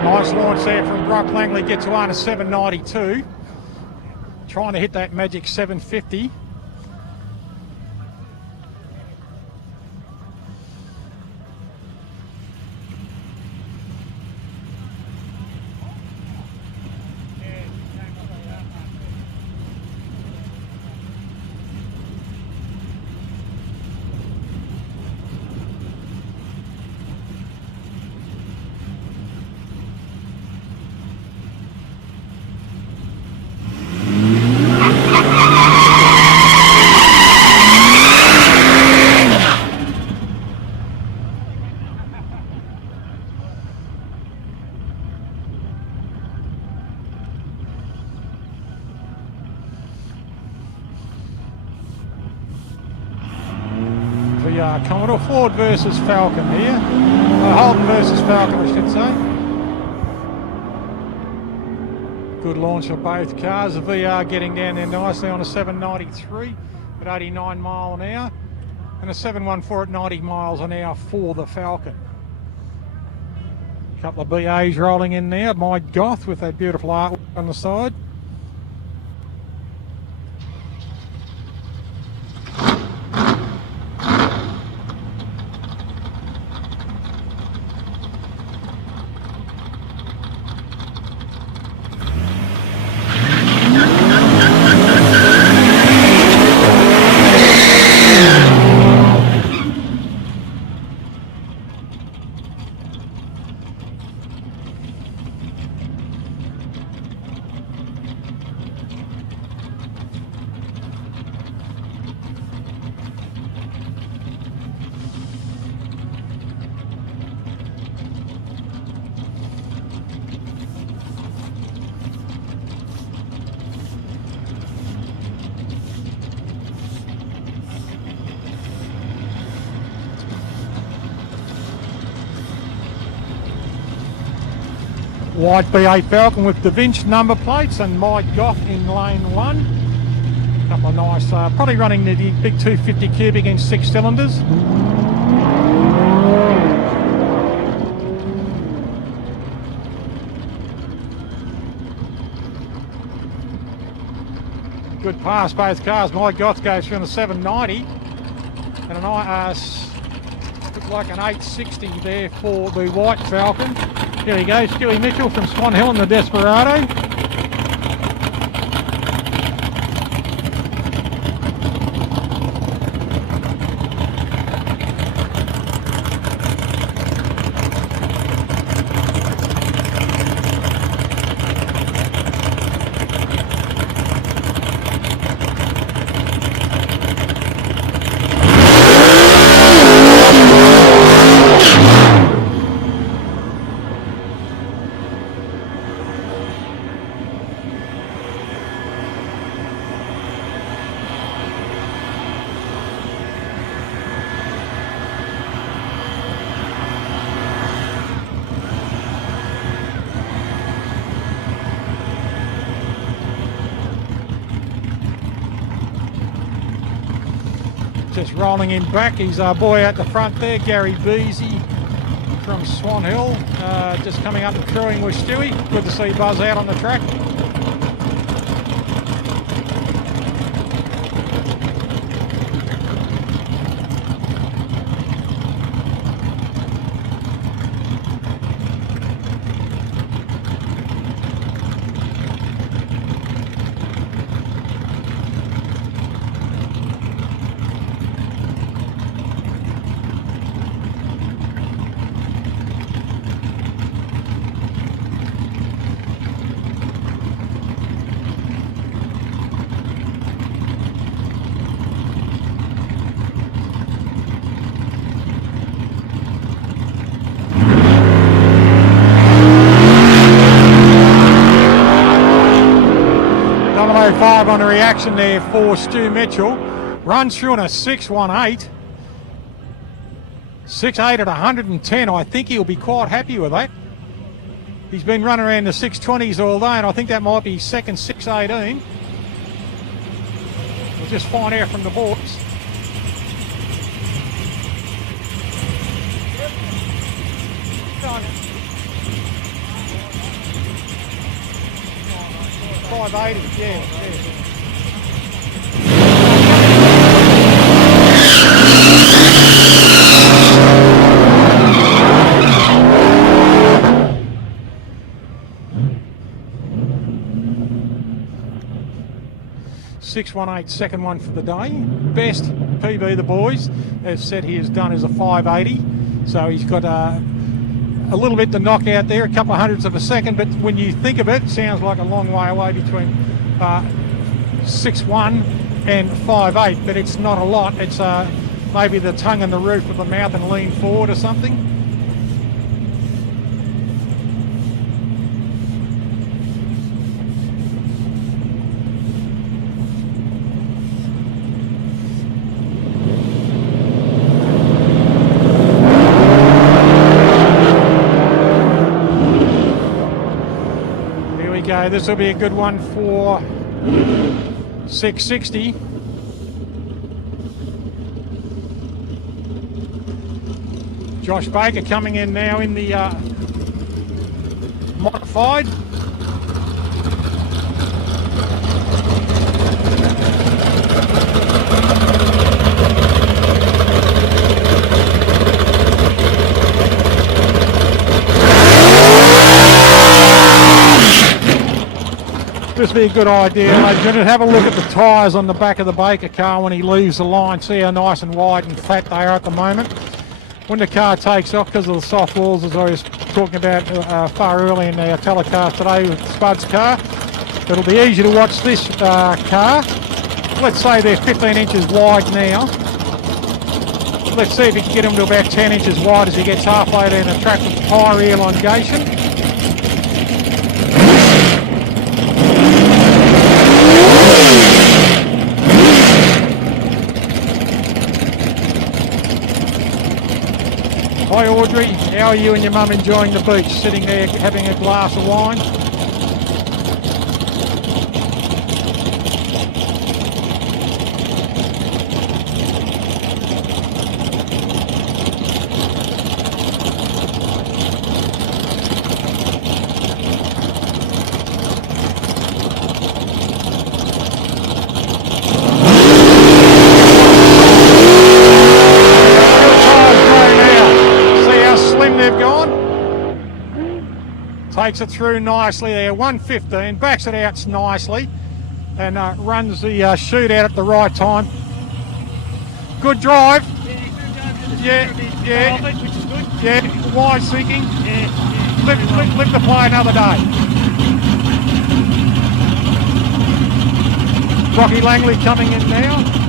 Nice launch there from Brock Langley, gets on a 792. Trying to hit that magic 750. Commodore Ford versus Falcon here. Holden versus Falcon, I should say. Good launch of both cars. The VR getting down there nicely on a 793 at 89 mile an hour, and a 714 at 90 miles an hour for the Falcon. A couple of BAs rolling in now. My Goth with that beautiful artwork on the side. White B8 Falcon with Da Vinci number plates and my Goth in lane 1. Couple of nice, probably running the big 250 cubic in 6 cylinders. Good pass, both cars. My Goth goes through on a 790 and looked like an 860 there for the White Falcon. Here he goes, Stewie Mitchell from Swan Hill in the Desperado. Just rolling in back, he's our boy out the front there, Gary Beasy from Swan Hill, just coming up and crewing with Stewie. Good to see Buzz out on the track. on the reaction there for Stu Mitchell. Runs through in a 6.18. 6.8 at 110. I think he'll be quite happy with that. He's been running around the 6.20s all day, and I think that might be his second 6.18. We'll just find out from the boys. $5.80, yeah. 6.18, second one for the day. Best PB the boys has said he has done is a 5.80, so he's got a little bit to knock out there, a couple of hundredths of a second, but when you think of it, it sounds like a long way away between 6.1 and 5.8, but it's not a lot. It's maybe the tongue and the roof of the mouth and lean forward or something. This will be a good one for 660. Josh Baker coming in now in the modified. This would be a good idea, ladies and gentlemen. Have a look at the tyres on the back of the Baker car when he leaves the line. See how nice and wide and fat they are at the moment. When the car takes off, because of the soft walls, as I was talking about far earlier in our telecast today with Spud's car, it'll be easy to watch this car. Let's say they're 15 inches wide now. Let's see if he can get them to about 10 inches wide as he gets halfway down the track with tyre elongation. Hi Audrey, how are you and your mum enjoying the beach? Sitting there having a glass of wine? Takes it through nicely there, 115, backs it out nicely and runs the chute out at the right time. Good drive. Yeah, wide sinking. Live to play another day. Rocky Langley coming in now.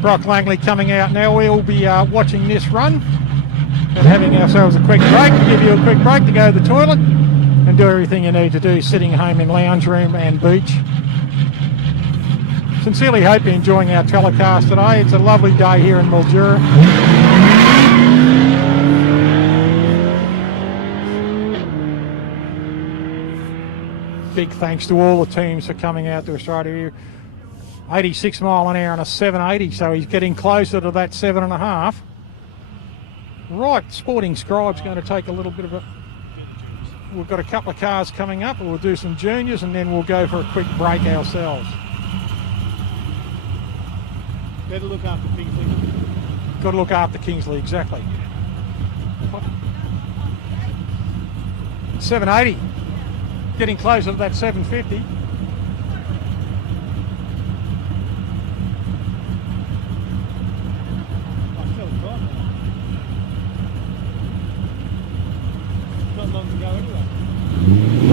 Brock Langley coming out now. We'll be watching this run and having ourselves a quick break. We'll give you a quick break to go to the toilet and do everything you need to do sitting home in lounge room and beach. Sincerely hope you're enjoying our telecast today. It's a lovely day here in Mildura. Big thanks to all the teams for coming out to Australia here. 86 mile an hour on a 780, so he's getting closer to that 7.5. Right, Sporting Scribe's going to take a little bit of a... We've got a couple of cars coming up, we'll do some juniors and then we'll go for a quick break ourselves. Better look after Kingsley. Got to look after Kingsley, exactly. 780, getting closer to that 750. Not long to go anyway.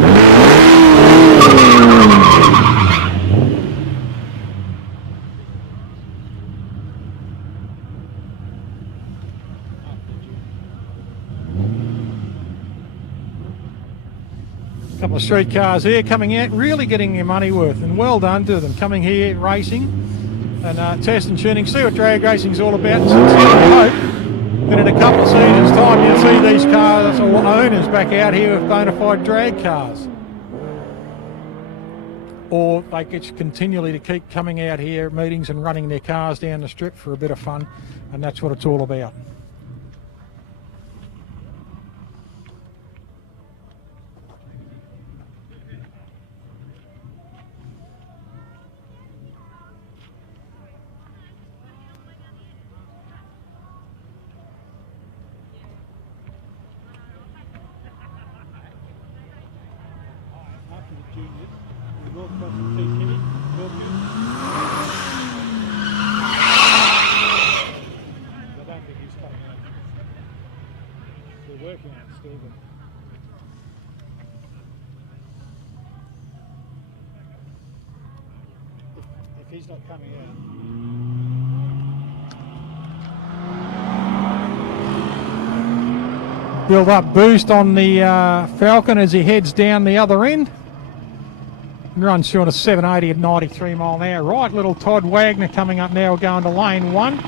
couple of street cars here coming out, really getting their money worth, and well done to them coming here racing and testing, tuning, see what drag racing's all about. And sincerely hope that in a couple of seasons' time you'll see these cars or owners back out here with bona fide drag cars, or they get continually to keep coming out here at meetings and running their cars down the strip for a bit of fun, and that's what it's all about. If he's not coming out. Build up boost on the Falcon as he heads down the other end. Runs short of 780 at 93 mile an hour. Right, little Todd Wagner coming up now, going to lane 1.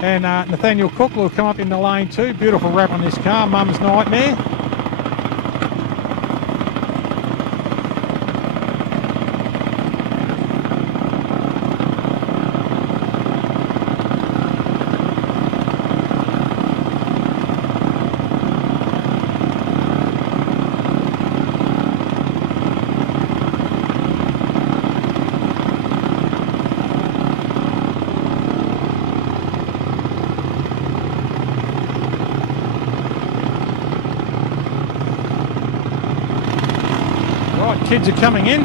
And Nathaniel Cook will come up into lane 2. Beautiful wrap on this car, Mum's Nightmare. Kids are coming in.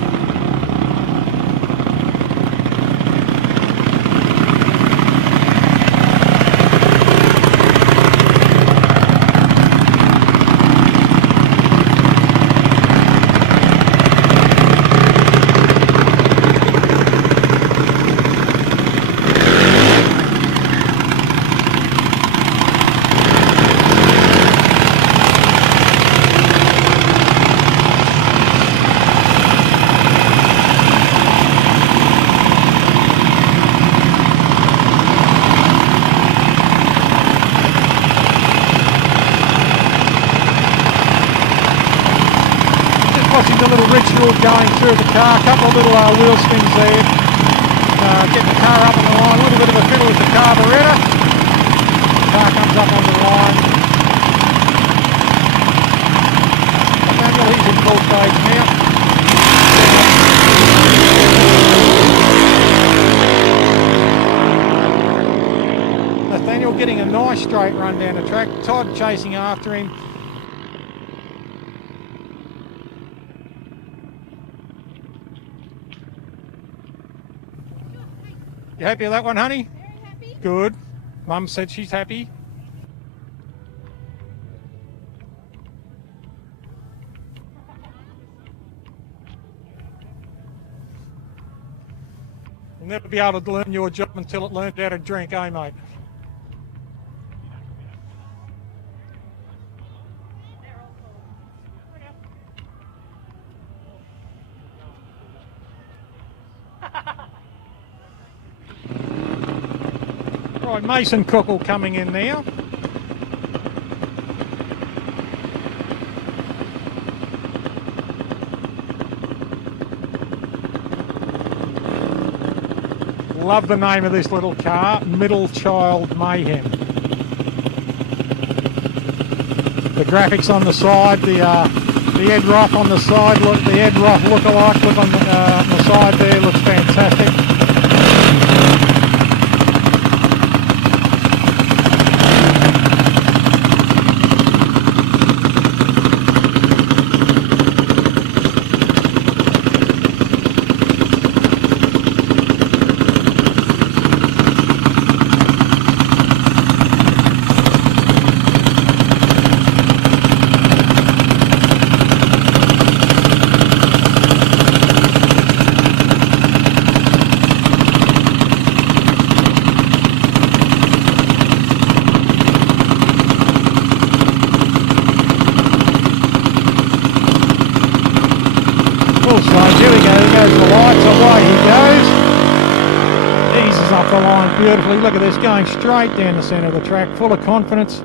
The little ritual going through the car, a couple of little wheel spins there, getting the car up on the line, a little bit of a fiddle with the carburettor. The car comes up on the line. Nathaniel, he's in full stage now. Nathaniel getting a nice straight run down the track, Todd chasing after him. You happy with that one, honey? Very happy. Good. Mum said she's happy. You'll never be able to learn your job until it learns how to drink, eh, mate? Right, Mason Cookle coming in now. Love the name of this little car, Middle Child Mayhem. The graphics on the side, the Ed Roth on the side, look, the Ed Roth look-alike look on the side there, looks fantastic. off the line beautifully. Look at this, going straight down the centre of the track, full of confidence.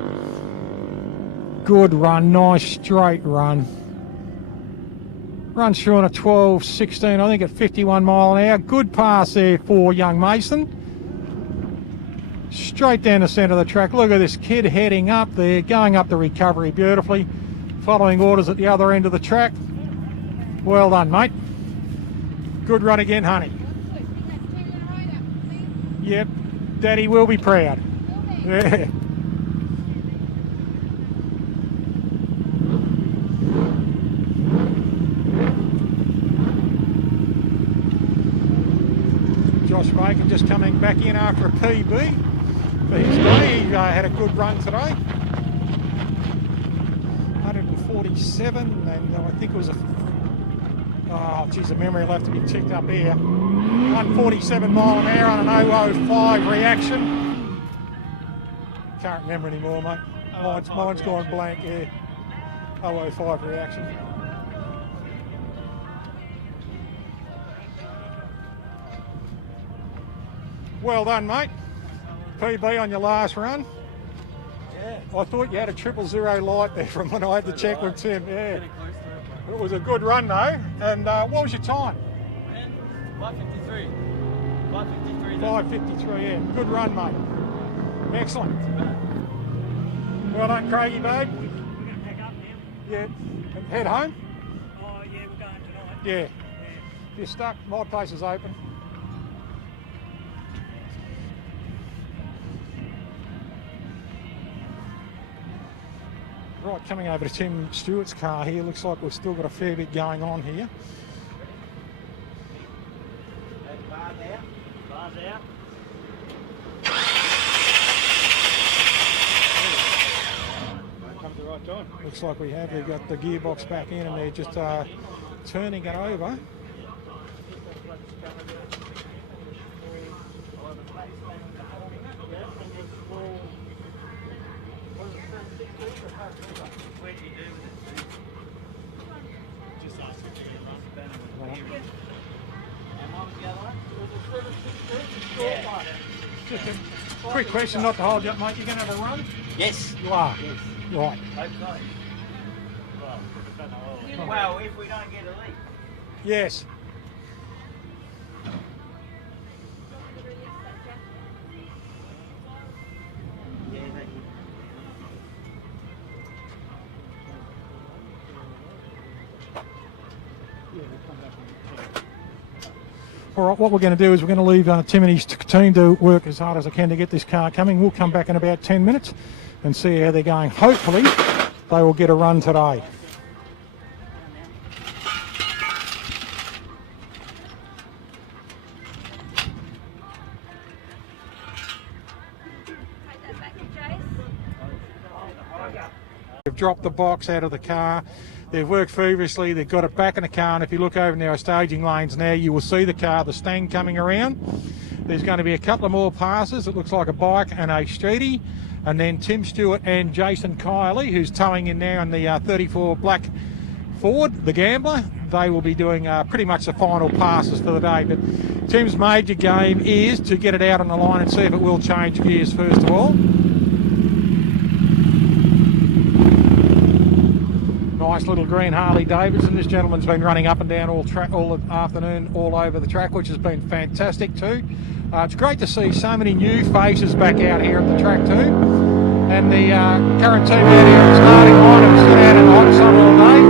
Good run, nice straight run. Runs through on a 12.16, I think at 51 mile an hour. Good pass there for young Mason. Straight down the centre of the track. Look at this kid heading up there, going up the recovery beautifully, following orders at the other end of the track. Well done, mate. Good run again, honey. Yep, Daddy will be proud. Yeah. Josh Bacon just coming back in after a PB for his day. He had a good run today. 147, and I think it was a... Oh, geez, the memory will have to be ticked up here. 147 mile an hour on an 005 reaction. Can't remember anymore, mate. Mine's gone blank, yeah. 005 reaction. Well done, mate. PB on your last run. Yeah. I thought you had a 000 light there from when I had to check with Tim. Yeah. It was a good run though. And what was your time? 5:53. 5:53. Yeah. Good run, mate. Excellent. Well done, Craigie, babe. We're going to pack up now. Yeah. Head home. Oh yeah, we're going tonight. Yeah. If you're stuck, my place is open. Right, coming over to Tim Stewart's car here. Looks like we've still got a fair bit going on here. Bars out. Come to the right time. Looks like we have. We've got the gearbox back in and they're just turning it over. Just a quick question, not to hold you up, mate. You're going to have a run? Yes. You are? Yes. Right. Well, if we don't get a leak. Yes. All right, what we're going to do is we're going to leave Tim and his team to work as hard as they can to get this car coming. We'll come back in about 10 minutes and see how they're going. Hopefully, they will get a run today. They've dropped the box out of the car. They've worked feverishly, they've got it back in the car, and if you look over in our staging lanes now, you will see the car, the Stang coming around. There's going to be a couple of more passes. It looks like a bike and a streetie, and then Tim Stewart and Jason Kiley, who's towing in now in the 34 black Ford, the Gambler. They will be doing pretty much the final passes for the day, but Tim's major game is to get it out on the line and see if it will change gears first of all. Nice little green Harley Davidson. This gentleman's been running up and down all afternoon, all over the track, which has been fantastic too. It's great to see so many new faces back out here at the track too. And the current team out here at the starting line have stood out in the hot sun all day.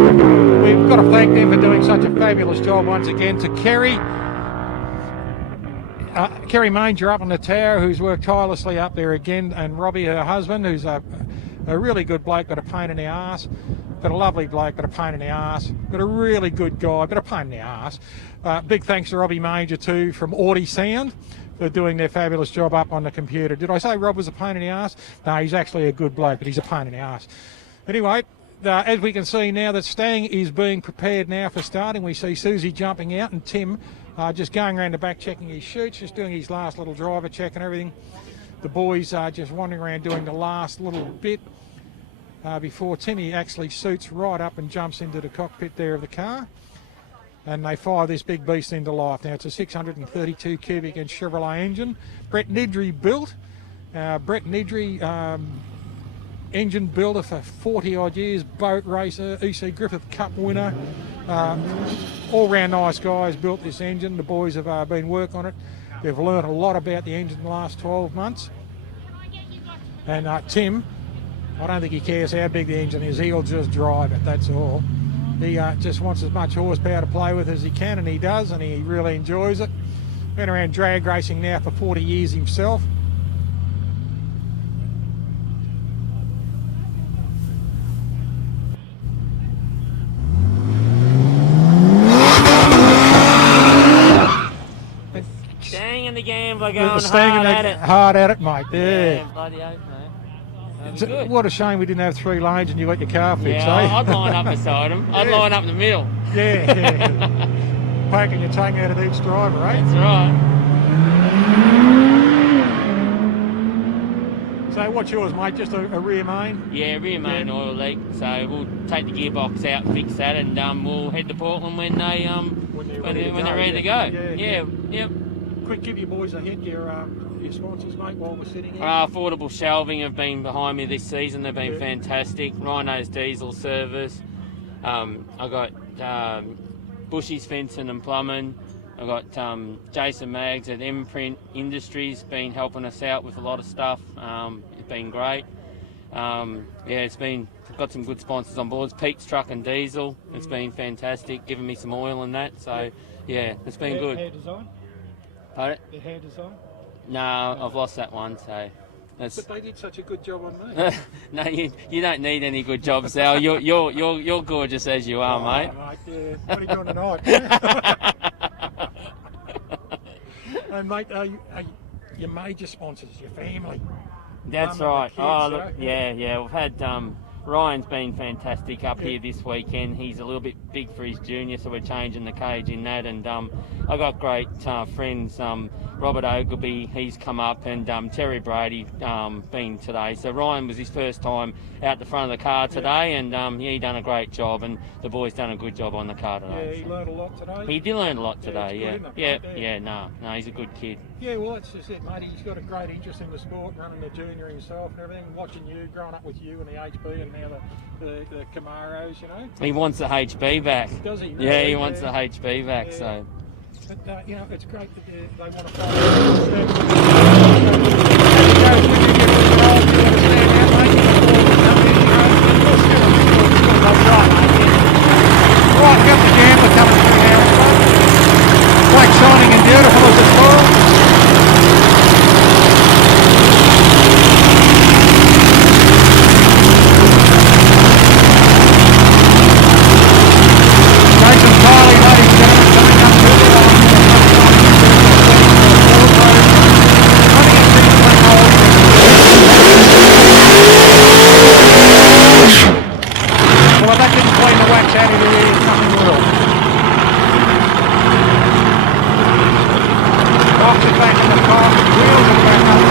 We've got to thank them for doing such a fabulous job once again. To Kerry Manger up on the tower, who's worked tirelessly up there again, and Robbie, her husband, who's a really good bloke, but a pain in the arse. But a lovely bloke, but a pain in the arse. But a really good guy, but a pain in the arse. Big thanks to Robbie Major too from Audi Sound for doing their fabulous job up on the computer. Did I say Rob was a pain in the arse? No, he's actually a good bloke, but he's a pain in the arse. Anyway, as we can see now that Stang is being prepared now for starting. We see Susie jumping out and Tim just going around the back checking his chutes, just doing his last little driver check and everything. The boys are just wandering around doing the last little bit. Before Timmy actually suits right up and jumps into the cockpit there of the car. and they fire this big beast into life. Now, it's a 632 cubic inch Chevrolet engine. Brett Nidry built. Brett Nidry, engine builder for 40 odd years, boat racer, EC Griffith Cup winner. All round nice guys built this engine. The boys have been working on it. They've learnt a lot about the engine in the last 12 months. And Tim, I don't think he cares how big the engine is, he'll just drive it, that's all. He just wants as much horsepower to play with as he can, and he does, and he really enjoys it. Been around drag racing now for 40 years himself. Staying in the gambler, going hard at it, mate. Yeah, bloody oath, mate. Good. What a shame we didn't have 3 lanes and you got your car fixed, Yeah, eh? I'd line up beside him. I'd line up in the middle. Yeah. Poking your tongue out of each driver, eh? That's right. So what's yours, mate? Just a rear main? Yeah, rear main oil leak. So we'll take the gearbox out, fix that, and we'll head to Portland when they're ready to go. Yeah. Yep. Quick, give your boys a hint. Your sponsors, mate, while we're sitting here. Affordable Shelving have been behind me this season. They've been fantastic. Rhino's Diesel Service. I got Bushy's Fencing and Plumbing. I got Jason Maggs at Imprint Industries been helping us out with a lot of stuff. It's been great. It's been got some good sponsors on board. Pete's Truck and Diesel. It's been fantastic, giving me some oil and that. So yeah, it's been good. Hair design? Pardon? The hair design? No, I've lost that one. So. But they did such a good job on me. No, you don't need any good jobs, Sal. You're gorgeous as you are, mate. Mate, yeah. What are you doing tonight? And mate, your major sponsors, your family. That's right. Kids, look, yeah. We've had Ryan's been fantastic up here this weekend. He's a little bit big for his junior, so we're changing the cage in that. And I got great friends. Robert Ogilvy, he's come up, and Terry Brady been today. So Ryan was his first time out the front of the car today, and he done a great job, and the boys done a good job on the car today. Yeah, he learned a lot today. He did learn a lot today. No, he's a good kid. Yeah, well, that's just it, mate. He's got a great interest in the sport, running the junior himself and everything. Watching you, growing up with you and the HB, and now the Camaros, you know. He wants the HB back. Does he? Yeah, he wants the HB back. Yeah. So. But you know, it's great that they want to follow. Right, got the gambler coming through now. Black shining and beautiful as it's called. Jason Kiley, ladies and gentlemen, coming up through the line. Well, if that didn't clean the wax out of your ears, nothing will. Box is back in the car, wheels are back up,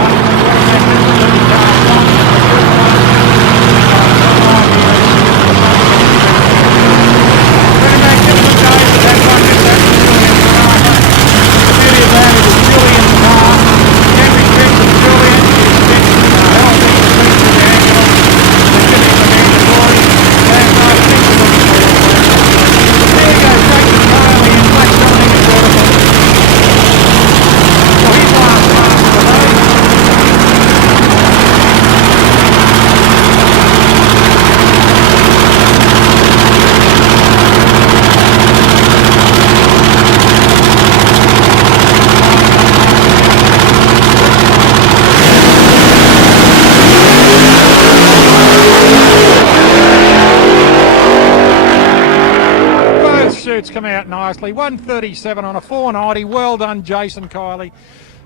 come out nicely. 137 on a 490. Well done, Jason Kiley.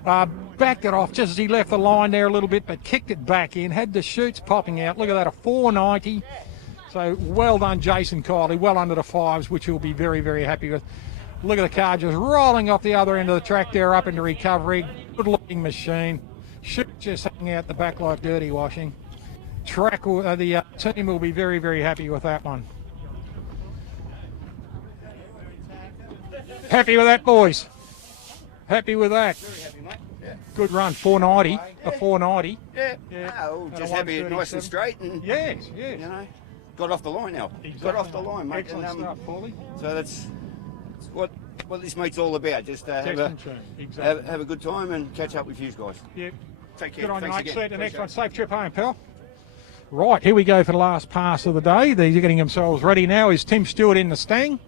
Backed it off just as he left the line there a little bit, but kicked it back in. Had the chutes popping out. Look at that, a 490. So well done, Jason Kiley. Well under the fives, which he'll be very, very happy with. Look at the car just rolling off the other end of the track there up into recovery. Good looking machine. Chute just hanging out the back like dirty washing. The team will be very, very happy with that one. Happy with that, boys? Happy with that? Very happy, mate. Yeah. Good run, 490, a 490. Yeah. Yeah. Oh, And just a happy, nice 137. and straight. And, Yes, yes. You know, got off the line now. Got off the line, mate. Excellent And, stuff, Paulie. so that's what this meet's all about. Just have a good time and catch up with you guys. Yep. Take care. Good on you, Thanks mate. again. See you at the next Appreciate one. Safe trip home, pal. Right, here we go for the last pass of the day. These are getting themselves ready now. Is Tim Stewart in the Stang?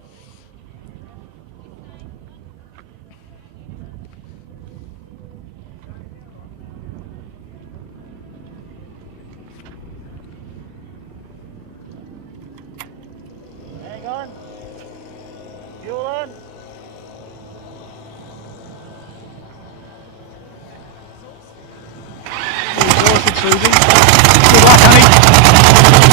Hang on. Fuel on. Susie. Good luck, honey.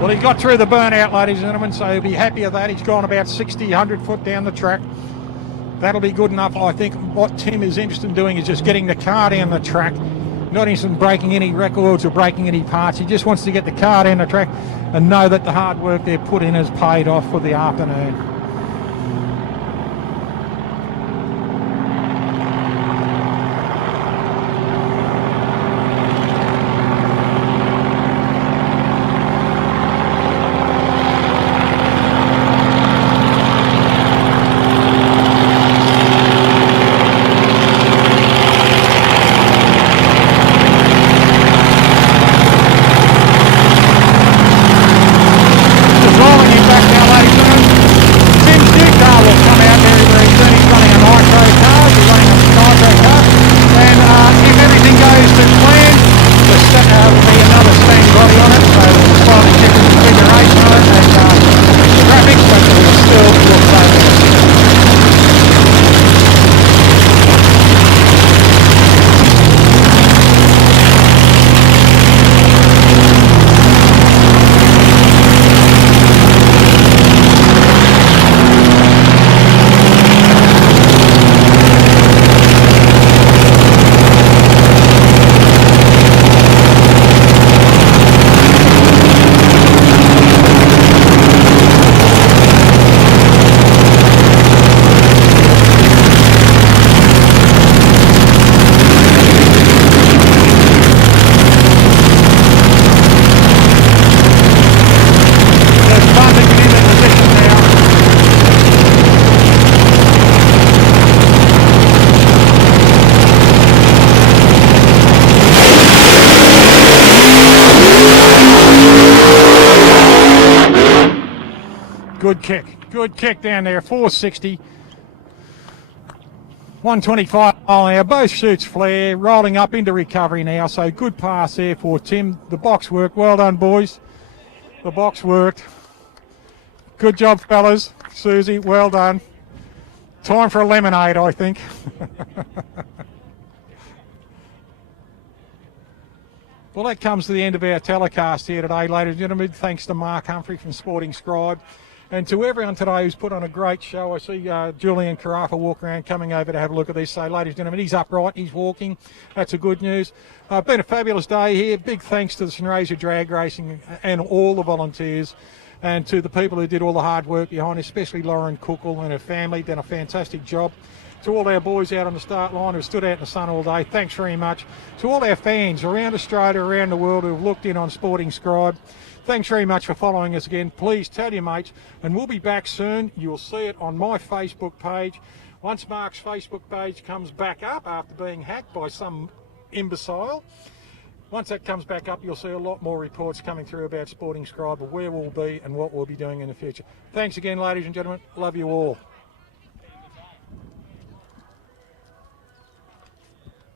Well, he got through the burnout, ladies and gentlemen, so he'll be happy with that. He's gone about 60, 100 foot down the track. That'll be good enough. I think what Tim is interested in doing is just getting the car down the track, not interested in breaking any records or breaking any parts. He just wants to get the car down the track and know that the hard work they've put in has paid off for the afternoon. Good kick down there, 460. 125 mile an hour, both shoots flare, rolling up into recovery now, so good pass there for Tim. The box worked, well done boys. The box worked. Good job fellas. Susie, well done. Time for a lemonade, I think. Well, that comes to the end of our telecast here today, ladies and gentlemen. Thanks to Mark Humphrey from Sporting Scribe. And to everyone today who's put on a great show. I see Julian Carafa walk around coming over to have a look at this. So, ladies and gentlemen, he's upright, he's walking. That's a good news. Been a fabulous day here. Big thanks to the Summaries Drag Racing and all the volunteers, and to the people who did all the hard work behind, especially Lauren Cookle and her family. Done a fantastic job. To all our boys out on the start line who stood out in the sun all day, thanks very much. To all our fans around Australia, around the world who have looked in on Sporting Scribe, thanks very much for following us again. Please tell your mates, and we'll be back soon. You'll see it on my Facebook page. Once Mark's Facebook page comes back up after being hacked by some imbecile, once that comes back up, you'll see a lot more reports coming through about Sporting Scribe, where we'll be and what we'll be doing in the future. Thanks again, ladies and gentlemen. Love you all.